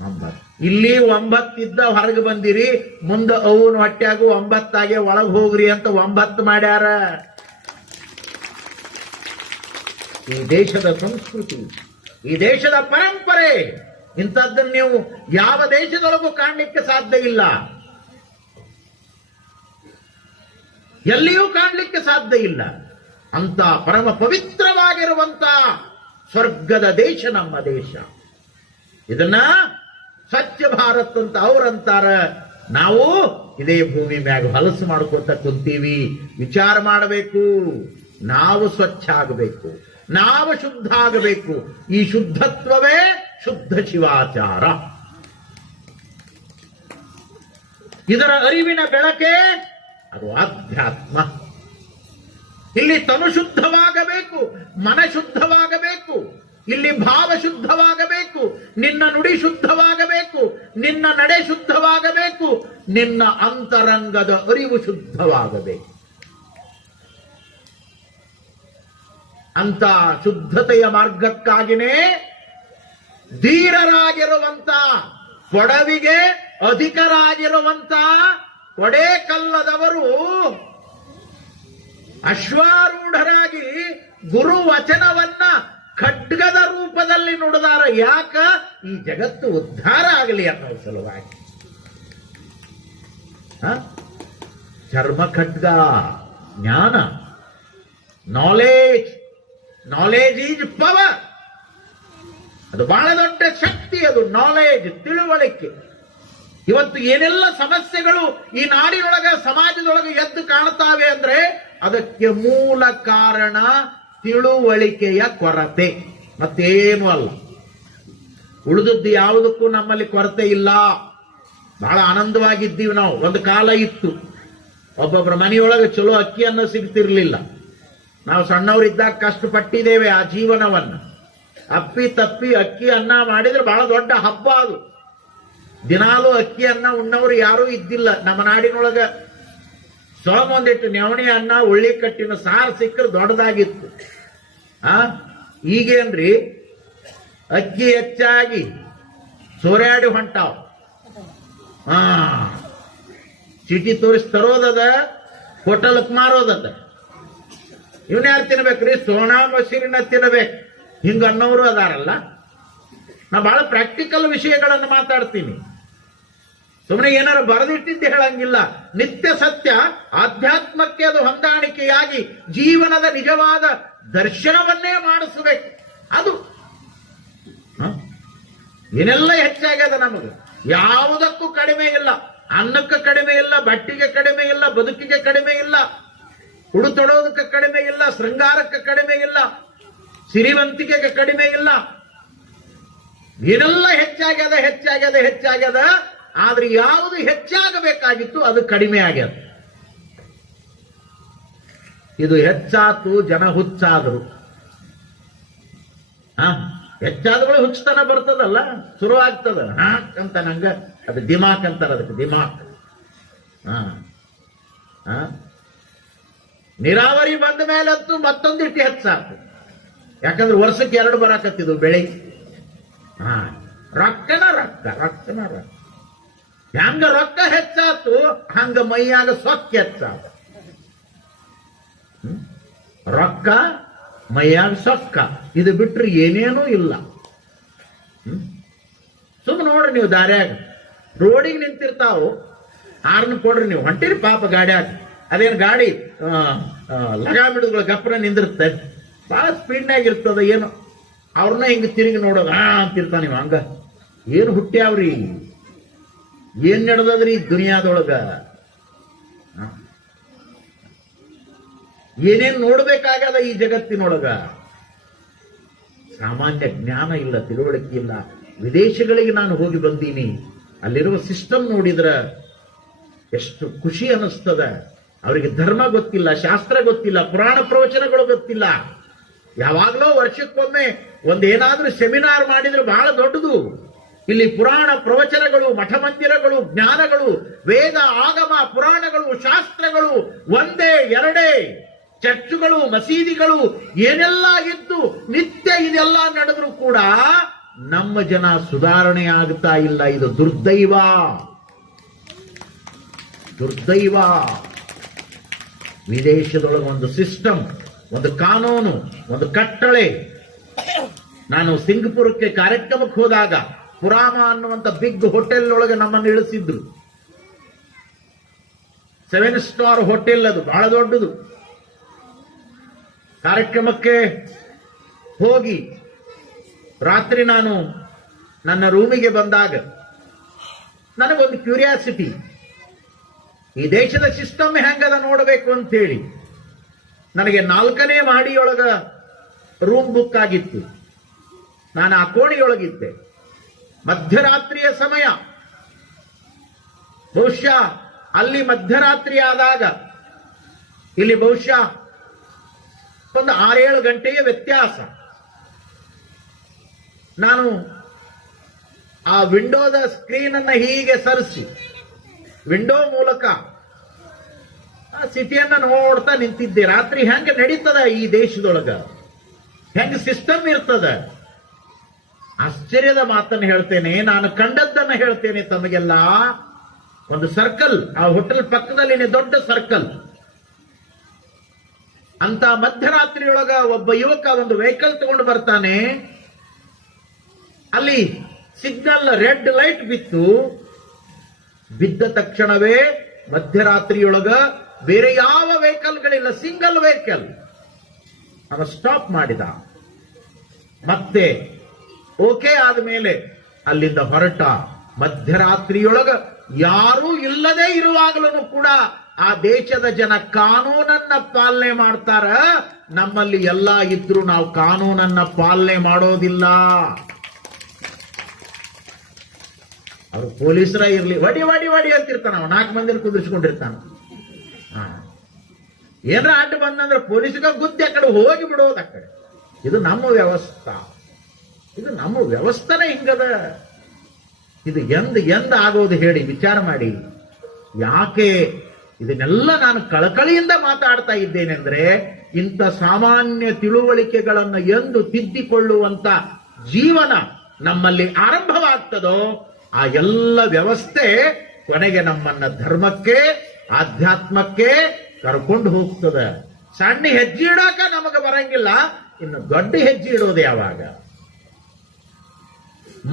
9. ಇಲ್ಲಿ 9 ಇದ್ದ ಹೊರಗೆ ಬಂದಿರಿ, ಮುಂದೆ ಅವನ ಹೊಟ್ಯಾಗು 9 ಒಳಗ್ ಹೋಗ್ರಿ ಅಂತ 9 ಮಾಡ್ಯಾರ. ಈ ದೇಶದ ಸಂಸ್ಕೃತಿ, ಈ ದೇಶದ ಪರಂಪರೆ, ಇಂಥದ್ದನ್ನು ನೀವು ಯಾವ ದೇಶದೊಳಗೂ ಕಾಣಲಿಕ್ಕೆ ಸಾಧ್ಯ ಇಲ್ಲ, ಎಲ್ಲಿಯೂ ಕಾಣಲಿಕ್ಕೆ ಸಾಧ್ಯ ಇಲ್ಲ. ಅಂತ ಪರಮ ಪವಿತ್ರವಾಗಿರುವಂತ ಸ್ವರ್ಗದ ದೇಶ ನಮ್ಮ ದೇಶ. ಇದನ್ನ ಸ್ವಚ್ಛ ಭಾರತ್ ಅಂತ ಅವರಂತಾರ. ನಾವು ಇದೇ ಭೂಮಿ ಮ್ಯಾಗ ಹೊಲಸು ಮಾಡ್ಕೋತ ಕುಂತೀವಿ. ವಿಚಾರ ಮಾಡಬೇಕು. ನಾವು ಸ್ವಚ್ಛ ಆಗಬೇಕು, ನಾವು ಶುದ್ಧ ಆಗಬೇಕು. ಈ ಶುದ್ಧತ್ವವೇ ಶುದ್ಧ ಶಿವಾಚಾರ. ಇದರ ಅರಿವಿನ ಬೆಳಕೆ ಅದು ಆಧ್ಯಾತ್ಮ. ಇಲ್ಲಿ ತನು ಶುದ್ಧವಾಗಬೇಕು, ಮನ ಶುದ್ಧವಾಗಬೇಕು, ಇಲ್ಲಿ ಭಾವ ಶುದ್ಧವಾಗಬೇಕು, ನಿನ್ನ ನುಡಿ ಶುದ್ಧವಾಗಬೇಕು, ನಿನ್ನ ನಡೆ ಶುದ್ಧವಾಗಬೇಕು, ನಿನ್ನ ಅಂತರಂಗದ ಅರಿವು ಶುದ್ಧವಾಗಬೇಕು. ಅಂತ ಶುದ್ಧತೆಯ ಮಾರ್ಗಕ್ಕಾಗಿನೇ ಧೀರರಾಗಿರುವಂತ, ಕೊಡವಿಗೆ ಅಧಿಕರಾಗಿರುವಂತ ಕೊಡೇಕಲ್ಲದವರು ಅಶ್ವಾರೂಢರಾಗಿ ಗುರು ವಚನವನ್ನ ಖಡ್ಗದ ರೂಪದಲ್ಲಿ ನುಡಿದಾರ. ಯಾಕ? ಈ ಜಗತ್ತು ಉದ್ಧಾರ ಆಗಲಿ ಅನ್ನೋ ಸಲುವಾಗಿ. ಚರ್ಮ ಖಡ್ಗ ಜ್ಞಾನ, ನಾಲೆಜ್. Knowledge is power. ಅದು ಬಹಳ ದೊಡ್ಡ ಶಕ್ತಿ. ಅದು ನಾಲೆಜ್, ತಿಳುವಳಿಕೆ. ಇವತ್ತು ಏನೆಲ್ಲ ಸಮಸ್ಯೆಗಳು ಈ ನಾಡಿನೊಳಗೆ, ಸಮಾಜದೊಳಗೆ ಎದ್ದು ಕಾಣ್ತಾವೆ ಅಂದ್ರೆ ಅದಕ್ಕೆ ಮೂಲ ಕಾರಣ ತಿಳುವಳಿಕೆಯ ಕೊರತೆ, ಮತ್ತೇನು ಅಲ್ಲ. ಉಳಿದದ್ದು ಯಾವುದಕ್ಕೂ ನಮ್ಮಲ್ಲಿ ಕೊರತೆ ಇಲ್ಲ. ಬಹಳ ಆನಂದವಾಗಿದ್ದೀವಿ ನಾವು. ಒಂದು ಕಾಲ ಇತ್ತು, ಒಬ್ಬೊಬ್ಬರ ಮನೆಯೊಳಗೆ ಚಲೋ ಅಕ್ಕಿಯನ್ನು ಸಿಗ್ತಿರ್ಲಿಲ್ಲ. ನಾವು ಸಣ್ಣವರಿದ್ದಾಗ ಕಷ್ಟಪಟ್ಟಿದ್ದೇವೆ ಆ ಜೀವನವನ್ನ. ಅಪ್ಪಿ ತಪ್ಪಿ ಅಕ್ಕಿ ಅನ್ನ ಮಾಡಿದ್ರೆ ಬಹಳ ದೊಡ್ಡ ಹಬ್ಬ ಅದು. ದಿನಾಲೂ ಅಕ್ಕಿ ಅನ್ನ ಉಣ್ಣವರು ಯಾರೂ ಇದ್ದಿಲ್ಲ ನಮ್ಮ ನಾಡಿನೊಳಗ. ಒಂದಿಟ್ಟು ನೆವಣಿ ಅನ್ನ, ಉಳ್ಳಿ ಕಟ್ಟಿನ ಸಾರು ಸಿಕ್ಕರೆ ದೊಡ್ಡದಾಗಿತ್ತು. ಈಗೇನ್ರಿ ಅಕ್ಕಿ ಹೆಚ್ಚಾಗಿ ಸೋರ್ಯಾಡಿ ಹೊಂಟಾವ್. ಚೀಟಿ ತೋರಿಸಿ ತರೋದದ, ಹೋಟೆಲ್ಕ್ ಮಾರೋದದ. ಇವನ್ ಯಾರು ತಿನ್ಬೇಕ್ರಿ? ಸೋನಾ ಮಸೀರಿನ ತಿನ್ಬೇಕು. ಹಿಂಗ ಅನ್ನೋರು ಅದಾರಲ್ಲ. ನಾ ಬಹಳ ಪ್ರಾಕ್ಟಿಕಲ್ ವಿಷಯಗಳನ್ನು ಮಾತಾಡ್ತೀನಿ. ಸುಮ್ಮನೆ ಏನಾರು ಬರೆದಿಟ್ಟಿದ್ದು ಹೇಳಂಗಿಲ್ಲ. ನಿತ್ಯ ಸತ್ಯ ಆಧ್ಯಾತ್ಮಕ್ಕೆ ಅದು ಹೊಂದಾಣಿಕೆಯಾಗಿ ಜೀವನದ ನಿಜವಾದ ದರ್ಶನವನ್ನೇ ಮಾಡಿಸಬೇಕು. ಅದು ಏನೆಲ್ಲ ಹೆಚ್ಚಾಗ್ಯದ ನಮಗೆ. ಯಾವುದಕ್ಕೂ ಕಡಿಮೆ ಇಲ್ಲ. ಅನ್ನಕ್ಕೆ ಕಡಿಮೆ ಇಲ್ಲ, ಬಟ್ಟಿಗೆ ಕಡಿಮೆ ಇಲ್ಲ, ಬದುಕಿಗೆ ಕಡಿಮೆ ಇಲ್ಲ, ಉಡುತೊಡೋದಕ್ಕೆ ಕಡಿಮೆ ಇಲ್ಲ, ಶೃಂಗಾರಕ್ಕೆ ಕಡಿಮೆ ಇಲ್ಲ, ಸಿರಿವಂತಿಕೆಗೆ ಕಡಿಮೆ ಇಲ್ಲ. ಏನೆಲ್ಲ ಹೆಚ್ಚಾಗ್ಯದ ಹೆಚ್ಚಾಗ್ಯದ ಹೆಚ್ಚಾಗ್ಯದ. ಆದ್ರೆ ಯಾವುದು ಹೆಚ್ಚಾಗಬೇಕಾಗಿತ್ತು ಅದು ಕಡಿಮೆ ಆಗ್ಯದ. ಇದು ಹೆಚ್ಚಾತು, ಜನ ಹುಚ್ಚಾದರು. ಹೆಚ್ಚಾದಗಳು ಹುಚ್ಚತನ ಬರ್ತದಲ್ಲ, ಶುರು ಆಗ್ತದ. ಅಂತ ನಂಗ ಅದು ದಿಮಾಕ್ ಅಂತಾರ. ಅದಕ್ಕೆ ದಿಮಾಕ್. ನೀರಾವರಿ ಬಂದ ಮೇಲಂತೂ ಮತ್ತೊಂದಿಟ್ಟು ಹೆಚ್ಚಾತು. ಯಾಕಂದ್ರೆ ವರ್ಷಕ್ಕೆ 2 ಬರಾಕತ್ತಿದ್ವು ಬೆಳೆ. ರೊಕ್ಕನ ರೊಕ್ಕ. ಹೆಂಗ ರೊಕ್ಕ ಹೆಚ್ಚಾತು ಹಂಗ ಮೈಯಾಗ ಸೊಕ್ಕ ಹೆಚ್ಚಾತ. ರೊಕ್ಕ ಮೈಯಾಗ ಸೊಕ್ಕ, ಇದು ಬಿಟ್ರೆ ಏನೇನೂ ಇಲ್ಲ. ಸುಮ್ಮನೆ ನೋಡ್ರಿ ನೀವು ದಾರ್ಯಾಗ ರೋಡಿಗೆ ನಿಂತಿರ್ತಾವು, ಆರ್ನ ಕೊಡ್ರಿ ನೀವು ಹೊಂಟಿರಿ ಪಾಪ ಗಾಡ್ಯಾಗ. ಅದೇನು ಗಾಡಿ ಲಗಾಮಿಡುಗಳ ಗಪ್ಪನ ನಿಂದಿರುತ್ತೆ, ಬಹಳ ಸ್ಪೀಡ್ನಾಗ ಇರ್ತದ. ಏನು ಅವ್ರನ್ನ ಹಿಂಗ ತಿರುಗಿ ನೋಡೋದು ಅಂತಿರ್ತಾನ ನೀವು. ಹಂಗ ಏನು ಹುಟ್ಟ್ಯಾವ್ರಿ, ಏನ್ ನಡೆದದ್ರಿ ದುನಿಯಾದೊಳಗ, ಏನೇನ್ ನೋಡ್ಬೇಕಾಗದ ಈ ಜಗತ್ತಿನೊಳಗ. ಸಾಮಾನ್ಯ ಜ್ಞಾನ ಇಲ್ಲ, ತಿಳುವಳಿಕೆ ಇಲ್ಲ. ವಿದೇಶಗಳಿಗೆ ನಾನು ಹೋಗಿ ಬಂದೀನಿ, ಅಲ್ಲಿರುವ ಸಿಸ್ಟಮ್ ನೋಡಿದ್ರ ಎಷ್ಟು ಖುಷಿ ಅನಿಸ್ತದ. ಅವರಿಗೆ ಧರ್ಮ ಗೊತ್ತಿಲ್ಲ, ಶಾಸ್ತ್ರ ಗೊತ್ತಿಲ್ಲ, ಪುರಾಣ ಪ್ರವಚನಗಳು ಗೊತ್ತಿಲ್ಲ. ಯಾವಾಗಲೂ ವರ್ಷಕ್ಕೊಮ್ಮೆ ಒಂದೇನಾದ್ರೂ ಸೆಮಿನಾರ್ ಮಾಡಿದ್ರೆ ಬಹಳ ದೊಡ್ಡದು. ಇಲ್ಲಿ ಪುರಾಣ ಪ್ರವಚನಗಳು, ಮಠ ಮಂದಿರಗಳು, ಜ್ಞಾನಗಳು, ವೇದ ಆಗಮ ಪುರಾಣಗಳು, ಶಾಸ್ತ್ರಗಳು ಒಂದೇ ಎರಡೇ, ಚರ್ಚುಗಳು, ಮಸೀದಿಗಳು ಏನೆಲ್ಲ ಇದ್ದು ನಿತ್ಯ ಇದೆಲ್ಲ ನಡೆದ್ರು ಕೂಡ ನಮ್ಮ ಜನ ಸುಧಾರಣೆ ಆಗ್ತಾ ಇಲ್ಲ. ಇದು ದುರ್ದೈವ. ವಿದೇಶದೊಳಗೆ ಒಂದು ಸಿಸ್ಟಮ್, ಒಂದು ಕಾನೂನು, ಒಂದು ಕಟ್ಟಳೆ. ನಾನು ಸಿಂಗಪುರಕ್ಕೆ ಕಾರ್ಯಕ್ರಮಕ್ಕೆ ಹೋದಾಗ ಪುರಾಮ ಅನ್ನುವಂಥ ಬಿಗ್ ಹೋಟೆಲ್ ಒಳಗೆ ನಮ್ಮನ್ನು ಇಳಿಸಿದ್ರು. 7 ಸ್ಟಾರ್ ಹೋಟೆಲ್, ಅದು ಬಹಳ ದೊಡ್ಡದು. ಕಾರ್ಯಕ್ರಮಕ್ಕೆ ಹೋಗಿ ರಾತ್ರಿ ನಾನು ನನ್ನ ರೂಮಿಗೆ ಬಂದಾಗ ನನಗೊಂದು ಕ್ಯೂರಿಯಾಸಿಟಿ, ಈ ದೇಶದ ಸಿಸ್ಟಮ್ ಹೆಂಗದ ನೋಡಬೇಕು ಅಂತ ಹೇಳಿ. ನನಗೆ 4ನೇ ಮಹಡಿಯೊಳಗ ರೂಮ್ ಬುಕ್ ಆಗಿತ್ತು. ನಾನು ಆ ಕೋಣೆಯೊಳಗಿದ್ದೆ. ಮಧ್ಯರಾತ್ರಿಯ ಸಮಯ. ಬಹುಶಃ ಅಲ್ಲಿ ಮಧ್ಯರಾತ್ರಿ ಆದಾಗ ಇಲ್ಲಿ ಬಹುಶಃ ಒಂದು 6-7 ಗಂಟೆಯ ವ್ಯತ್ಯಾಸ. ನಾನು ಆ ವಿಂಡೋದ ಸ್ಕ್ರೀನ್ ಅನ್ನ ಹೀಗೆ ಸರಿಸಿ ವಿಂಡೋ ಮೂಲಕ ಆ ಸಿಟಿಯನ್ನ ನೋಡ್ತಾ ನಿಂತಿದ್ದೆ. ರಾತ್ರಿ ಹೆಂಗ ನಡೀತದ ಈ ದೇಶದೊಳಗ, ಹೆಂಗ ಸಿಸ್ಟಮ್ ಇರ್ತದ. ಆಶ್ಚರ್ಯದ ಮಾತನ್ನು ಹೇಳ್ತೇನೆ, ನಾನು ಕಂಡದ್ದನ್ನು ಹೇಳ್ತೇನೆ ತಮಗೆಲ್ಲ. ಒಂದು ಸರ್ಕಲ್, ಆ ಹೋಟೆಲ್ ಪಕ್ಕದಲ್ಲಿ ದೊಡ್ಡ ಸರ್ಕಲ್. ಅಂತ ಮಧ್ಯರಾತ್ರಿಯೊಳಗ ಒಬ್ಬ ಯುವಕ ಒಂದು ವೆಹಿಕಲ್ ತಗೊಂಡು ಬರ್ತಾನೆ. ಅಲ್ಲಿ ಸಿಗ್ನಲ್ ರೆಡ್ ಲೈಟ್ ಬಿದ್ದ ತಕ್ಷಣವೇ ಮಧ್ಯರಾತ್ರಿಯೊಳಗ ಬೇರೆ ಯಾವ ವೆಹಿಕಲ್ಗಳಿಲ್ಲ, ಸಿಂಗಲ್ ವೆಹಿಕಲ್. ಅವ ಸ್ಟಾಪ್ ಮಾಡಿದ. ಮತ್ತೆ ಓಕೆ ಆದ್ಮೇಲೆ ಅಲ್ಲಿಂದ ಹೊರಟ. ಮಧ್ಯರಾತ್ರಿಯೊಳಗ ಯಾರೂ ಇಲ್ಲದೆ ಇರುವಾಗಲೂ ಕೂಡ ಆ ದೇಶದ ಜನ ಕಾನೂನನ್ನ ಪಾಲನೆ ಮಾಡ್ತಾರ. ನಮ್ಮಲ್ಲಿ ಎಲ್ಲ ಇದ್ರೂ ನಾವು ಕಾನೂನನ್ನ ಪಾಲನೆ ಮಾಡೋದಿಲ್ಲ. ಅವರು ಪೊಲೀಸರ ಇರ್ಲಿ, ವಡಿ ವಡಿ ವಡಿ ಅಂತಿರ್ತಾನ, 4 ಮಂದಿನ ಕುದಿಸ್ಕೊಂಡಿರ್ತಾನ. ಏನಾರ ಅಡ್ಡ ಬಂದಂದ್ರೆ ಪೊಲೀಸ್ಗ ಗುದ್ದಿ ಆ ಕಡೆ ಹೋಗಿ ಬಿಡೋದು ಆ ಕಡೆ. ಇದು ನಮ್ಮ ವ್ಯವಸ್ಥೆ. ಇದು ನಮ್ಮ ವ್ಯವಸ್ಥೆನೇ ಹಿಂಗದ. ಇದು ಎಂದ ಆಗೋದು ಹೇಳಿ ವಿಚಾರ ಮಾಡಿ. ಯಾಕೆ ಇದನ್ನೆಲ್ಲ ನಾನು ಕಳಕಳಿಯಿಂದ ಮಾತಾಡ್ತಾ ಇದ್ದೇನೆಂದ್ರೆ, ಇಂಥ ಸಾಮಾನ್ಯ ತಿಳುವಳಿಕೆಗಳನ್ನು ಎಂದು ತಿದ್ದಿಕೊಳ್ಳುವಂತ ಜೀವನ ನಮ್ಮಲ್ಲಿ ಆರಂಭವಾಗ್ತದೋ ಆ ಎಲ್ಲ ವ್ಯವಸ್ಥೆ ಕೊನೆಗೆ ನಮ್ಮನ್ನ ಧರ್ಮಕ್ಕೆ, ಆಧ್ಯಾತ್ಮಕ್ಕೆ ಕರ್ಕೊಂಡು ಹೋಗ್ತದೆ. ಸಣ್ಣ ಹೆಜ್ಜೆ ಇಡಾಕ ನಮಗೆ ಬರಂಗಿಲ್ಲ, ಇನ್ನು ದೊಡ್ಡ ಹೆಜ್ಜೆ ಇಡೋದು ಯಾವಾಗ?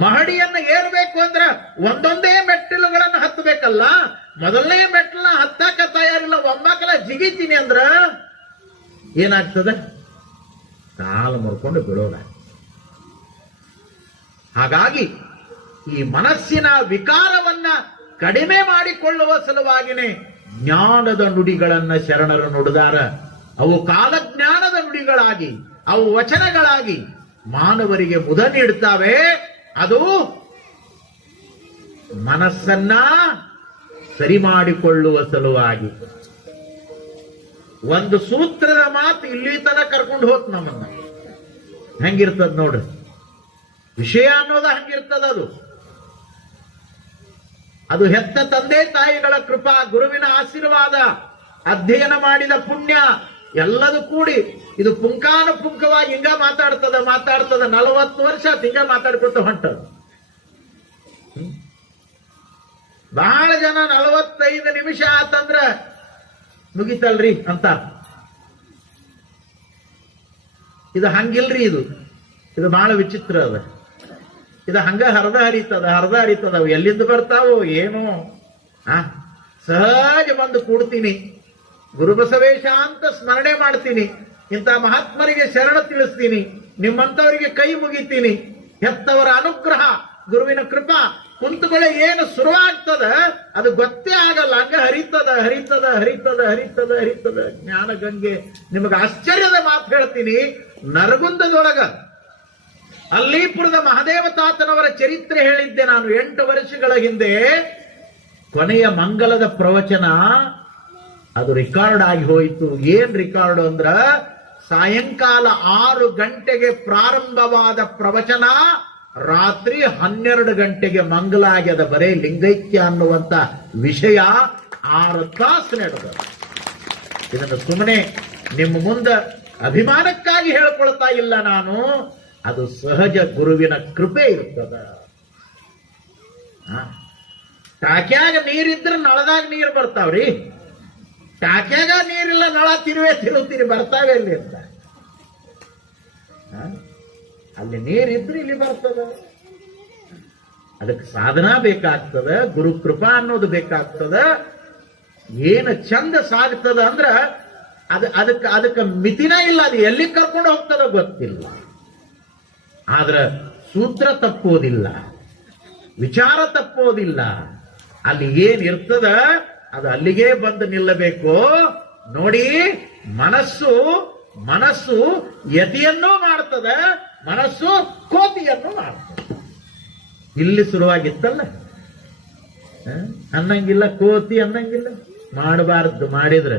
ಮಹಡಿಯನ್ನು ಏರ್ಬೇಕು ಅಂದ್ರ ಒಂದೊಂದೇ ಮೆಟ್ಟಿಲುಗಳನ್ನು ಹತ್ತಬೇಕಲ್ಲ. ಮೊದಲನೇ ಮೆಟ್ಟಿಲನ್ನ ಹತ್ತಾಕ ತಯಾರಿಲ್ಲ, ಒಮ್ಮಕ್ಕಲ ಜಿಗಿತೀನಿ ಅಂದ್ರ ಏನಾಗ್ತದೆ? ಕಾಲು ಮುರ್ಕೊಂಡು ಬಿಡೋದ. ಹಾಗಾಗಿ ಈ ಮನಸ್ಸಿನ ವಿಕಾರವನ್ನ ಕಡಿಮೆ ಮಾಡಿಕೊಳ್ಳುವ ಸಲುವಾಗಿನೇ ಜ್ಞಾನದ ನುಡಿಗಳನ್ನ ಶರಣರು ನುಡಿದಾರ. ಅವು ಕಾಲಜ್ಞಾನದ ನುಡಿಗಳಾಗಿ, ಅವು ವಚನಗಳಾಗಿ ಮಾನವರಿಗೆ ಮುದ ನೀಡ್ತಾವೆ. ಅದು ಮನಸ್ಸನ್ನ ಸರಿ ಮಾಡಿಕೊಳ್ಳುವ ಸಲುವಾಗಿ. ಒಂದು ಸೂತ್ರದ ಮಾತು ಇಲ್ಲಿ ತನಕ ಕರ್ಕೊಂಡು ಹೋತ್ ನಮ್ಮನ್ನ. ಹೆಂಗಿರ್ತದ ನೋಡ್ರಿ, ವಿಷಯ ಅನ್ನೋದು ಹಂಗಿರ್ತದ. ಅದು ಹೆತ್ತ ತಂದೆ ತಾಯಿಗಳ ಕೃಪಾ, ಗುರುವಿನ ಆಶೀರ್ವಾದ, ಅಧ್ಯಯನ ಮಾಡಿದ ಪುಣ್ಯ, ಎಲ್ಲದು ಕೂಡಿ ಇದು ಪುಂಖಾನುಪುಂಖವಾಗಿ ಹಿಂಗ ಮಾತಾಡ್ತದ 40 ವರ್ಷ ಹಿಂಗ ಮಾತಾಡ್ಕೊತ ಹೊಂಟದ. ಬಹಳ ಜನ 45 ನಿಮಿಷ ಆತಂದ್ರ ಮುಗಿತಲ್ರಿ ಅಂತ. ಇದು ಹಂಗಿಲ್ರಿ, ಇದು ಬಹಳ ವಿಚಿತ್ರ ಅದ. ಇದು ಹಂಗ ಹರಿದ ಹರಿತದ. ಅವು ಎಲ್ಲಿಂದ ಬರ್ತಾವೋ ಏನೋ. ಸಹಜ ಬಂದು ಕೂಡ್ತೀನಿ, ಗುರುಬಸವೇಶ ಅಂತ ಸ್ಮರಣೆ ಮಾಡ್ತೀನಿ, ಇಂಥ ಮಹಾತ್ಮರಿಗೆ ಶರಣ ತಿಳಿಸ್ತೀನಿ, ನಿಮ್ಮಂತವರಿಗೆ ಕೈ ಮುಗಿತೀನಿ. ಹೆತ್ತವರ ಅನುಗ್ರಹ, ಗುರುವಿನ ಕೃಪಾ ಕುಂತುಗಳೇ ಏನು ಶುರುವಾಗ್ತದ ಅದು ಗೊತ್ತೇ ಆಗಲ್ಲ. ಹಂಗ ಹರಿತದ ಜ್ಞಾನ ಗಂಗೆ. ನಿಮಗೆ ಆಶ್ಚರ್ಯದ ಮಾತು ಹೇಳ್ತೀನಿ. ನರಗುಂದದೊಳಗ ಅಲ್ಲೀಪುರದ ಮಹದೇವ ತಾತನವರ ಚರಿತ್ರೆ ಹೇಳಿದ್ದೆ ನಾನು 8 ವರ್ಷಗಳ ಹಿಂದೆ. ಕೊನೆಯ ಮಂಗಲದ ಪ್ರವಚನ ಅದು ರೆಕಾರ್ಡ್ ಆಗಿ ಹೋಯಿತು. ಏನ್ ರೆಕಾರ್ಡ್ ಅಂದ್ರ, ಸಾಯಂಕಾಲ 6 ಗಂಟೆಗೆ ಪ್ರಾರಂಭವಾದ ಪ್ರವಚನ ರಾತ್ರಿ 12 ಗಂಟೆಗೆ ಮಂಗಲ ಆಗ್ಯದ. ಬರೇ ಲಿಂಗೈಕ್ಯ ಅನ್ನುವಂತ ವಿಷಯ 6 ತಾಸು ನಡೆದ. ಇದನ್ನು ಸುಮ್ಮನೆ ನಿಮ್ಮ ಮುಂದೆ ಅಭಿಮಾನಕ್ಕಾಗಿ ಹೇಳ್ಕೊಳ್ತಾ ಇಲ್ಲ ನಾನು. ಅದು ಸಹಜ ಗುರುವಿನ ಕೃಪೆ ಇರ್ತದ. ಟಾಕ್ಯಾಗ ನೀರಿದ್ರೆ ನಳದಾಗ ನೀರು ಬರ್ತಾವ್ರಿ. ಟಾಕ್ಯಾಗ ನೀರಿಲ್ಲ, ನಳ ತಿರುತ್ತೀರಿ ಬರ್ತಾವೆ ಅಲ್ಲಿ ಅಂತ. ಅಲ್ಲಿ ನೀರಿದ್ರೆ ಇಲ್ಲಿ ಬರ್ತದ. ಅದಕ್ಕೆ ಸಾಧನ ಬೇಕಾಗ್ತದ, ಗುರು ಕೃಪಾ ಅನ್ನೋದು ಬೇಕಾಗ್ತದ. ಏನು ಚಂದ ಸಾಗ್ತದ ಅಂದ್ರ ಅದಕ್ಕೆ ಮಿತಿನ ಇಲ್ಲ. ಅದು ಎಲ್ಲಿ ಕರ್ಕೊಂಡು ಹೋಗ್ತದ ಗೊತ್ತಿಲ್ಲ. ಆದ್ರ ಸೂತ್ರ ತಪ್ಪೋದಿಲ್ಲ, ವಿಚಾರ ತಪ್ಪೋದಿಲ್ಲ. ಅಲ್ಲಿ ಏನಿರ್ತದ ಅದು ಅಲ್ಲಿಗೆ ಬಂದು ನಿಲ್ಲಬೇಕು. ನೋಡಿ, ಮನಸ್ಸು ಯತಿಯನ್ನೂ ಮಾಡ್ತದ, ಮನಸ್ಸು ಕೋತಿಯನ್ನು ಮಾಡ್ತದೆ. ಇಲ್ಲಿ ಶುರುವಾಗಿತ್ತಲ್ಲ, ಅನ್ನಂಗಿಲ್ಲ ಕೋತಿ ಅನ್ನಂಗಿಲ್ಲ. ಮಾಡಬಾರ್ದು. ಮಾಡಿದ್ರೆ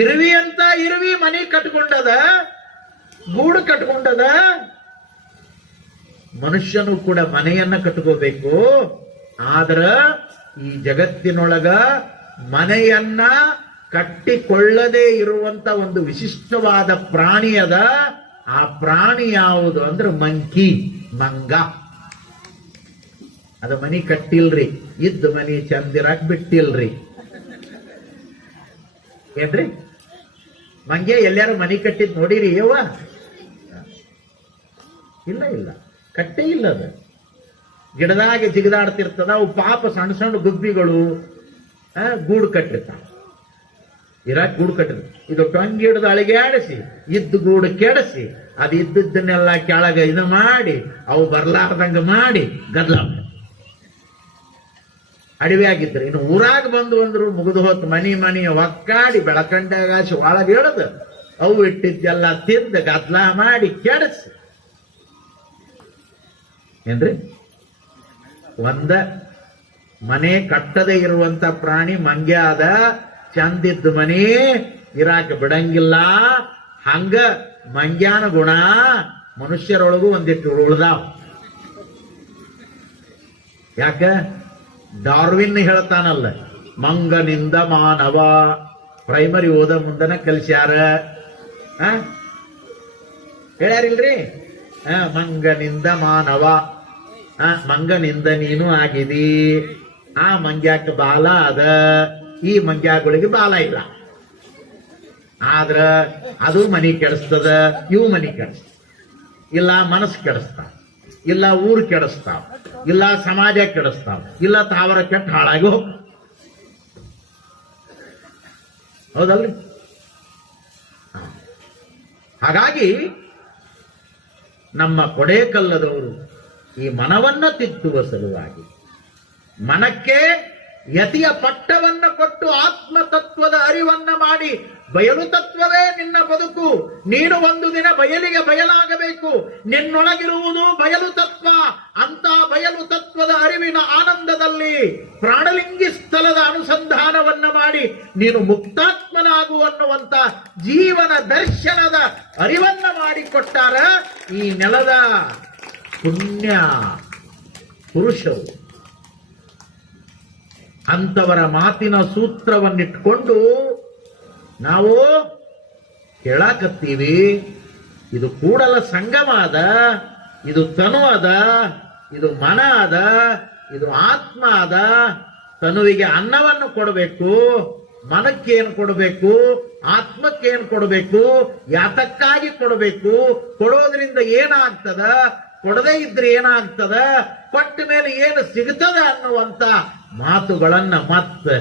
ಇರುವಿ ಮನೆ ಕಟ್ಕೊಂಡದ, ಗೂಡು ಕಟ್ಕೊಂಡದ. ಮನುಷ್ಯನು ಕೂಡ ಮನೆಯನ್ನ ಕಟ್ಕೋಬೇಕು. ಆದ್ರ ಈ ಜಗತ್ತಿನೊಳಗ ಮನೆಯನ್ನ ಕಟ್ಟಿಕೊಳ್ಳದೇ ಇರುವಂತ ಒಂದು ವಿಶಿಷ್ಟವಾದ ಪ್ರಾಣಿ ಅದ. ಆ ಪ್ರಾಣಿ ಯಾವುದು ಅಂದ್ರೆ ಮಂಗ. ಅದ ಮನಿ ಕಟ್ಟಿಲ್ರಿ, ಇದ್ದ ಮನಿ ಚಂದಿರಾಕ್ ಬಿಟ್ಟಿಲ್ರಿ. ಏನ್ರಿ ಮಂಗೆ ಎಲ್ಲಾರು ಮನಿ ಕಟ್ಟಿದ್ ನೋಡಿರಿ ಯವ್ವ? ಇಲ್ಲ, ಕಟ್ಟೇ ಇಲ್ಲ. ಅದು ಗಿಡದಾಗೆ ಜಿಗದಾಡ್ತಿರ್ತದ. ಅವು ಪಾಪ ಸಣ್ಣ ಸಣ್ಣ ಗುಬ್ಬಿಗಳು ಗೂಡು ಕಟ್ಟಿರ್ತಾವ. ಇರಾಕ್ ಗೂಡು ಕಟ್ಟಿರ್ತ. ಇದು ಟೊಂಗಿ ಹಿಡಿದು ಅಳಿಗಾಡಿಸಿ ಇದ್ದು ಗೂಡು ಕೆಡಿಸಿ ಅದು ಇದ್ದದ್ದನ್ನೆಲ್ಲ ಕೆಳಗ ಇದು ಮಾಡಿ ಅವು ಬರ್ಲಾರ್ದಂಗ ಮಾಡಿ ಗದ್ಲ ಅಡವಿ ಆಗಿದ್ರು. ಇನ್ನು ಊರಾಗ ಬಂದು ಅಂದ್ರು ಮುಗಿದು ಹೊತ್ತು ಮನಿ ಒಕ್ಕಾಡಿ ಬೆಳಕಂಡಾಗಾಸಿ ಒಳಗೆ ಹಿಡಿದು ಅವು ಇಟ್ಟಿದ್ದೆಲ್ಲ ತಿಂದು ಗದ್ಲ ಮಾಡಿ ಕೆಡಿಸಿ. ಏನ್ರಿ, ಒಂದ ಮನೆ ಕಟ್ಟದೆ ಇರುವಂತ ಪ್ರಾಣಿ ಮಂಗ್ಯ ಅದ. ಚಂದಿದ್ದ ಮನೆ ಇರಾಕ ಬಿಡಂಗಿಲ್ಲ. ಹಂಗ ಮಂಗ್ಯಾನ ಗುಣ ಮನುಷ್ಯರೊಳಗೂ ಒಂದಿಟ್ಟು ಉಳ್ದಾವ್. ಯಾಕ? ಡಾರ್ವಿನ್ ಹೇಳ್ತಾನಲ್ಲ, ಮಂಗನಿಂದ ಮಾನವ. ಪ್ರೈಮರಿ ಓದ ಮುಂದನ ಕಲ್ಸ್ಯಾರ. ಹೇಳ್ಯಾರಿಲ್ರಿ? ಮಂಗನಿಂದ ಮಾನವ. ಮಂಗನಿಂದ ನೀನು ಆಗಿದಿ. ಆ ಮಂಗ್ಯಾಕ ಬಾಲ ಅದ, ಈ ಮಂಗ್ಯಾಗಳಿಗೆ ಬಾಲ ಇಲ್ಲ. ಆದ್ರ ಅದು ಮನಿ ಕೆಡಿಸ್ತದ, ಇವು ಮನಿ ಕೆಡಿಸ್ತಾವ. ಇಲ್ಲ ಮನಸ್ಸು ಕೆಡಿಸ್ತಾವ, ಇಲ್ಲ ಊರು ಕೆಡಿಸ್ತಾವ, ಇಲ್ಲ ಸಮಾಜ ಕೆಡಿಸ್ತಾವ, ಇಲ್ಲ ತಾವರ ಕೆಟ್ಟ ಹಾಳಾಗಿ ಹೋಗ. ಹೌದಲ್ರಿ? ಹಾಗಾಗಿ ನಮ್ಮ ಕೊಡೇಕಲ್ಲದವರು ಈ ಮನವನ್ನ ತಿದ್ದುವ ಸಲುವಾಗಿ ಮನಕ್ಕೆ ಯತಿಯ ಪಟ್ಟವನ್ನ ಕೊಟ್ಟು ಆತ್ಮತತ್ವದ ಅರಿವನ್ನ ಮಾಡಿ, ಬಯಲು ತತ್ವವೇ ನಿನ್ನ ಬದುಕು, ನೀನು ಒಂದು ದಿನ ಬಯಲಿಗೆ ಬಯಲಾಗಬೇಕು, ನಿನ್ನೊಳಗಿರುವುದು ಬಯಲು ತತ್ವ. ಅಂತ ಬಯಲು ತತ್ವದ ಅರಿವಿನ ಆನಂದದಲ್ಲಿ ಪ್ರಾಣಲಿಂಗಿ ಸ್ಥಳದ ಅನುಸಂಧಾನವನ್ನ ಮಾಡಿ ನೀನು ಮುಕ್ತಾತ್ಮನಾಗು ಅನ್ನುವಂತ ಜೀವನ ದರ್ಶನದ ಅರಿವನ್ನ ಮಾಡಿಕೊಟ್ಟಾರ ಈ ನೆಲದ ಪುಣ್ಯ ಪುರುಷರು. ಅಂತವರ ಮಾತಿನ ಸೂತ್ರವನ್ನಿಟ್ಕೊಂಡು ನಾವು ಕೇಳಾಕತ್ತೀವಿ. ಇದು ಕೂಡಲ ಸಂಗಮ ಅದ, ಇದು ತನು ಅದ, ಇದು ಮನ ಅದ, ಇದು ಆತ್ಮ ಅದ. ತನುವಿಗೆ ಅನ್ನವನ್ನು ಕೊಡಬೇಕು, ಮನಕ್ಕೇನು ಕೊಡಬೇಕು, ಆತ್ಮಕ್ಕೇನು ಕೊಡಬೇಕು, ಯಾತಕ್ಕಾಗಿ ಕೊಡಬೇಕು, ಕೊಡೋದ್ರಿಂದ ಏನಾಗ್ತದ, ಕೊಡದೇ ಇದ್ರೆ ಏನಾಗ್ತದ, ಕೊಟ್ಟ ಮೇಲೆ ಏನು ಸಿಗ್ತದ ಅನ್ನುವಂತ ಮಾತುಗಳನ್ನ ಮತ್ತೆ